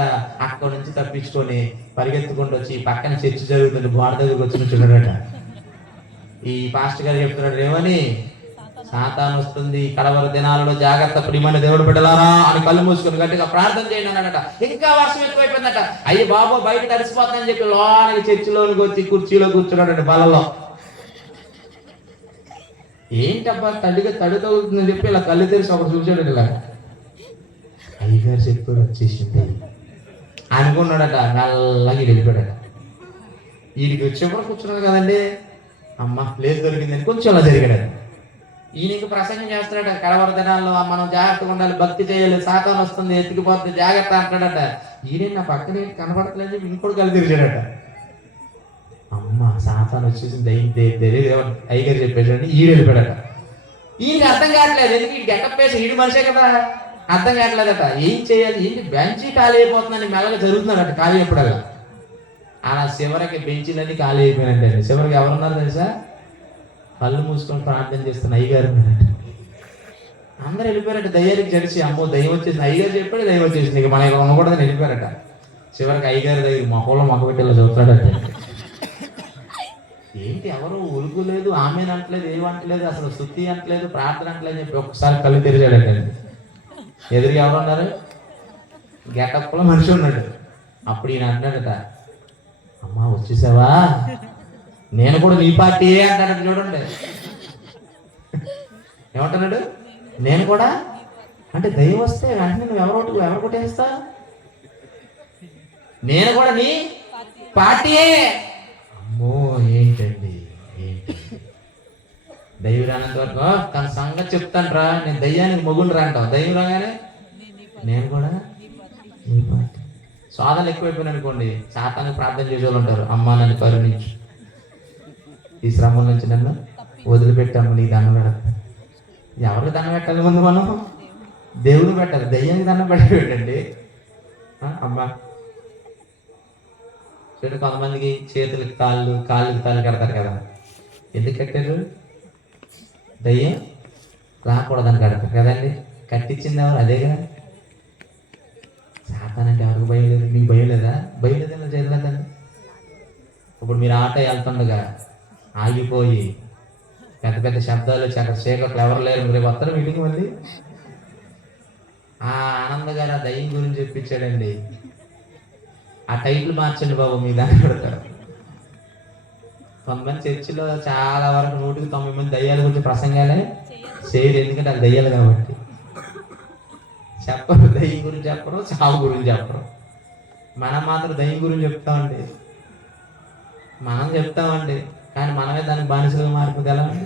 అక్కడి నుంచి తప్పించుకొని పరిగెత్తుకుంటూ వచ్చి పక్కన చర్చ జరుగుతుంది, గోడ దగ్గరకు వచ్చి చూడడట. ఈ పాస్టర్ గారు చెప్తున్నాడు, ఏమని? సాతాను వస్తుంది, కడవర దినాలలో జాగ్రత్త ప్రియమైన దేవుడు బిడ్డలారా అని కళ్ళు మూసుకొని గట్టిగా ప్రార్థన చేయండి అన్నాడట. ఇంకా వర్షం ఎక్కువైపోయిందట. అయ్యి బాబు బయట తడిసిపోతుందని చెప్పి లోనికి చర్చిలోనికి వచ్చి కుర్చీలో కూర్చున్నాడట బలలో. ఏంటబ్బా తడిగా తడుతవుతుందని చెప్పి ఇలా కళ్ళు తెరిచి ఒకటి చూసాడు. ఇలా అయ్యగారు చెప్పాడు, వచ్చేసింది అనుకున్నాడట. నల్లగా వెళ్ళిపోయాడట. వీడికి వచ్చేప్పుడు కూర్చున్నాడు కదండి, అమ్మ లేదు దొరికిందని కొంచెం అలా జరిగాడు. ఈయనకి ప్రసంగం చేస్తున్నాడట, కడవర దినాల్లో మనం జాగ్రత్తగా ఉండాలి, భక్తి చేయాలి, సాతాను వస్తుంది, ఎత్తుకుపోతుంది, జాగ్రత్త అంటాడట. ఈయన నా పక్కన కనబడట్లేదు ఇంకోటి కలిసి తిరిగాడట. అమ్మ సాతాను వచ్చేసింది, అయ్యగారు చెప్పేసాడని ఈడు వెళ్ళిపోయాడట. ఈయనకి అర్థం కావట్లేదు, ఎందుకు ఈ గెటప్ వేసి ఈడు మనిషే కదా, అర్థం కావట్లేదట. ఏం చేయాలి? ఏంటి బెంచీ ఖాళీ అయిపోతుందని మెల్లగా జరుగుతున్నాడట. ఖాళీ ఎప్పుడల్లా అలా చివరికి బెంచీలన్నీ ఖాళీ అయిపోయినట్టండి. చివరికి ఎవరున్నారు తెలుసా? కళ్ళు మూసుకొని ప్రార్థన చేస్తున్న అయ్యగారు ఉన్నారట. అందరూ వెళ్ళిపోయారట దయ్యానికి జడిచి. అమ్మో దయ్యం వచ్చేసింది, అయ్యగారు చెప్పాడు దయ్యం వచ్చేసింది, ఇక మన ఉండకూడదని వెళ్ళిపోయారట. చివరికి అయ్యగారి దగ్గర మొక్కలో మొక్క పెట్టేలా చదువుతాడట. ఏంటి ఎవరు ఉలుగు లేదు, ఆమె అంటలేదు, ఏమంటలేదు, అసలు స్తుతి అంటలేదు, ప్రార్థన అంటలేదు చెప్పి ఒక్కసారి కళ్ళు తెరిచాడటండి. ఎదురు ఎవరున్నారు? గెటప్లో మనిషి ఉన్నాడు. అప్పుడు ఈయన అంటున్నాడట, అమ్మా వచ్చేసావా, నేను కూడా నీ పార్టీయే అంటాడు. చూడండి ఏమంటున్నాడు, నేను కూడా అంటే దయ్యం వస్తే వెంటనే నువ్వు ఎవరు కొట్టేస్తా, నేను కూడా నీ పార్టీయే. అమ్మో ఏంటండి ఏంటి దయ్యం రానంత వరకు తన సంగతి చెప్తాను రా, నేను దయ్యానికి మొగుండు రా అంటావు. దయ్యం రాగానే నేను కూడా నీ పార్టీ. శోధనలు ఎక్కువైపోయినాయి అనుకోండి, సాతానికి ప్రార్థన చేసేవాళ్ళు ఉంటారు, అమ్మా నన్ను కరుణించు, ఈ శ్రమల నుంచి నన్ను వదిలిపెట్టాము, నీ దండం పెడతా. ఎవరికి దండం పెట్టాలి? ముందు మనం దేవుడు పెట్టాలి. దయ్యానికి దండం పెట్టండి అమ్మా. చూడండి, కొంతమందికి చేతులకి కాళ్ళకి తాళ్ళు కడతారు కదా. ఎందుకు కట్టారు? దయ్యం రాకూడదని కడతారు కదండి. కట్టించింది ఎవరు? అదే కదా. సాతానంటే ఎవరికి భయం లేదు? మీకు భయం లేదా? భయం లేదని చేయలేదండి. ఇప్పుడు మీరు ఆట వెళ్తుండగా ఆగిపోయి పెద్ద పెద్ద శబ్దాలు వచ్చి అక్కడ చీకట్లు ఎవరు లేరు, రేపు వస్తారు మీటింగ్. మళ్ళీ ఆ ఆనంద్ గారు ఆ దయ్యం గురించి చెప్పించాడండి. ఆ టైటిల్ మార్చండి బాబు, మీ దాన్ని పెడతారు. కొంతమంది చర్చిలో చాలా వరకు 100% మంది దయ్యాల గురించి ప్రసంగాలే చేయరు, ఎందుకంటే అది దయ్యాలు కాబట్టి. చెప్పరు, దయ్యం గురించి చెప్పరు, చావు గురించి చెప్పరు. మనం మాత్రం దయ్యం గురించి చెప్తామండి, మనం చెప్తామండి, కానీ మనమే దానికి బానిసలుగా మారిపోతే ఎలా అండి?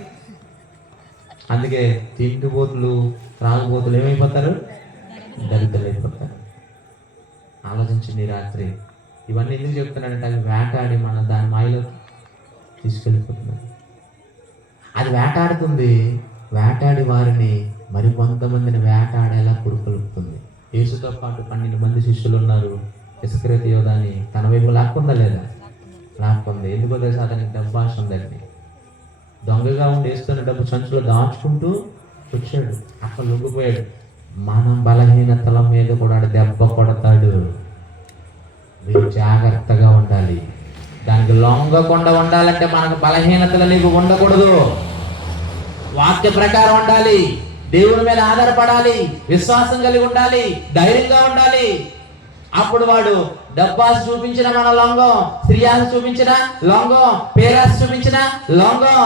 అందుకే తిండిపోతులు త్రాగుబోతులు ఏమైపోతారు? దరిద్రులు అయిపోతారు. ఆలోచించండి రాత్రి. ఇవన్నీ ఎందుకు చెప్తున్నానంటే అవి వేటాడి మన దాని మాయలో తీసుకెళ్ళిపోతున్నారు. అది వేటాడుతుంది, వేటాడి వారిని మరి కొంతమందిని వేటాడేలా పురుకొలుపుతుంది. యేసుతో పాటు 12 మంది శిష్యులు ఉన్నారు. ఇస్కరియోతు యోధాని తన వైపు లాక్కుందా లేదా? లాక్కుంది. ఎందుకో తెలుసు, అతనికి డబ్బు ఆశ ఉందండి. దొంగగా ఉండి వేస్తున్న డబ్బు సంచులో దాచుకుంటూ వచ్చాడు, అక్కడ లొంగిపోయాడు. మనం బలహీనతల మీద కూడా దెబ్బ కొడతాడు. మీరు జాగ్రత్తగా ఉండాలి. దానికి లొంగకుండా ఉండాలంటే మనకు బలహీనతలు నీకు ఉండకూడదు. వాక్య ప్రకారం ఉండాలి, దేవుని మీద ఆధారపడాలి, విశ్వాసం కలిగి ఉండాలి, ధైర్యంగా ఉండాలి. అప్పుడు వాడు డబ్బాస్ చూపించిన మన లొంగం, స్త్రీయాస్ చూపించిన లొంగం, పేరాస్ చూపించిన లొంగం.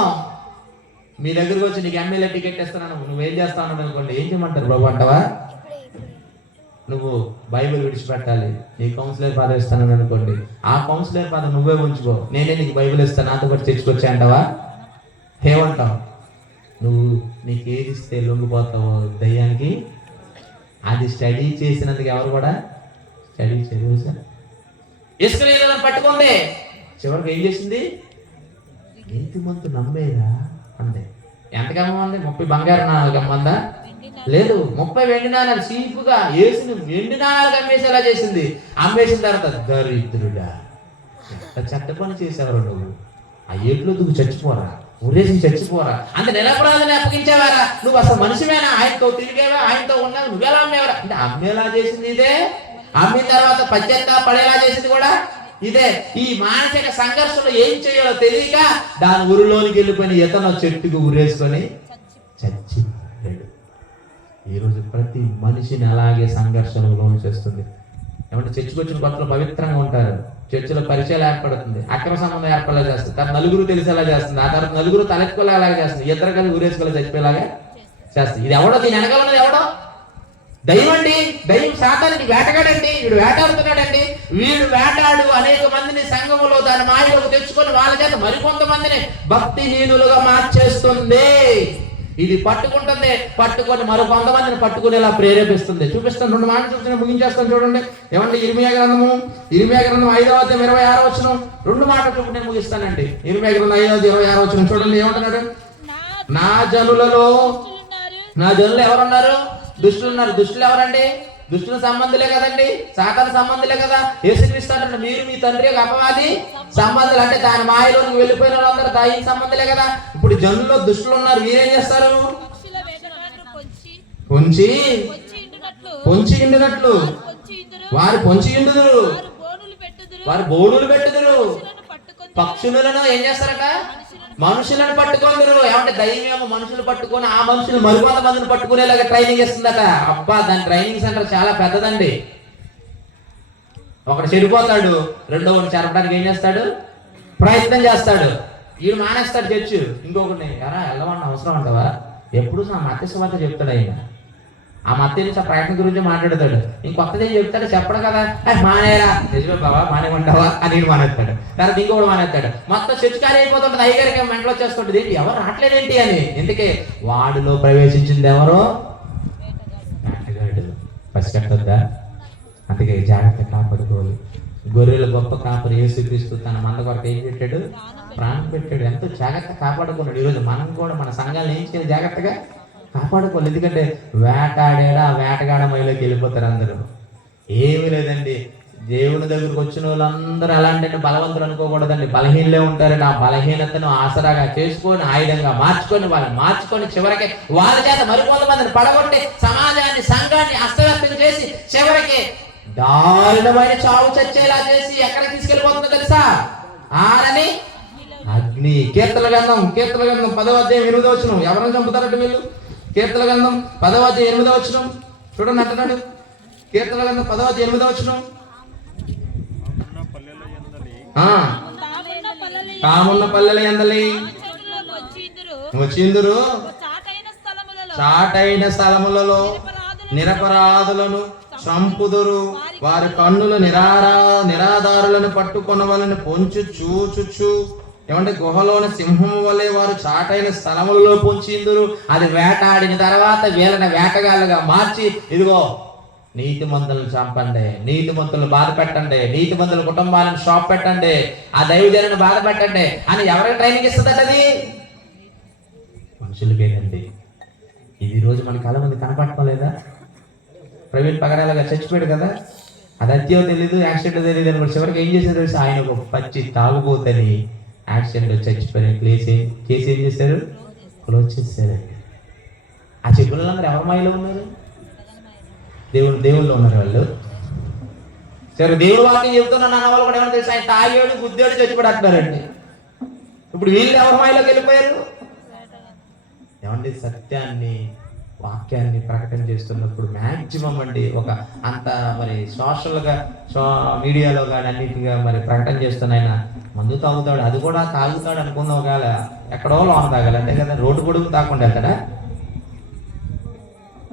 మీ దగ్గరకు వచ్చి నీకు ఎమ్మెల్యే టికెట్ ఇస్తున్నాను, నువ్వేం చేస్తావు అనుకోండి, ఏం చేయమంటారు? బాబు అంటావా? నువ్వు బైబిల్ విడిచిపెట్టాలి, నీ కౌన్సిలర్ పదవి ఇస్తానని అనుకోండి, ఆ కౌన్సిలర్ పదవి నువ్వే ఉంచుకో, నేనే నీకు బైబిల్ ఇస్తాను, నాతో పాటు చర్చకొచ్చా అంటావా? ఏమంటావు? నువ్వు నీకు ఏది ఇస్తే లొంగిపోతావో దయ్యానికి. అది స్టడీ చేసినందుకు ఎవరు కూడా స్టడీ చేయలేదు సార్. ఇస్కరియోతు పట్టుకుంది, చివరికి ఏం చేసింది? నీతిమంతు నమ్మేరా అంతే. ఎంతకమ్మంది? 30 బంగారు నాణాలు కమ్మందా? లేదు, 30 వెండి నాణాలు చీపుగా వేసిన వెండి నాణాలు అమ్మేసేలా చేసింది. అమ్మేసిన తర్వాత దరిద్రుడా, ఎంత చెడ్డ పని చేసేవారు నువ్వు, ఆ ఏట్లో దువ్వు చచ్చిపోరా, ఉరేసి చచ్చిపోరా, అంత నిలబడాలని అప్పగించేవారా? నువ్వు అసలు మనిషివేనా? ఆయనతో తిరిగేవా, ఆయనతో ఉన్నావు, నువ్వెలా అమ్మేవారా? అంటే అమ్మేలా చేసింది ఇదే, అమ్మిన తర్వాత పచ్చంతా పడేలా చేసింది కూడా ఇదే. ఈ మానసిక సంఘర్షణలో ఏం చేయాలో తెలియక దాని ఊరిలోనికి వెళ్ళిపోయిన ఇతను చెట్టుకు ఊరేసుకొని చచ్చిపోయాడు. ఈరోజు ప్రతి మనిషిని అలాగే సంఘర్షణకు లోను చేస్తుంది. ఏమంటే చర్చికి వచ్చిన కొత్తలో పవిత్రంగా ఉంటారు, చర్చిలో పరిచయాలు ఏర్పడుతుంది, అక్రమ సంబంధం ఏర్పడేలా చేస్తుంది, తర్వాత నలుగురు తెలిసేలా చేస్తుంది, ఆ తర్వాత నలుగురు తలెత్తుకోలేలాగా చేస్తుంది, ఇద్దరు కలిసి ఊరేసుకోలే చచ్చిపోయేలాగా చేస్తుంది. ఇది ఎవడో? దీని వెనకాల ఉన్నది ఎవడో? దయ్యం అండి. దయ్యం సాతానికి వేటగాడండి. వీడు వేటాడుతున్నాడండి. వీడు వేటాడు అనేక మందిని సంఘములో దాని మాయలోకి తెచ్చుకొని వాళ్ళ చేత మరికొంతమందిని భక్తిహీనులుగా మార్చేస్తుంది. ఇది పట్టుకుంటుంది, పట్టుకొని మరో కొంతమందిని పట్టుకునేలా ప్రేరేపిస్తుంది. చూపిస్తాను, 2 మాటలు చూసిన ముగించేస్తాను చూడండి. ఏమంటే ఇర్మియా గ్రంథం 5వ అధ్యాయం 26వ వచనం 2 మాటలు చూపు నేను ముగిస్తానండి. ఇర్మియా గ్రంథం 5వ అధ్యాయం 26వ వచనం చూడండి. ఏమంటున్నాడు? నా జనులలో, నా జనులు ఎవరున్నారు? దుష్టులు ఉన్నారు. దుష్టులు ఎవరండి? దుష్టుల సంబంధులే కదండి, సాతాను సంబంధులే కదా. యేసుక్రీస్తు అంటే మీరు మీ తండ్రి యొక్క అపవాది సంబంధులు, అంటే దాని మాయలోకి వెళ్ళిపోయిన వాళ్ళందరూ దయ్యం సంబంధులే కదా. ఇప్పుడు జనుల్లో దుష్టులు ఉన్నారు, మీరేం చేస్తారు? పొంచి ఇండినట్లు వారు పొంచి ఇండుదురు, వారు బోడులు పెట్టుదురు. పక్షులను ఏం చేస్తారట? మనుషులను పట్టుకుందరు. ఏమంటే దయ్యమేమో మనుషులు పట్టుకొని ఆ మనుషులు మరికొంత మందిని పట్టుకునేలాగా ట్రైనింగ్ ఇస్తుందట. అబ్బా, దాని ట్రైనింగ్ సెంటర్ చాలా పెద్దదండి. ఒకడు చెడిపోతాడు, రెండో వాడు చేరడానికి ఏం చేస్తాడు? ప్రయత్నం చేస్తాడు. వీడు మానేస్తాడు చర్చు, ఇంకొకరిని ఎరా వెళ్ళమన్న అవసరం అంటావా? ఎప్పుడు నా మత్స్యవార్త చెప్తాడు ఆయన. ఆ మత్తయి నుంచి ఆ ప్రకటన గురించి మాట్లాడతాడు. ఇంకొత్తది ఏం చెప్తాడు చెప్పడు కదా, మానేరా నిజమే బాబా మానేమంటావా అని నేను మానేస్తాడు. తర్వాత ఇంకొకటి మానేస్తాడు. మొత్తం చర్చకారి అయిపోతుంటుంది. అయ్యగారికి మెంటలో వచ్చేస్తుంటుంది, ఏంటి ఎవరు రావట్లేదేంటి అని. ఎందుకే వాడిలో ప్రవేశించింది ఎవరో వేటగాడు. పసిగట్టొద్దా? అందుకే జాగ్రత్త కాపాడుకోవాలి. గొర్రెల గొప్ప కాపరి యేసుక్రీస్తు తన మంద కొరకు ఏం పెట్టాడు? ప్రాణం పెట్టాడు. ఎంతో జాగ్రత్త కాపాడుకున్నాడు. ఈరోజు మనం కూడా మన సంఘాలను ఏం చేయాలి? జాగ్రత్తగా కాపాడుకోవాలి. ఎందుకంటే వేటాడేడా వేటగాడ మైలోకి వెళ్ళిపోతారు అందరూ. ఏమీ లేదండి, దేవుని దగ్గరకు వచ్చిన వాళ్ళందరూ ఎలాంటి బలవంతులు అనుకోకూడదండి. బలహీనలే ఉంటారండి. ఆ బలహీనతను ఆసరాగా చేసుకొని ఆయుధంగా మార్చుకొని చివరికి వాళ్ళ చేత మరికొంతమందిని పడగొట్టి సమాజాన్ని సంఘాన్ని అస్తవ్యస్తం చేసి చివరికి దారుణమైన చావు చచ్చేలా చేసి ఎక్కడ తీసుకెళ్ళిపోతుందో తెలుసా? ఆరని అగ్ని. కీర్తన గ్రంథం 10వ అధ్యాయం 8వ వచనం. ఎవరైనా చంపుతారట వీళ్ళు? కీర్తన గ్రంథం 10వ అధ్యాయం 8వ వచనం చూడండి అంటున్నాడు. కీర్తన గ్రంథం 10వ అధ్యాయం 8వ వచనం. తామున్న పల్లెల యందలి వచ్చిందురు చాటైన స్థలములలో నిరపరాధులను చంపుదురు. వారి కన్నులు నిరాధారులను పట్టుకొనవలని పొంచు చూచుచు. ఏమంటే గుహలోని సింహము వలె వారు చాటైన స్థలములలో పొంచిందురు. అది వేటాడిన తర్వాత వీళ్ళని వేటగాళ్ళుగా మార్చి, ఇదిగో నీతిమంతులను చంపండి, నీతిమంతులను బాధ పెట్టండి, నీతిమంతుల కుటుంబాలను షాప్ పెట్టండి, ఆ దైవజనులను బాధ పెట్టండి అని ఎవరికి ట్రైనింగ్ ఇస్తుందట? అది మనుషులకేనండి. ఇది రోజు మన కళ్ళ మంది కనపడటం లేదా? ప్రవీణ్ పగడాలుగా చచ్చిపోయాడు కదా, అది అత్యో తెలీదు, యాక్సిడెంట్ తెలియదు అని చివరికి ఏం చేశారు తెలుసు? ఆయన ఒక పచ్చి తాగుబోతని యాక్సిడెంట్ చచ్చిపోయిన కేసు ఏం చేశారు? క్లోజ్ చేశారండి. ఆ చెప్పులందరూ ఎవరి మాయలో ఉన్నారు? దేవుళ్ళు ఉన్నారు వాళ్ళు. సరే దేవుడు వాక్యం చెబుతున్నాను అన్న వాళ్ళు కూడా ఏమన్నా తెలుసు? ఆయన తాగాడు, గుద్దాడు, చచ్చిపోయాడు అంటున్నారండి. ఇప్పుడు వీళ్ళు ఎవరి మాయలోకి వెళ్ళిపోయారు? ఏమండి, సత్యాన్ని వాక్యాన్ని ప్రకటన చేస్తున్నప్పుడు మ్యాక్సిమం అండి ఒక అంత మరి సోషల్గా మీడియాలో కానీ అన్నిటిగా మరి ప్రకటన చేస్తున్న ఆయన మందు తాగుతాడు, అది కూడా తాగుతాడు అనుకుందాం. ఒకవేళ ఎక్కడో లోన తాగాలి అంతే కదా, రోడ్డు పొడుగు తాకుండా వెళ్తాడా?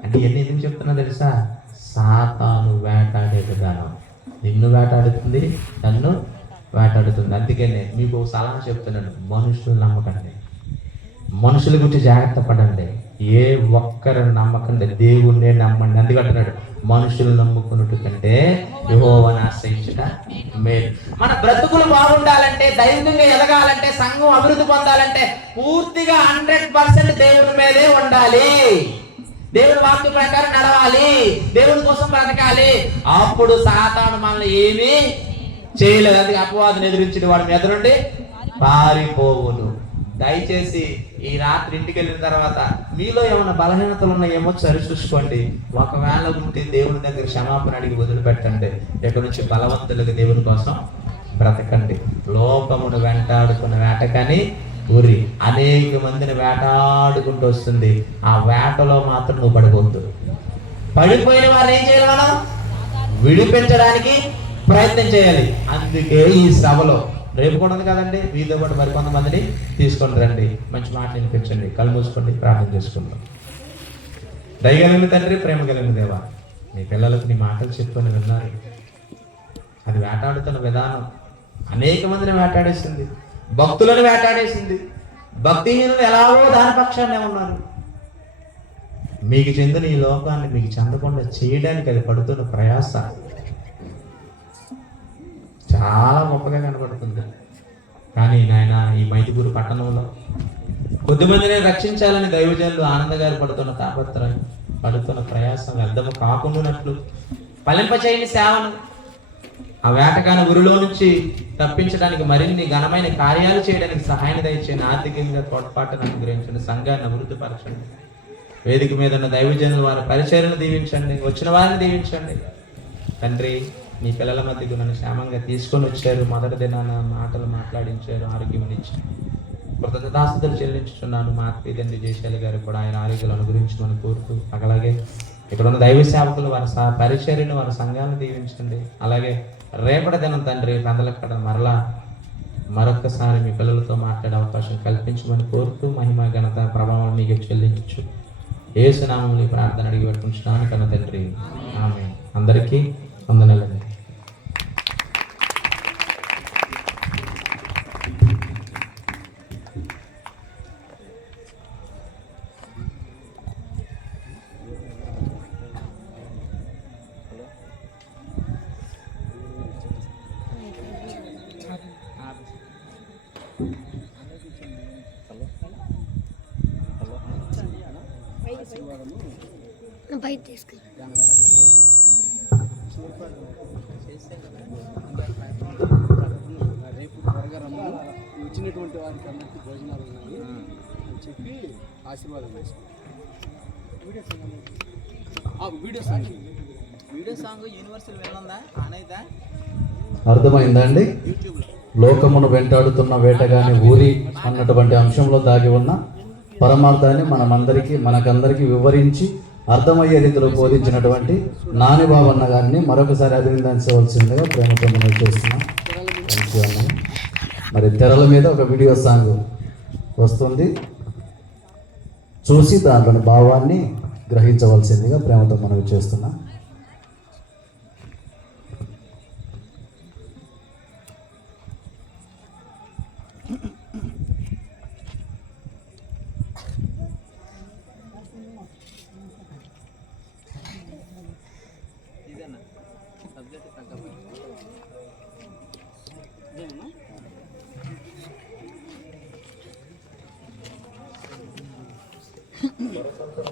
అంటే ఎన్ని ఎందుకు చెప్తున్నా తెలుసా? సాతాను వేటాడే విధానం నిన్ను వేటాడుతుంది, నన్ను వేటాడుతుంది. అందుకనే మీకు ఒక సలహా చెప్తున్నాను, మనుషులు నమ్మకండి, మనుషుల గురించి జాగ్రత్త పడండి, ఏ ఒక్కరిని నమ్మకండి, దేవుణ్ణే నమ్మండి. అందుకంటున్నాడు మనుషులు నమ్ముకున్నట్టు కంటే యెహోవాను ఆశ్రయించుట మేలు. మన బ్రతుకులు బాగుండాలంటే, దైవికంగా ఎదగాలంటే, సంఘం అభివృద్ధి పొందాలంటే పూర్తిగా 100% దేవుని మీదే ఉండాలి. దేవుని వాక్య ప్రకారం నడవాలి, దేవుని కోసం బ్రతకాలి. అప్పుడు సాతాను మనల్ని ఏమీ చేయలేదు. అందుకే అపవాదుని ఎదిరించిన వాడి మీద నుండి పారిపోవును. దయచేసి ఈ రాత్రి ఇంటికి వెళ్ళిన తర్వాత మీలో ఏమైనా బలహీనతలు ఉన్నాయేమో సరిచూసుకోండి. ఒకవేళ ఉంటే దేవుని దగ్గర క్షమాపణ అడిగి వదిలిపెట్టండి. ఎక్కడి నుంచి బలవంతులుగా దేవుని కోసం బ్రతకండి. లోకమును వెంటాడుకున్న వేటకని ఊరి అనేక మందిని వేటాడుకుంటూ వస్తుంది. ఆ వేటలో మాత్రం నువ్వు పడిపోద్దు. పడిపోయిన వారిని ఏం చేయాలి? మనం విడిపించడానికి ప్రయత్నం చేయాలి. అందుకే ఈ సభలో రేపు కూడా ఉంది కదండి, మీతో పాటు మరి కొంతమందిని తీసుకొని రండి, మంచి మాట వినిపించండి, కళ్ళు మూసుకోండి, ప్రార్థన చేసుకుందాం. దయగలిగిన తండ్రి, ప్రేమ కలిగిన దేవా, మీ పిల్లలకు నీ మాటలు చెప్పుకొని విన్నారు. అది వేటాడుతున్న విధానం అనేక మందిని వేటాడేసింది, భక్తులను వేటాడేసింది. భక్తిహీనులు ఎలాగో దాని పక్షాన్నే ఉన్నారు. మీకు చెందిన ఈ లోకాన్ని మీకు చెందకుండా చేయడానికి అది పడుతున్న ప్రయాస చాలా గొప్పగా కనబడుతుంది. కానీ నాయన, ఈ మైదుగురు పట్టణంలో కొద్దిమందిని రక్షించాలని దైవజనులు ఆనంద గారు పడుతున్న తాపత్రయం, పడుతున్న ప్రయాసం వ్యర్థము కాకుండానట్లు ఫలింపచేయని సేవను ఆ వేటగాని గురిలో నుంచి తప్పించడానికి, మరిన్ని ఘనమైన కార్యాలు చేయడానికి సహాయాన్ని దయచేయండి. ఆర్థికంగా తోడ్పాటును అనుగ్రహించండి. సంఘాన్ని అభివృద్ధిపరచండి. వేదిక మీద ఉన్న దైవజనులు వారి పరిచర్యను దీవించండి, వచ్చిన వారిని దీవించండి. తండ్రి, మీ పిల్లల మధ్యకు నన్ను క్షేమంగా తీసుకొని వచ్చారు. మొదటి దినాన మాటలు మాట్లాడించారు, ఆరోగ్యం ఇచ్చారు. కృతజ్ఞతాస్తుతులు చెల్లించుతున్నాను. మా తండ్రి జయశాలి గారు కూడా ఆయన ఆరోగ్యాలు అనుగ్రహించమని కోరుతూ, అలాగే ఇక్కడ ఉన్న దైవ సేవకులు వారి పరిచర్యను, వారి సంఘాలను దీవించండి. అలాగే రేపటి దినం తండ్రి పెందలక్కడ మరొక్కసారి మీ పిల్లలతో మాట్లాడే అవకాశం కల్పించమని కోరుతూ, మహిమ ఘనత ప్రభావం మీకు చెల్లించు. యేసునామములో ఈ ప్రార్థన అడిగి పెట్టుకుంటున్నాను కన్న తండ్రి. ఆమేన్. అందరికీ వందనాలండి. బయట తీసుకెళ్ళి రేపు త్వరగా రమ్మని వచ్చినటువంటి వారికి అందరికీ భోజనాలు ఉన్నాయి అని చెప్పి ఆశీర్వాదం వేసుకున్నాం. వీడియో సాంగ్ యూనివర్సల్ వెళ్ళందా ఆనైదా అర్థమైందా అండి? లోకమును వెంటాడుతున్న వేటగాని ఊరి అన్నటువంటి అంశంలో దాగి ఉన్న పరమార్థాన్ని మనకందరికీ వివరించి అర్థమయ్యే రీతిలో బోధించినటువంటి నానిబాబన్న గారిని మరొకసారి అభినందించవలసిందిగా ప్రేమతో మనం చేస్తున్నాం. మరి తెరల మీద ఒక వీడియో సాంగ్ వస్తుంది, చూసి దాంట్లోని భావాన్ని గ్రహించవలసిందిగా ప్రేమతో మనం చేస్తున్నాం.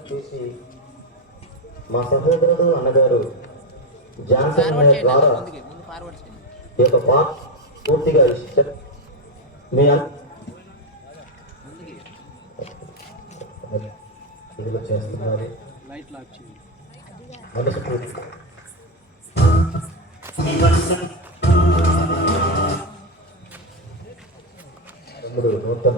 చూసి మా సహోదరుడు అన్నగారు జాన్సన్ ద్వారా ఈ యొక్క పాట పూర్తిగా ఇష్టం మీ ఇదిలో చేస్తున్నారు. తమ్ముడు నూతన